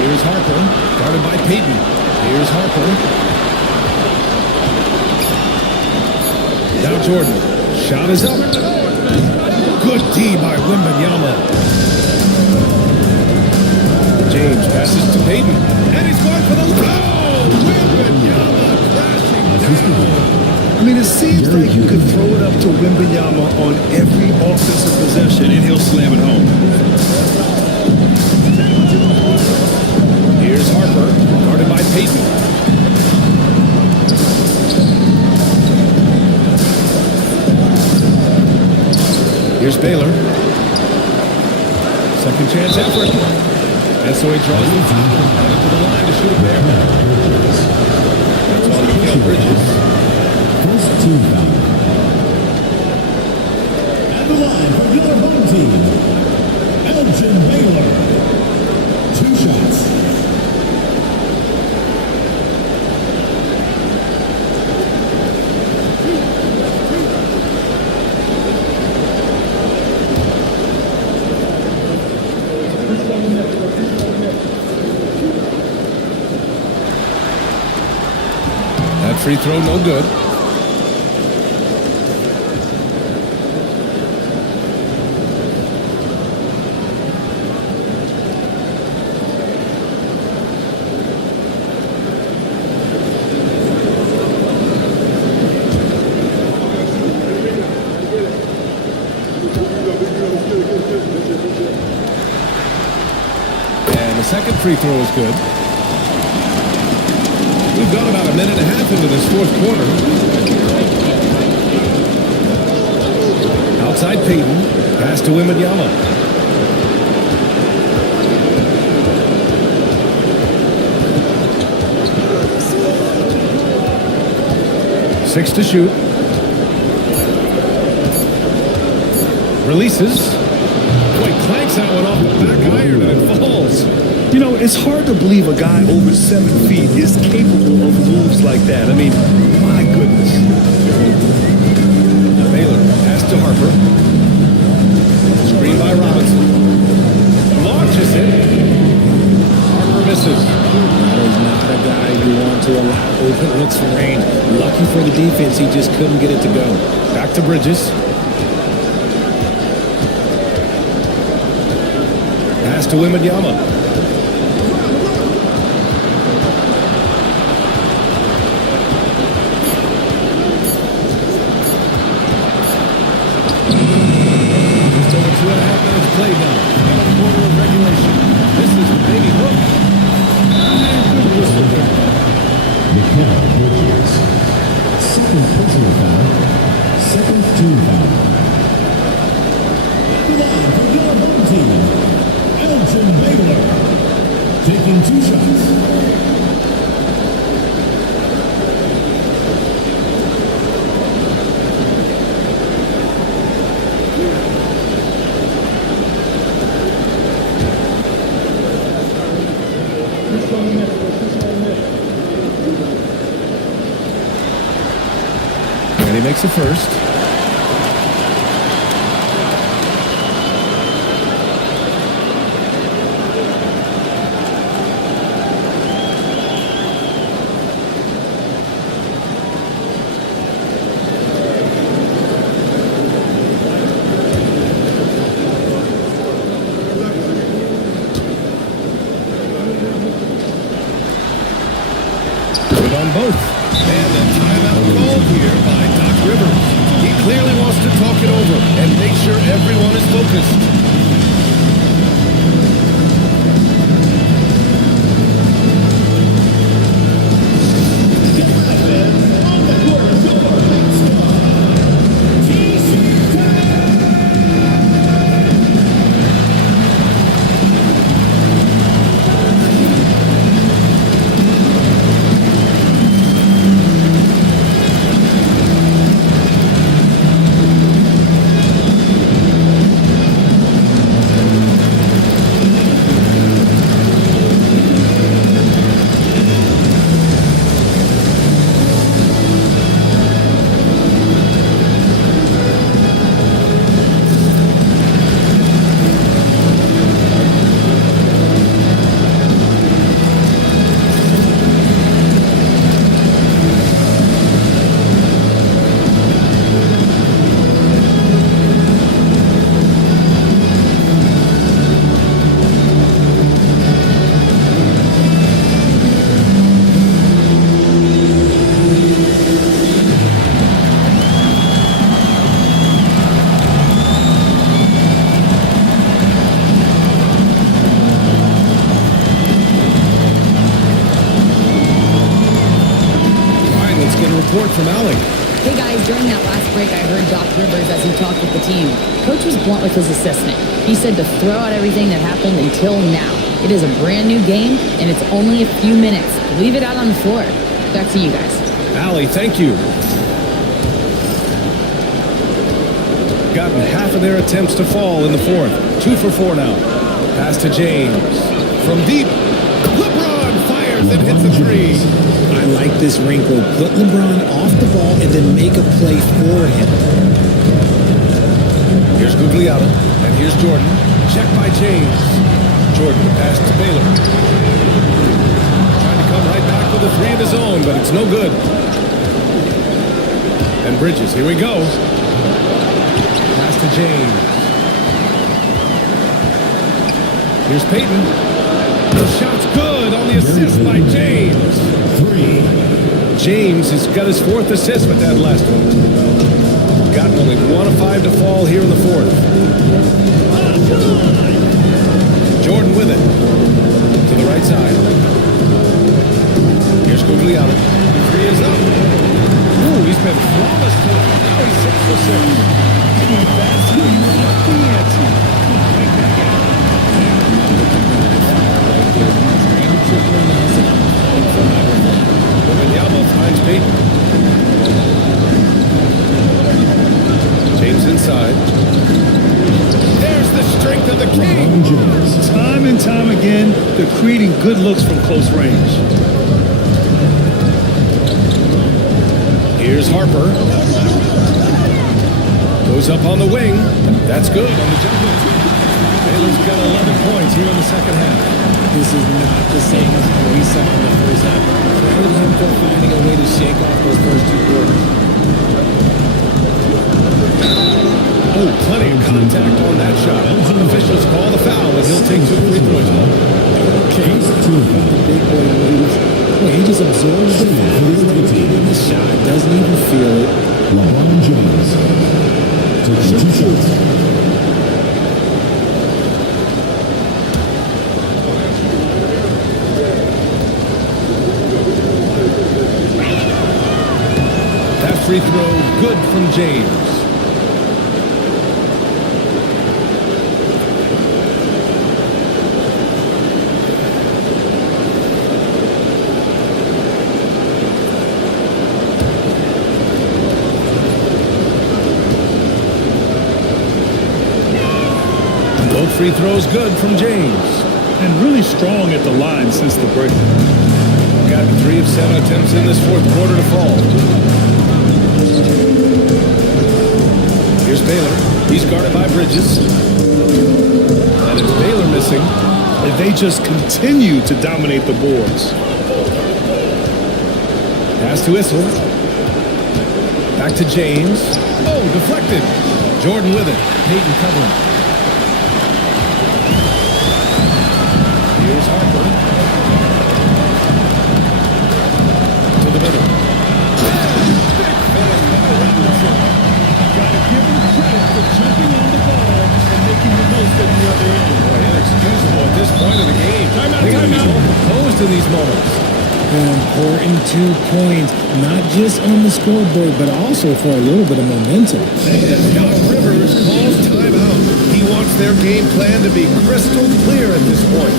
Here's Harper, guarded by Payton. Here's Harper. Now Jordan. Shot is up. Good D by Wembanyama. James passes to Payton. And he's going for the... Oh! Wembanyama crashing down. I mean, it seems like you could throw it up to Wembanyama on every offensive possession and he'll slam it home. Here's Harper, guarded by Payton. Here's Baylor. Second chance effort. And so he draws the foul. Headed to the line to shoot a pair. That's on Mikal Bridges. First team foul. At the line for your home team, Elgin Baylor. 2 shots. free throw, no good. And the second free throw is good. We've got about a minute and a half into this fourth quarter. Outside Payton, pass to Wembanyama. 6 to shoot. Releases. Boy, clanks that one off the back iron and it falls. You know, it's hard to believe a guy over 7 feet is capable of moves like that. I mean, my goodness. Baylor pass to Harper. Screen by Robinson. Launches it. Harper misses. That is not a guy you want to allow open looks for rain. Lucky for the defense, he just couldn't get it to go. Back to Bridges. Pass to Wembanyama. It's over 2.5 minutes played now. Final quarter of regulation. This is the baby hook. Mikal Bridges. Second personal foul. Second team foul. Line for your home team. Elgin Baylor. Taking 2 shots. And he makes the first. Good on both. And a timeout called here by Doc Rivers. He clearly wants to talk it over and make sure everyone is focused. Report from Allie. Hey guys, during that last break, I heard Doc Rivers as he talked with the team. Coach was blunt with his assistant. He said to throw out everything that happened until now. It is a brand new game, and it's only a few minutes. Leave it out on the floor. Back to you guys. Allie, thank you. Gotten half of their attempts to fall in the fourth. 2 for 4 now. Pass to James. From deep. LeBron fires and hits a 3. I like this wrinkle. Put LeBron off the ball and then make a play for him. Here's Gugliotta, and here's Jordan. Check by James. Jordan pass to Baylor. Trying to come right back with a 3 of his own, but it's no good. And Bridges, here we go. Pass to James. Here's Peyton. The shot's good on the assist by James. James has got his 4th assist with that last one. Gotten only 1 of 5 to fall here in the 4th. Jordan with it. To the right side. Here's Guglielmo. 3 is up. Ooh, he's been flawless tonight. Now he's 6 for 6. That's how you up the ante. Wembanyama finds Peyton. James inside. There's the strength of the King. Time and time again, they're creating good looks from close range. Here's Harper. Goes up on the wing. That's good on the jumper. Baylor's got 11 points here in the second half. This is not the same as what we saw in the first half. Credit him for finding a way to shake off those first 2 quarters. Oh, plenty of contact on that shot. Officials call the foul, and he'll take 2 free throws. Okay, the big boy moves. Well, he just absorbs the foul. He's not getting the shot. Doesn't even feel it. LeBron James taking 2 shots. Free throw, good from James. Both free throws good from James. And really strong at the line since the break. Got 3 of 7 attempts in this 4th quarter to fall. Here's Baylor. He's guarded by Bridges. And it's Baylor missing. And they just continue to dominate the boards. Pass to Issel. Back to James. Oh, deflected. Jordan with it. Peyton covering. Here's Harper. To the middle. Gotta give him credit for jumping on the ball and making the most of the other end. Inexcusable at this point of the game. He's more composed in these moments. An important 2 points, not just on the scoreboard, but also for a little bit of momentum. And Doc Rivers calls timeout. He wants their game plan to be crystal clear at this point.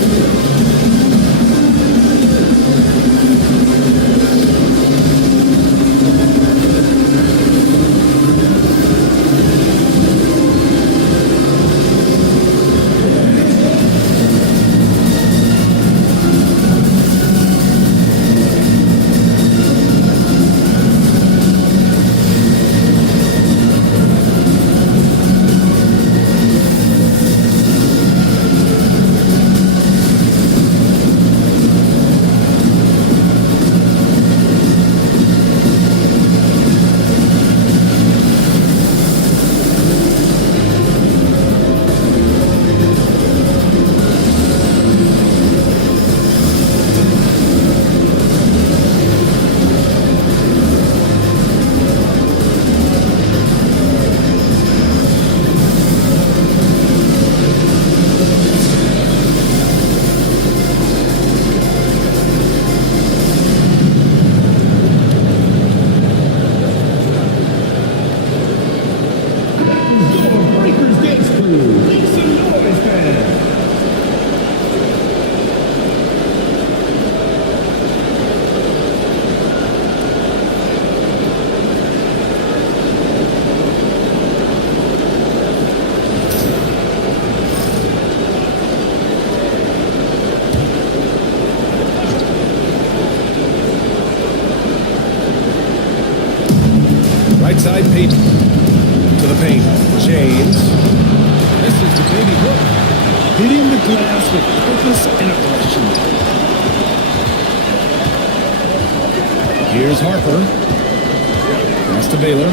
Right side, Peyton. To the paint. James. This is the baby hook. Hitting the glass with purpose and aggression. Here's Harper. Pass to Baylor.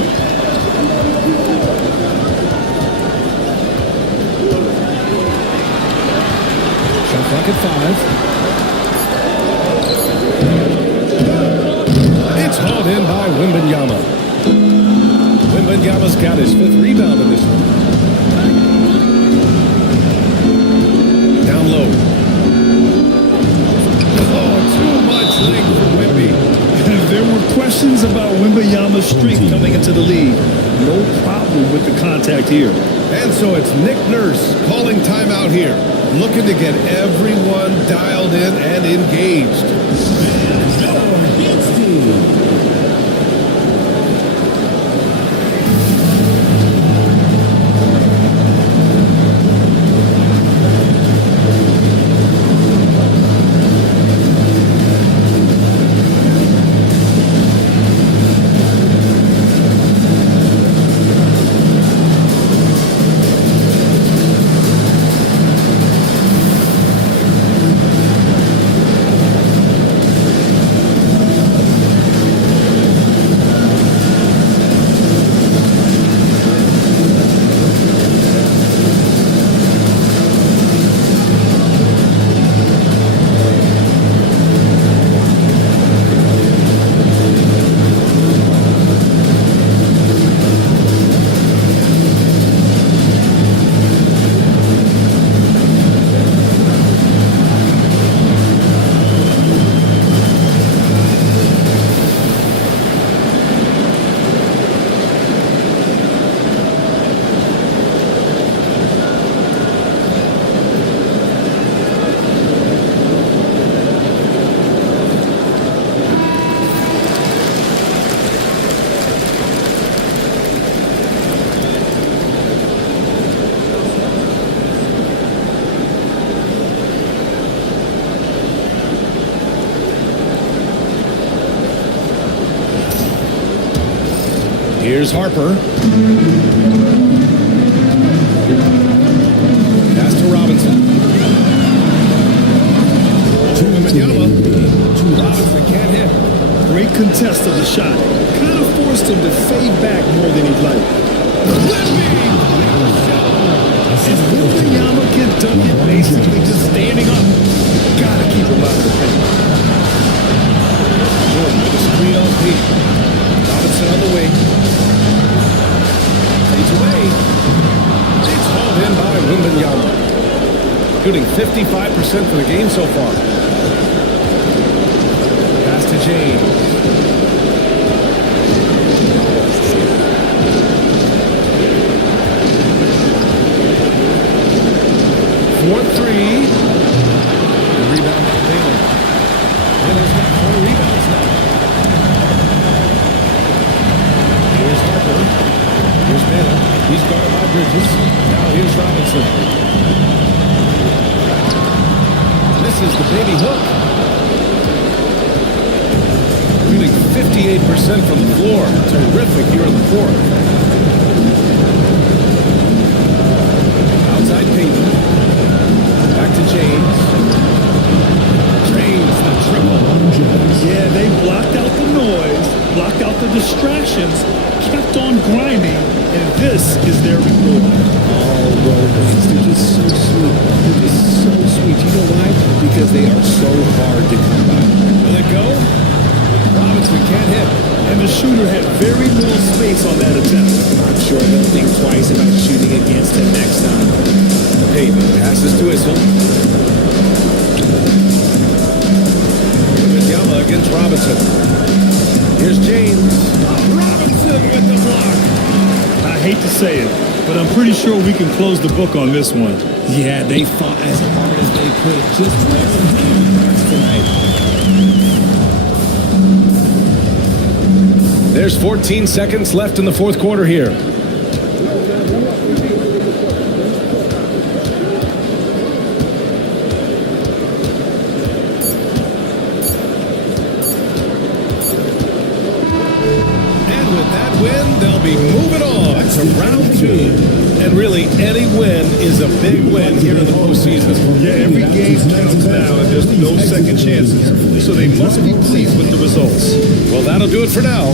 Shot clock at 5. It's hauled in by Wembanyama. Wembanyama's got his 5th rebound in this one. Down low. Oh, too much length for Wemby. There were questions about Wembanyama's strength coming into the league. No problem with the contact here. And so it's Nick Nurse calling timeout here, looking to get everyone dialed in and engaged. Here's Harper. Pass to Robinson. Wembanyama. Robinson can't hit. Great contest of the shot. Kind of forced him to fade back more than he'd like. If Wembanyama can dunk it basically just standing up, gotta keep him out of the paint. Jordan with a screen on Pete. Robinson on the wing. Fades away. It's hauled in by Wembanyama. Shooting 55% for the game so far. Pass to James. Fourth three. The rebound by Baylor. Baylor's got 4 rebounds now. Here's Harper. Here's Baylor. He's guarded by Bridges. Now here's Robinson. Misses the baby hook. Shooting 58% from the floor. Terrific here in the fourth. Outside Peyton. Back to James. Drains the triple. Yeah, they blocked out the noise, blocked out the distractions, kept on grinding, and this is their reward. Oh, Rollins, they're just so sweet. They're just so sweet. You know why? Because they are so hard to come by. Will it go? Robinson can't hit. And the shooter had very little space on that attempt. I'm sure they'll think twice about shooting against him next time. Peyton passes to Issel. Wembanyama against Robinson. Here's James. Robinson with the block. I hate to say it, but I'm pretty sure we can close the book on this one. Yeah, they fought as hard as they could. Just wearing hands tonight. There's 14 seconds left in the fourth quarter here. They'll be moving on to round 2. And really, any win is a big win here in the postseason. Yeah, every game counts now, and there's no second chances. So they must be pleased with the results. Well, that'll do it for now.